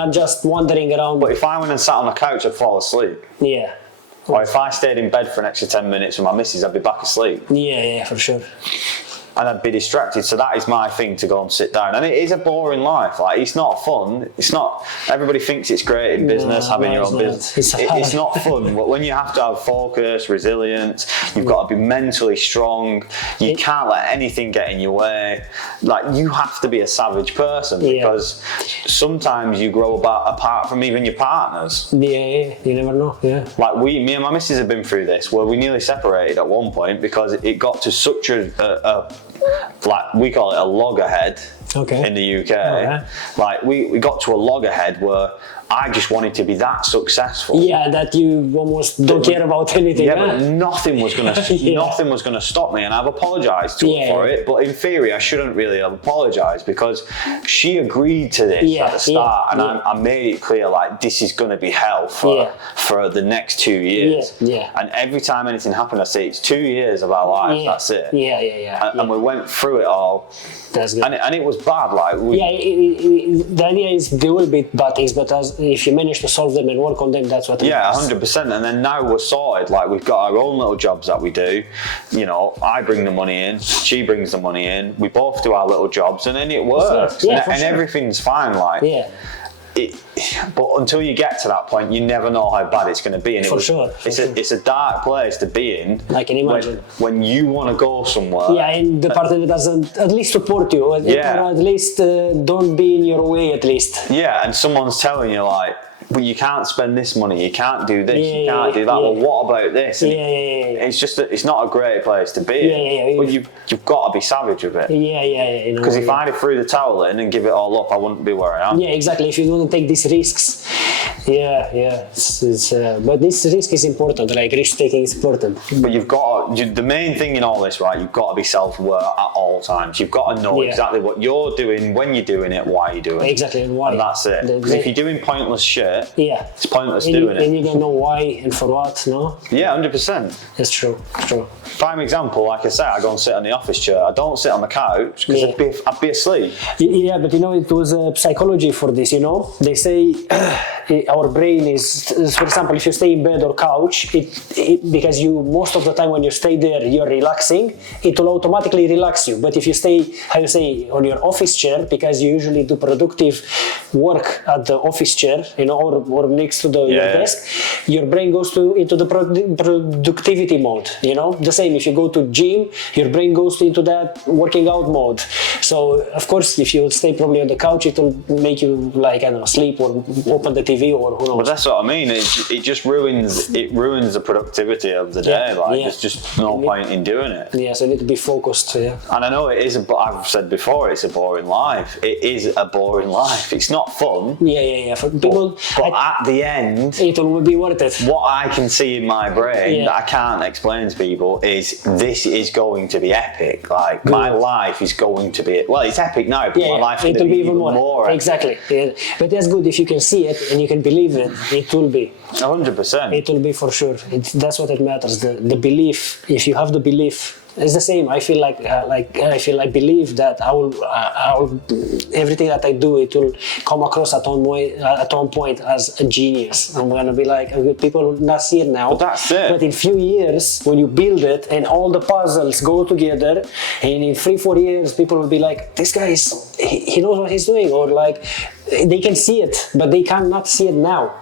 not just wandering around. But if I went and sat on the couch, I'd fall asleep. Yeah. Or if I stayed in bed for an extra 10 minutes with my missus, I'd be back asleep. Yeah, for sure. And I'd be distracted. So that is my thing, to go and sit down. And it is a boring life. Like, it's not fun. It's not. Everybody thinks it's great in business, having your own business. It's not fun. But when you have to have focus, resilience, you've got to be mentally strong. You can't let anything get in your way. Like, you have to be a savage person, because sometimes you grow apart from even your partners. Yeah, you never know. Yeah. Like me and my missus have been through this, where we nearly separated at one point because it got to such a like, we call it a loggerhead in the UK. Like, we got to a loggerhead where I just wanted to be that successful. Yeah, that you almost don't care about anything. Yeah, but nothing was gonna stop me, and I've apologised to her for it. But in theory, I shouldn't really have apologised, because she agreed to this at the start, and I made it clear, like, this is gonna be hell for the next 2 years. And every time anything happened, I say, it's 2 years of our lives. That's it. And we went through it all. That's good. And it was bad. Like, the idea is there will be bad things, but if you manage to solve them and work on them, that's what it matters. 100%. And then now we're sorted. Like, we've got our own little jobs that we do. You know, I bring the money in, she brings the money in. We both do our little jobs, and then it works. And everything's fine. Like, but until you get to that point, you never know how bad it's going to be. And it's a dark place to be in. I can imagine. When you want to go somewhere. Yeah, and the partner doesn't at least support you. Or at least don't be in your way, at least. Yeah, and someone's telling you, like, but you can't spend this money, you can't do this, you can't do that. Well, what about this? And it's just it's not a great place to be. But you've got to be savage with it. Because if I threw the towel in and give it all up, I wouldn't be where I am. Yeah, exactly. If you don't take these risks. But this risk is important. Like, risk taking is important. But you've got to, the main thing in all this, right? You've got to be self-aware at all times. You've got to know exactly what you're doing, when you're doing it, why you're doing it. Exactly, and why. And that's it. If you're doing pointless shit, it's pointless doing it. And you don't know why and for what, no? Yeah, 100%. That's true. Prime example, like I say, I go and sit on the office chair. I don't sit on the couch because I'd be asleep. Yeah, but you know, it was psychology for this, you know? They say our brain is, for example, if you stay in bed or couch, because most of the time when you stay there, you're relaxing, it will automatically relax you. But if you stay, how you say, on your office chair, because you usually do productive work at the office chair, you know, or next to your desk, your brain goes into the productivity mode, you know? The same, if you go to gym, your brain goes into that working out mode. So, of course, if you stay probably on the couch, it will make you, like, I don't know, sleep or open the TV or who knows. But that's what I mean. It just ruins the productivity of the day. There's just no point in doing it. Yeah, so you need to be focused. Yeah. And I know it is. I've said before, it's a boring life. It is a boring life. It's not fun. Yeah. For people, but at the end, it will be worth it. What I can see in my brain that I can't explain to people is this is going to be epic. Like, my life is going to be, well, it's epic now, but my life will be even more epic. Exactly. Yeah. But that's good if you can see it and you can believe it. It will be. 100%. It will be for sure. That's what it matters. The belief. If you have the belief, It's the same. I feel like I believe that I will everything that I do, it will come across at one point as a genius. I'm gonna be like, people will not see it now. But that's it. But in few years, when you build it and all the puzzles go together, and in 3-4 years, people will be like, this guy he knows what he's doing, or like they can see it, but they cannot see it now.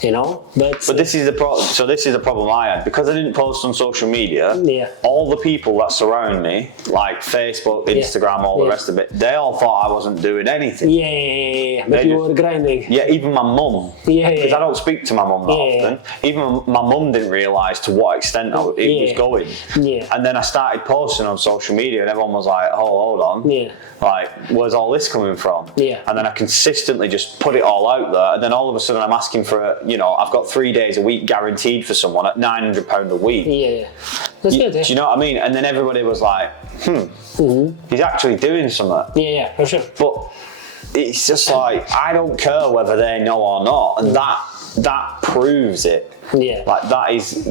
You know, but this is the problem. So this is the problem I had, because I didn't post on social media. Yeah. All the people that surround me, like Facebook, Instagram, all the rest of it, they all thought I wasn't doing anything. Yeah. But you were grinding. Yeah, even my mum. Because I don't speak to my mum that often. Even my mum didn't realise to what extent it was going. Yeah. And then I started posting on social media, and everyone was like, "Oh, hold on. Yeah. Like, where's all this coming from?" Yeah. And then I consistently just put it all out there, and then all of a sudden I'm asking for I've got 3 days a week guaranteed for someone at £900 a week. Yeah. That's good. Do you know what I mean? And then everybody was like, he's actually doing something. Yeah, for sure. But it's just like, I don't care whether they know or not, and that proves it. Yeah. Like that is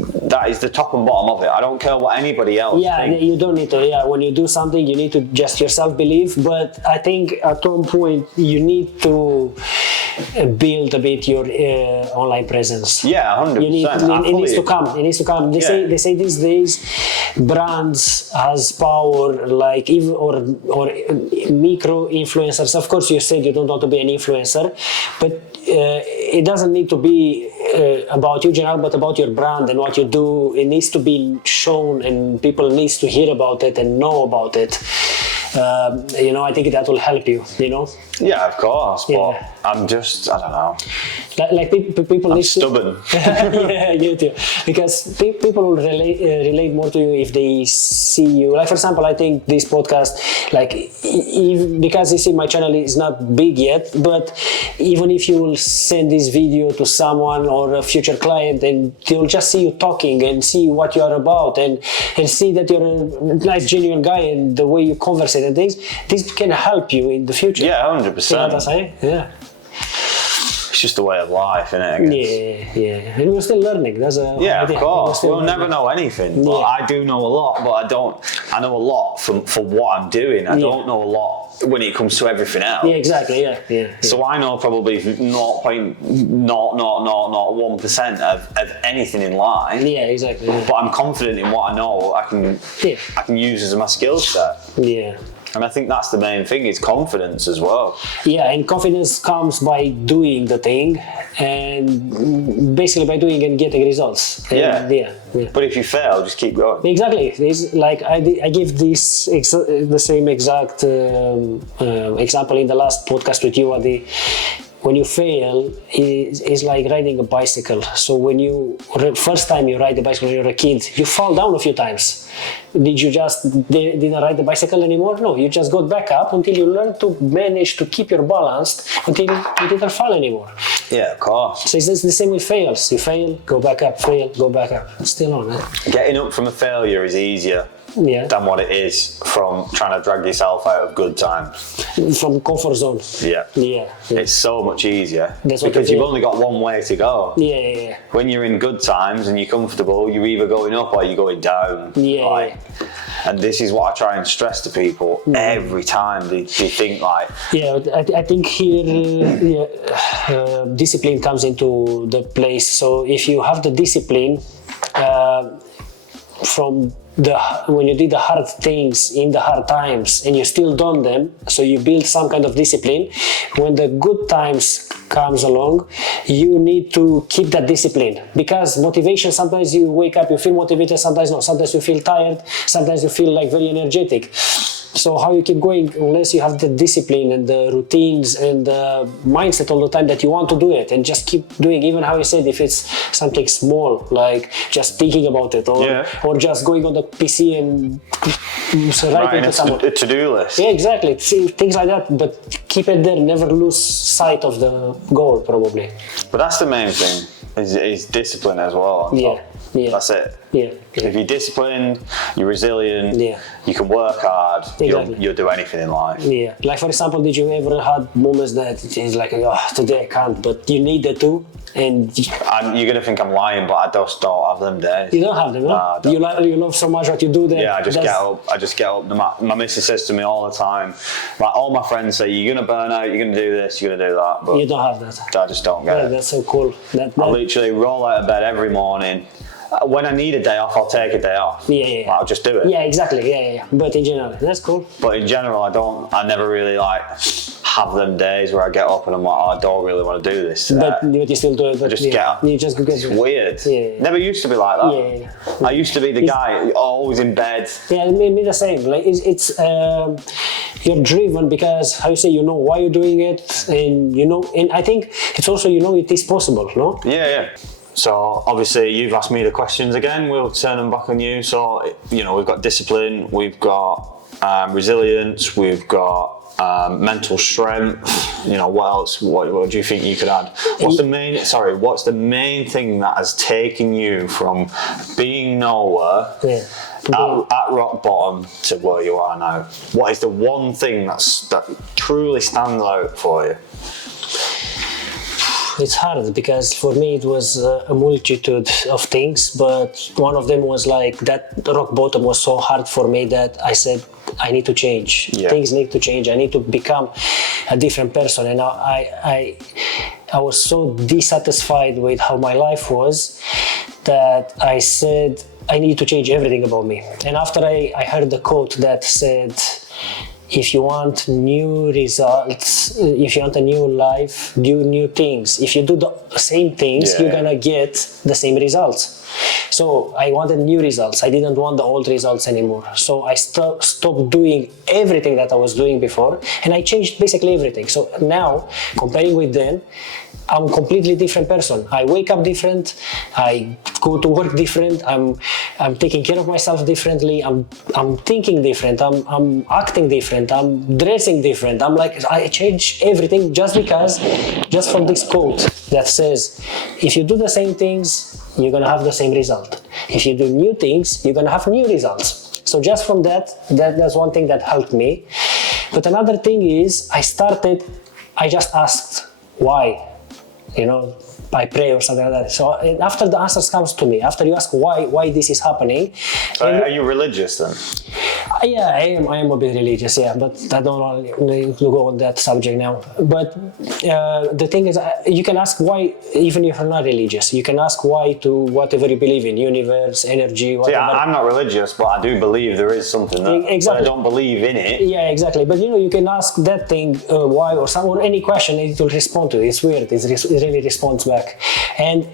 the top and bottom of it. I don't care what anybody else thinks. You don't need to. Yeah, when you do something, you need to just yourself believe. But I think at one point you need to build a bit your online presence. Yeah, 100%. It needs to come. It needs to come. They say these days, brands has power, like even or micro influencers. Of course, you said you don't want to be an influencer, but it doesn't need to be about you, General, but about your brand and what you do. It needs to be shown, and people needs to hear about it and know about it. I think that will help you. Yeah, of course. But I'm just, I don't know. Like people I'm need stubborn. Yeah, you too. Because people will relate more to you if they see you. Like, for example, I think this podcast, because you see my channel is not big yet, but even if you will send this video to someone or a future client, and they'll just see you talking and see what you are about, and see that you're a nice, genuine guy, and the way you converse and things, this can help you in the future. Yeah, 100%. You know what I'm saying? Yeah. It's just a way of life, isn't it? I guess. Yeah. And we're still learning. Of course. We'll never know anything. But I do know a lot, but I know a lot for what I'm doing. I don't know a lot when it comes to everything else. Yeah, exactly. Yeah. So I know probably 0.001% of anything in life. Yeah, exactly. Yeah. But I'm confident in what I know. I can use as my skill set. Yeah. And I think that's the main thing, is confidence as well. Yeah, and confidence comes by doing the thing, and basically by doing and getting results. And yeah. But if you fail, just keep going. Exactly. It's like I give this the same exact example in the last podcast with you, Adi. When you fail, it's like riding a bicycle. So when first time you ride the bicycle when you're a kid, you fall down a few times. Did you didn't ride the bicycle anymore? No, you just got back up until you learn to manage to keep your balance until you didn't fall anymore. Yeah, of course. So it's the same with fails. You fail, go back up, fail, go back up. Still on, eh? Getting up from a failure is easier than what it is from trying to drag yourself out of good times. From comfort zone. Yeah. It's so much easier because you've only got one way to go. Yeah. When you're in good times and you're comfortable, you're either going up or you're going down. And this is what I try and stress to people every time they think like. Yeah, I think here discipline comes into the place. So if you have the discipline from when you did the hard things in the hard times and you still done them, so you build some kind of discipline. When the good times comes along, you need to keep that discipline, because motivation, sometimes you wake up, you feel motivated, sometimes not, sometimes you feel tired, sometimes you feel like very energetic. So how you keep going unless you have the discipline and the routines and the mindset all the time that you want to do it, and just keep doing, even how you said, if it's something small, like just thinking about it, or just going on the PC and writing to someone. A to-do list. Yeah, exactly. Things like that, but keep it there, never lose sight of the goal, probably. But that's the main thing, is discipline as well. Yeah. That's it. Yeah. If you're disciplined, you're resilient, yeah. you can work hard, Exactly. you'll do anything in life. Yeah. Like, for example, did you ever had moments that it's like, oh, today I can't, but you needed to? And you're gonna think I'm lying, but I just don't have them days. You don't have them, huh? No, you love so much what you do that. Yeah, I just get up. My missus says to me all the time, like all my friends say, you're gonna burn out, you're gonna do this, you're gonna do that. But you don't have that. I just don't get it. That's so cool. I literally roll out of bed every morning. When I need a day off, I'll take a day off. Yeah. I'll just do it. Yeah, exactly. Yeah. But in general, that's cool. But in general, I never really like have them days where I get up and I'm like, oh, I don't really want to do this today. But you still do it. But I just get up. You just get it's weird. Yeah. Never used to be like that. Yeah. I used to be the guy always in bed. Yeah, me the same. Like it's you're driven because how you say, you know why you're doing it, and I think it's also it is possible, no? Yeah. So obviously you've asked me the questions again, we'll turn them back on you. So, we've got discipline, we've got resilience, we've got mental strength. What else? What do you think you could add? What's the main thing that has taken you from being nowhere at rock bottom to where you are now? What is the one thing that truly stands out for you? It's hard because for me it was a multitude of things, but one of them was like that rock bottom was so hard for me that I said I need to change. Yeah. Things need to change. I need to become a different person, and I was so dissatisfied with how my life was that I said I need to change everything about me. And after I heard the quote that said, if you want new results, if you want a new life, do new things. If you do the same things, you're gonna get the same results. So I wanted new results. I didn't want the old results anymore. So I stopped doing everything that I was doing before, and I changed basically everything. So now, comparing with then, I'm a completely different person. I wake up different. I go to work different. I'm taking care of myself differently. I'm thinking different. I'm acting different. I'm dressing different. I change everything just from this quote that says, if you do the same things, you're gonna have the same result. If you do new things, you're gonna have new results. So just from that's one thing that helped me. But another thing is, I just asked why. I pray or something like that. So after the answers comes to me, after you ask why this is happening. Are you religious then? Yeah, I am a bit religious, but I don't need to go on that subject now. But the thing is, you can ask why, even if you're not religious. You can ask why to whatever you believe in, universe, energy, whatever. See, I'm not religious, but I do believe there is something there. Exactly. But I don't believe in it. Yeah, exactly. But you can ask that thing why or any question, and it will respond to it. It's weird. It really responds back. And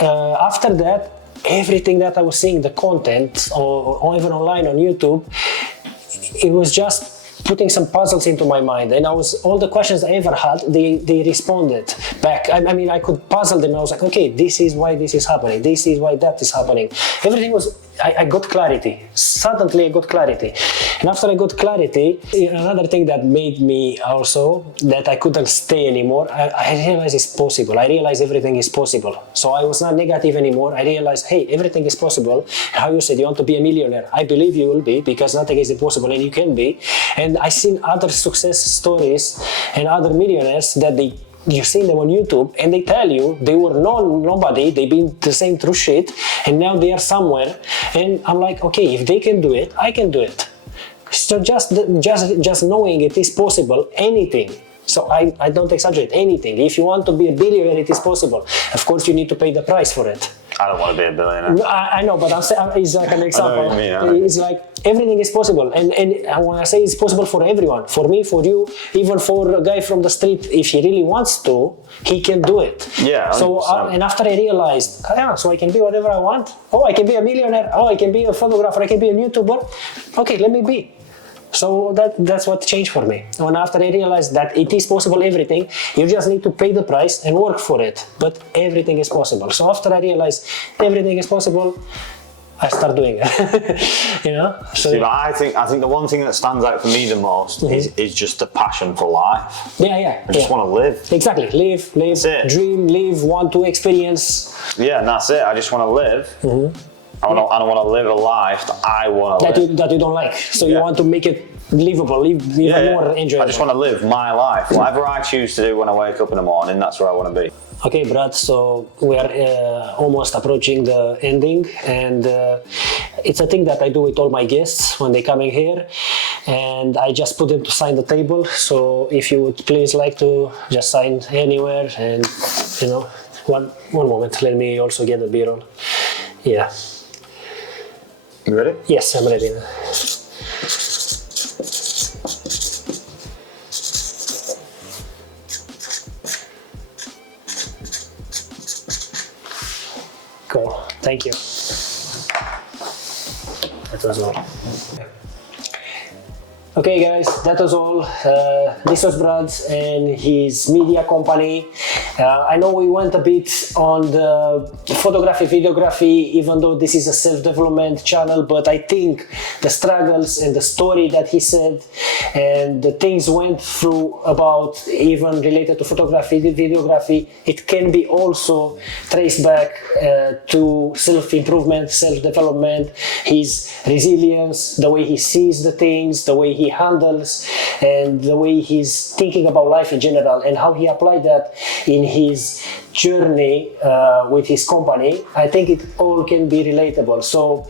after that, everything that I was seeing, the content, or even online on YouTube, it was just putting some puzzles into my mind, and all the questions I ever had, they responded back. I could puzzle them. I was like, okay, this is why this is happening. This is why that is happening. Everything was. I got clarity. Suddenly I got clarity. And after I got clarity, another thing that made me also that I couldn't stay anymore, I realized it's possible. I realized everything is possible. So I was not negative anymore. I realized, hey, everything is possible. How you said you want to be a millionaire. I believe you will be, because nothing is impossible and you can be. And I've seen other success stories and other millionaires that you've seen them on YouTube, and they tell you they were nobody, they've been the same through shit, and now they are somewhere. And I'm like, okay, if they can do it, I can do it. So just knowing it is possible, anything. So I don't exaggerate, anything. If you want to be a billionaire, it is possible. Of course, you need to pay the price for it. I don't want to be a billionaire. I know, but it's like an example. I know what you mean, It's like everything is possible, and when I say it's possible for everyone, for me, for you, even for a guy from the street, if he really wants to, he can do it. Yeah. So and after I realized, so I can be whatever I want. Oh, I can be a millionaire. Oh, I can be a photographer. I can be a YouTuber. Okay, let me be. So that's what changed for me. And after I realized that it is possible, everything, you just need to pay the price and work for it. But everything is possible. So after I realized everything is possible, I start doing it. You know. So see, but I think the one thing that stands out for me the most is just the passion for life. Yeah. I just want to live. Exactly, live, dream, live, want to experience. Yeah, and that's it. I just want to live. I want to live a life that I want to live. That you don't like. So you want to make it livable, even more enjoyable. I just want to live my life. Whatever I choose to do when I wake up in the morning, that's where I want to be. Okay, Brad, so we are almost approaching the ending, and it's a thing that I do with all my guests when they come in here, and I just put them to sign the table. So if you would please like to just sign anywhere, and you know, one moment, let me also get the beer. Yeah. You ready? Yes, I'm ready. Cool, thank you. That was all. Okay guys, that was all. This was Brad and his media company. I know we went a bit on the photography, videography, even though this is a self-development channel, but I think the struggles and the story that he said and the things went through about even related to photography, videography, it can be also traced back to self-improvement, self-development, his resilience, the way he sees the things, the way he handles, and the way he's thinking about life in general, and how he applied that in his journey with his company. I think it all can be relatable. So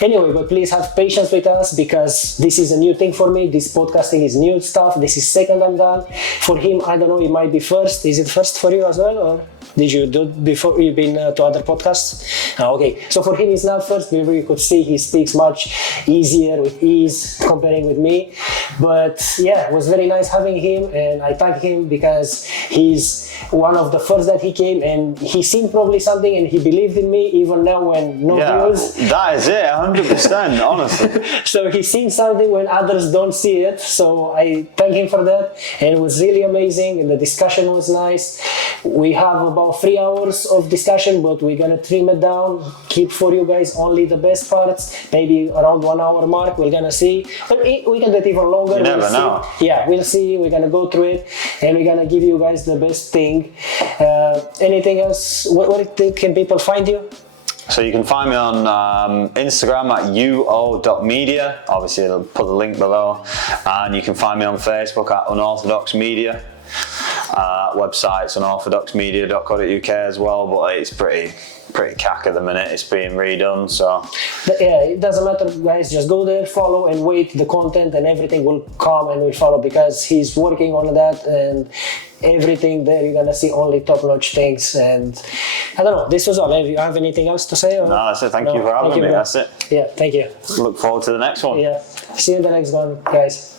anyway, but please have patience with us, because this is a new thing for me. This podcasting is new stuff. This is second I'm done. For him, I don't know, it might be first. Is it first for you as well, or did you do it before you've been to other podcasts? Okay, so for him it's now first. Maybe you could see he speaks much easier, with ease, comparing with me. But yeah, it was very nice having him, and I thank him because he's one of the first that he came, and he seen probably something and he believed in me even now when no views. That is it, 100%, honestly. So he seen something when others don't see it. So I thank him for that, and it was really amazing, and the discussion was nice. We have about 3 hours of discussion, but we're gonna trim it down, keep for you guys only the best parts, maybe around 1 hour mark. We're gonna see, but we can do it even longer. You never know. Yeah, we'll see. We're gonna go through it, and we're gonna give you guys the best thing. Anything else? Where can people find you? So you can find me on Instagram at uo.media. Obviously, I'll put the link below. And you can find me on Facebook at Unorthodox Media. Website's unorthodoxmedia.co.uk as well, but it's pretty cack at the minute. It's being redone, so. But yeah, it doesn't matter, guys. Just go there, follow, and wait. The content and everything will come and will follow, because he's working on that, and everything there you're gonna see only top-notch things. And I don't know. This was all. Do you have anything else to say? Or? No, that's it. Thank you for having me. That's it. Yeah, thank you. Look forward to the next one. Yeah. See you in the next one, guys.